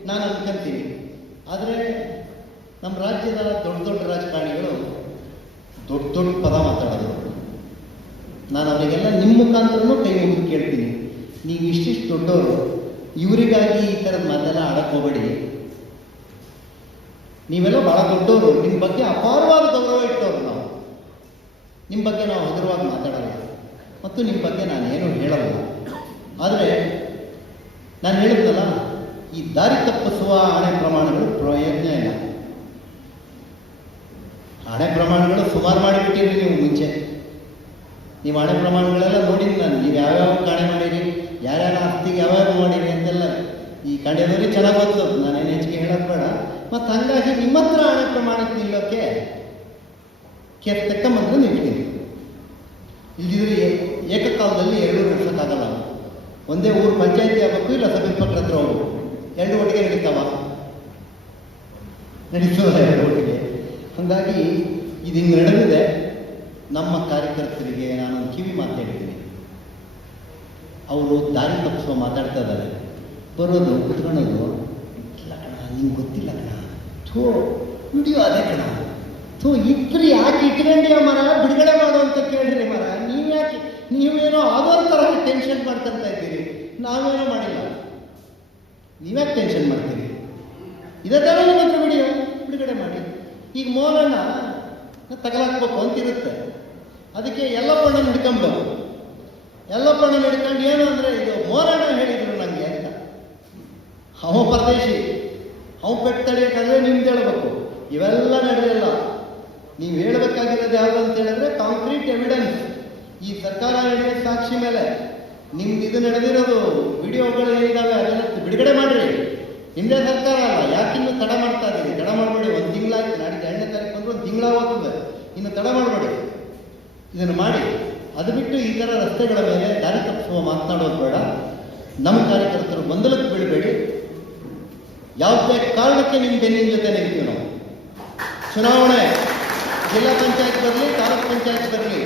ನಾನು ಅನ್ಕೊಂತೀನಿ. ಆದರೆ ನಮ್ಮ ರಾಜ್ಯದ ದೊಡ್ಡ ದೊಡ್ಡ ರಾಜಕಾರಣಿಗಳು ದೊಡ್ಡ ದೊಡ್ಡ ಪದ ಮಾತಾಡೋದು. ನಾನು ಅವರಿಗೆಲ್ಲ ನಿಮ್ಮ ಮುಖಾಂತರನೂ ಕೈ ಮುಗಿದು ಕೇಳ್ತೀನಿ, ನೀವು ಇಷ್ಟಿಷ್ಟು ದೊಡ್ಡವರು, ಇವರಿಗಾಗಿ ಈ ಥರದ ಮಾತೆಲ್ಲ ಆಡಕ್ಕೆ ಹೋಗಬೇಡಿ. ನೀವೆಲ್ಲ ಭಾಳ ದೊಡ್ಡವರು, ನಿಮ್ಮ ಬಗ್ಗೆ ಅಪಾರವಾದ ಗೌರವ ಇಟ್ಟವರು ನಾವು. ನಿಮ್ಮ ಬಗ್ಗೆ ನಾವು ಹಗುರವಾಗಿ ಮಾತಾಡಲ್ಲ ಮತ್ತು ನಿಮ್ಮ ಬಗ್ಗೆ ನಾನೇನು ಹೇಳಲ್ಲ. ಆದರೆ ನಾನು ಹೇಳಿದ್ನಲ್ಲ, ಈ ದಾರಿ ತಪ್ಪಿಸುವ ಹಣೆ ಪ್ರಮಾಣಗಳು ಪ್ರಯೋಜನ ಇಲ್ಲ. ಹಣೆ ಪ್ರಮಾಣಗಳು ಸುಮಾರು ಮಾಡಿಬಿಟ್ಟಿರಿ ನೀವು ಮುಂಚೆ. ನೀವು ಹಣೆ ಪ್ರಮಾಣಗಳೆಲ್ಲ ನೋಡಿದ್ದೀನಿ ನಾನು. ನೀವು ಯಾವ್ಯಾವ ಕಾಣೆ ಮಾಡಿರಿ, ಯಾರ್ಯಾರ ಆಸ್ತಿಗೆ ಯಾವ್ಯಾವ ಮಾಡಿರಿ ಅಂತೆಲ್ಲ ಈ ಕಂಡೆದವ್ರಿಗೆ ಚೆನ್ನಾಗಿ ಗೊತ್ತು, ನಾನೇನು ಹೆಚ್ಚಿಗೆ ಹೇಳೋದು ಬೇಡ. ಮತ್ತು ಹಂಗಾಗಿ ನಿಮ್ಮ ಹತ್ರ ಹಣೆ ಪ್ರಮಾಣಕ್ಕೆ ನಿಲ್ಲೋಕ್ಕೆ ಕೇಸ್ ತಕ್ಕಂಬಂದ್ರೆ ನಿಲ್ತೀನಿ. ಇಲ್ದಿದ್ರೆ ಏಕಕಾಲದಲ್ಲಿ ಎರಡೂ ನಡೆಸೋಕ್ಕಾಗಲ್ಲ. ಒಂದೇ ಊರು ಪಂಚಾಯತಿ ಆಗಬೇಕು, ಇಲ್ಲ ಸಬ್ ಇನ್ಸ್ಪೆಕ್ಟರ್ ಹತ್ರ ಹೋಗು. ಎರಡು ಒಟ್ಟಿಗೆ ನಡೀತಾವ? ನಡೀತದ ಎರಡು ಒಟ್ಟಿಗೆ. ಹಾಗಾಗಿ ಇದು ಹಿಂಗೆ ನಡೆದಿದೆ. ನಮ್ಮ ಕಾರ್ಯಕರ್ತರಿಗೆ ನಾನೊಂದು ಕಿವಿ ಮಾತಾಡ್ತೀನಿ. ಅವರು ದಾರಿ ತಪ್ಪಿಸುವ ಮಾತಾಡ್ತಾ ಇದ್ದಾರೆ. ಬರೋದು ಕುತ್ಕೊಳ್ಳೋದು, ಇಲ್ಲ ಕಣ ನಿಂಗೆ ಗೊತ್ತಿಲ್ಲ ಕಣ, ಥೋ ವಿಡಿಯೋ ಅದೇ ಕಣ, ಥೋ ಇದ್ರಿ ಯಾಕೆ ಇಟ್ಕೊಂಡ್ಯ ಮರ, ಬಿಡುಗಡೆ ಮಾಡು ಅಂತ ಕೇಳ್ರಿ ಮರ. ನೀವೇನೋ ಆಧಾರ್ ಥರ ಟೆನ್ಷನ್ ಮಾಡ್ಕೊಂತ ಇದ್ದೀರಿ, ನಾವೇನೋ ಮಾಡಿಲ್ಲ, ನೀವ್ಯಾಕೆ ಟೆನ್ಷನ್ ಮಾಡ್ತೀರಿ? ಇದೇ ಥರ ನಿಮ್ಮತ್ರ ವಿಡಿಯೋ ಬಿಡುಗಡೆ ಮಾಡಿ. ಈಗ ಮೋಲನ್ನ ತಗಲಾಕ್ಬೇಕು ಅಂತಿರುತ್ತೆ, ಅದಕ್ಕೆ ಎಲ್ಲಪ್ಪಣ್ಣನ ಹಿಡ್ಕೊಂಬರು. ಎಲ್ಲಪ್ಪಣ್ಣನ ಹಿಡ್ಕೊಂಡು ಏನು ಅಂದರೆ, ಇದು ಮೋಲಣ್ಣ ಹೇಳಿದ್ರು ನನಗೆ ಅಂತ. ಅವ ಪರದೇಶಿ, ಅವು ಪೆಟ್ಟು ತಡೆಯೋಕ್ಕಾದ್ರೆ ನಿಮ್ದು ಹೇಳಬೇಕು. ಇವೆಲ್ಲ ನಡೆಯಲ್ಲ. ನೀವು ಹೇಳಬೇಕಾಗಿರೋದು ಯಾವುದು ಅಂತ ಹೇಳಿದ್ರೆ ಕಾಂಕ್ರೀಟ್ ಎವಿಡೆನ್ಸ್. ಈ ಸರ್ಕಾರ ಹೇಳಿದ ಸಾಕ್ಷಿ ಮೇಲೆ ನಿಮ್ದು ಇದು ನಡೆದಿರೋದು ವಿಡಿಯೋಗಳು ಏನಿದ್ದಾವೆ ಅದನ್ನು ಬಿಡುಗಡೆ ಮಾಡಿರಿ. ನಿಮ್ಮದೇ ಸರ್ಕಾರ ಅಲ್ಲ, ಯಾಕಿನ್ನೂ ತಡ ಮಾಡ್ತಾ ಇದ್ದೀರಿ? ತಡ ಮಾಡಬೇಡಿ. ಒಂದು ತಿಂಗಳಾಯ್ತು, ನಾಡಿದ್ದು 2ನೇ ತಾರೀಕು ಬಂದರೆ ಒಂದು ತಿಂಗಳಾಗುತ್ತದೆ. ಇನ್ನು ತಡ ಮಾಡಬೇಡಿ, ಇದನ್ನು ಮಾಡಿ. ಅದು ಬಿಟ್ಟು ಈ ಥರ ರಸ್ತೆಗಳ ಮೇಲೆ ದಾರಿ ತಪ್ಪಿಸುವ ಮಾತನಾಡೋದು ಬೇಡ. ನಮ್ಮ ಕಾರ್ಯಕರ್ತರು ಗೊಂದಲಕ್ಕೆ ಬೀಳಬೇಡಿ. ಯಾವುದೇ ಕಾರಣಕ್ಕೆ ನಿಮ್ಮ ಬೆನ್ನಿನ ಜೊತೆ ನಿಲ್ತೀವಿ ನಾವು. ಚುನಾವಣೆ ಜಿಲ್ಲಾ ಪಂಚಾಯತ್ ಬರಲಿ, ತಾಲೂಕು ಪಂಚಾಯತ್ ಬರಲಿ,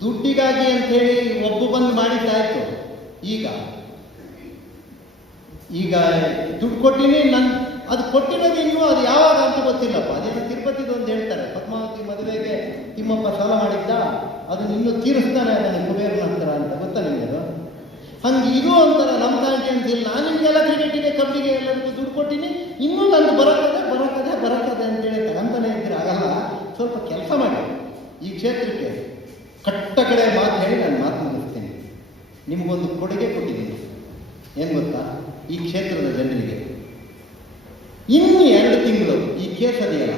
ದುಡ್ಡಿಗಾಗಿ ಅಂಥೇಳಿ ಒಬ್ಬ ಬಂದು ಮಾಡಿದ್ದಾಯ್ತು. ಈಗ ದುಡ್ಡು ಕೊಟ್ಟಿನಿ, ಅದು ಕೊಟ್ಟಿರೋದು ಇನ್ನೂ ಅದು ಯಾವಾಗ ಅಂತ ಗೊತ್ತಿಲ್ಲಪ್ಪ. ಅದೇನೋ ತಿರುಪತಿದು ಒಂದು ಹೇಳ್ತಾರೆ, ಪದ್ಮಾವತಿ ಮದುವೆಗೆ ತಿಮ್ಮಪ್ಪ ಸಾಲ ಮಾಡಿದ್ದ, ಅದನ್ನು ಇನ್ನೂ ತೀರಿಸ್ತಾನೆ ಅದನ್ನು ಕುಬೇರನ ಹತ್ರ ಅಂತ. ಗೊತ್ತಾ ನಿಮಗೆ ಅದು? ಹಂಗೆ ಇದು ಅಂತಾರೆ ನಮ್ಮ ತಾಂಟಿ ಅಂತಿಲ್ಲ. ನಾನು ನಿಮಗೆಲ್ಲ ಕ್ರಿಕೆಟಿಗೆ ಕಬ್ಬಿಗೆ ಎಲ್ಲರಿಗೂ ದುಡ್ಡು ಕೊಟ್ಟಿನಿ, ಇನ್ನೂ ನಂದು ಬರಕದೆ ಅಂತೇಳಿ ತಗೊಂತಾನೆ ಇದ್ರೆ ಆಗಲ್ಲ. ಸ್ವಲ್ಪ ಕೆಲಸ ಮಾಡಿ. ಈ ಕ್ಷೇತ್ರಕ್ಕೆ ಕಟ್ಟ ಕಡೆ ಮಾತು ಹೇಳಿ ನಾನು ಮಾತು ಮುಗಿಸ್ತೀನಿ. ನಿಮಗೊಂದು ಕೊಡುಗೆ ಕೊಟ್ಟಿದ್ದೀನಿ. ಏನು ಗೊತ್ತಾ? ಈ ಕ್ಷೇತ್ರದ ಜನರಿಗೆ ಇನ್ನು 2 ತಿಂಗಳು ಈ ಕೇಸ್ ಅದೆಯಲ್ಲ,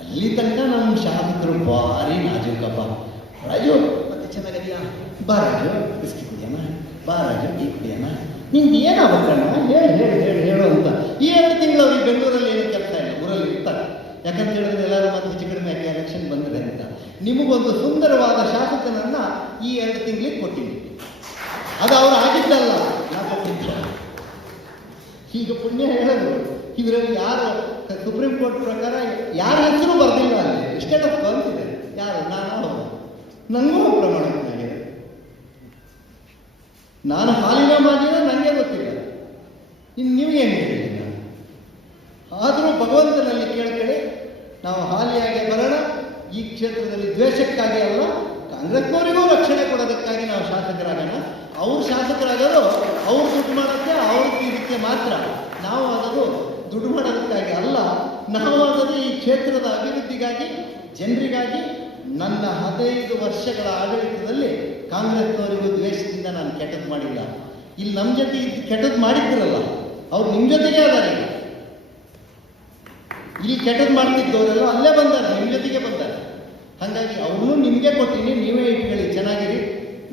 ಅಲ್ಲಿ ತನಕ ನಮ್ಮ ಶಾಸಕರು ಭಾರಿ ನಾಜೂಕಪ್ಪ. ರಾಜು ಮತ್ತೆ ಚೆನ್ನಾಗಿದೆಯಾ, ಬಾ ರಾಜು ಬಿಸ್ಕಿ ಕುಡಿಯೋಣ, ಬಾ ರಾಜು ಟೀ ಕುಡಿಯೋಣ, ನಿಮ್ಗೆ ಏನಾಗಬೇಕಣ್ಣ ಹೇಳು ಅಂತ. ಈ 2 ತಿಂಗಳು ಅವ್ರಿಗೆ ಬೆಂಗಳೂರಲ್ಲಿ ಏನು ಕೆಲಸ ಇಲ್ಲ, ಊರಲ್ಲಿ ಇರ್ತಾರೆ. ಯಾಕಂತ ಹೇಳಿದ್ರೆ ಎಲ್ಲರೂ ಮತ್ತೆ ಹೆಚ್ಚು ಕಡಿಮೆ ಯಾಕೆ ಎಲೆಕ್ಷನ್ ಬಂದಿದೆ ಅಂತ. ನಿಮಗೊಂದು ಸುಂದರವಾದ ಶಾಸಕನನ್ನು ಈ 2 ತಿಂಗಳಿಗೆ ಕೊಟ್ಟಿನಿ. ಅದು ಅವರು ಆಗಿದ್ದಲ್ಲ, ನಾವು ಕೊಟ್ಟಿದ್ದ. ಈಗ ಪುಣ್ಯ ಹೇಳಿದ್ರು, ಇವರಲ್ಲಿ ಯಾರು ಸುಪ್ರೀಂ ಕೋರ್ಟ್ ಪ್ರಕಾರ ಯಾರ ಹೆಸರು ಬರ್ದಿಲ್ಲ ಅಲ್ಲಿ. ಇಷ್ಟೇ ತಪ್ಪು ಅಂತಿದೆ. ಯಾರು? ನಾನು ನನಗೂ ಪ್ರಮಾಣಕ್ಕಾಗಿದೆ. ನಾನು ಹಾಲಿನ ಮಾಡಿದ್ರೆ ನನಗೆ ಗೊತ್ತಿಲ್ಲ, ಇನ್ನು ನಿಮಗೆ ಏನು ಹೇಳಿದ್ದೀನಿ ನಾನು. ಆದರೂ ಭಗವಂತನಲ್ಲಿ ಕೇಳ್ಕೊಳ್ಳಿ, ನಾವು ಹಾಲಿಯಾಗೆ ಬರೋಣ. ಈ ಕ್ಷೇತ್ರದಲ್ಲಿ ದ್ವೇಷಕ್ಕಾಗಿ ಅಲ್ಲ, ಕಾಂಗ್ರೆಸ್ನವರಿಗೂ ರಕ್ಷಣೆ ಕೊಡೋದಕ್ಕಾಗಿ ನಾವು ಶಾಸಕರಾಗೋಣ. ಅವ್ರು ಶಾಸಕರಾಗೋದು ಅವ್ರು ದುಡ್ಡು ಮಾಡೋಕ್ಕೆ, ಅವ್ರಿಗೆ ಇದಕ್ಕೆ ಮಾತ್ರ. ನಾವು ಆಗೋದು ದುಡ್ಡು ಮಾಡೋದಕ್ಕಾಗಿ ಅಲ್ಲ. ನಾವು ಆಗೋದು ಈ ಕ್ಷೇತ್ರದ ಅಭಿವೃದ್ಧಿಗಾಗಿ, ಜನರಿಗಾಗಿ. ನನ್ನ 15 ವರ್ಷಗಳ ಆಡಳಿತದಲ್ಲಿ ಕಾಂಗ್ರೆಸ್ನವರಿಗೂ ದ್ವೇಷದಿಂದ ನಾನು ಕೆಟ್ಟದ್ದು ಮಾಡಿಲ್ಲ. ಇಲ್ಲಿ ನಮ್ಮ ಜೊತೆ ಕೆಟ್ಟದ್ದು ಮಾಡಿದ್ರಲ್ಲ, ಅವ್ರು ನಿಮ್ಮ ಜೊತೆಗೆ ಅದಾರೆ. ಇಲ್ಲಿ ಕೆಟ್ಟದ್ದು ಮಾಡ್ತಿದ್ದವರೆಲ್ಲ ಅಲ್ಲೇ ಬಂದಾರೆ, ನಿಮ್ಮ ಜೊತೆಗೆ ಬಂದಾರೆ. ಹಾಗಾಗಿ ಅವನು ನಿಮಗೆ ಕೊಟ್ಟಿನಿ, ನೀವೇ ಇಟ್ಕೊಳ್ಳಿ, ಚೆನ್ನಾಗಿರಿ.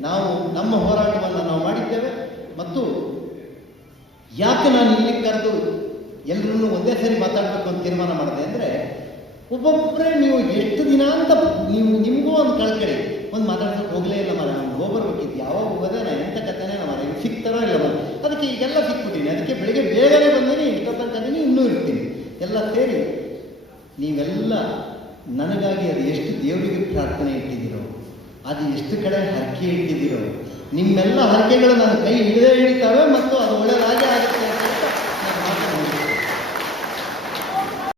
ನಾವು ನಮ್ಮ ಹೋರಾಟವನ್ನು ನಾವು ಮಾಡಿದ್ದೇವೆ. ಮತ್ತು ಯಾಕೆ ನಾನು ಇಲ್ಲಿಗೆ ಕರೆದು ಎಲ್ಲರನ್ನೂ ಒಂದೇ ಸರಿ ಮಾತಾಡಬೇಕು ಅಂತ ತೀರ್ಮಾನ ಮಾಡಿದೆ ಅಂದರೆ, ಒಬ್ಬೊಬ್ಬರೇ ನೀವು ಎಷ್ಟು ದಿನ ಅಂತ ನಿಮಗೂ ಒಂದು ಕಳ್ಕಳಿ, ಒಂದು ಮಾತಾಡ್ಸೋಕೆ ಹೋಗಲೇ ಇಲ್ಲ ಮರ, ನಮ್ಗೆ ಹೋಗ್ಬರ್ಬೇಕಿತ್ತು, ಯಾವಾಗ ಹೋಗೋದೇ ನಾ ಎಂಥ ಕಥೆನೇ ಮರ, ಇವು ಸಿಗ್ತಾರೋ ಇಲ್ಲ ಮರ. ಅದಕ್ಕೆ ಈಗೆಲ್ಲ ಸಿಕ್ಬಿಟ್ಟಿನಿ, ಅದಕ್ಕೆ ಬೆಳಿಗ್ಗೆ ಬೇಗನೆ ಬಂದೀನಿ, ಇಷ್ಟೋ ತನಕ ಅದೀನಿ, ಇನ್ನೂ ಇರ್ತೀನಿ. ಎಲ್ಲ ಸೇರಿ ನೀವೆಲ್ಲ ನನಗಾಗಿ ಅದು ಎಷ್ಟು ದೇವರಿಗೆ ಪ್ರಾರ್ಥನೆ ಇಟ್ಟಿದ್ದೀರೋ, ಅದು ಎಷ್ಟು ಕಡೆ ಹರಕೆ ಇಟ್ಟಿದ್ದೀರೋ, ನಿಮ್ಮೆಲ್ಲ ಹರಕೆಗಳು ನಾನು ಕೈ ಹಿಡಿದೇ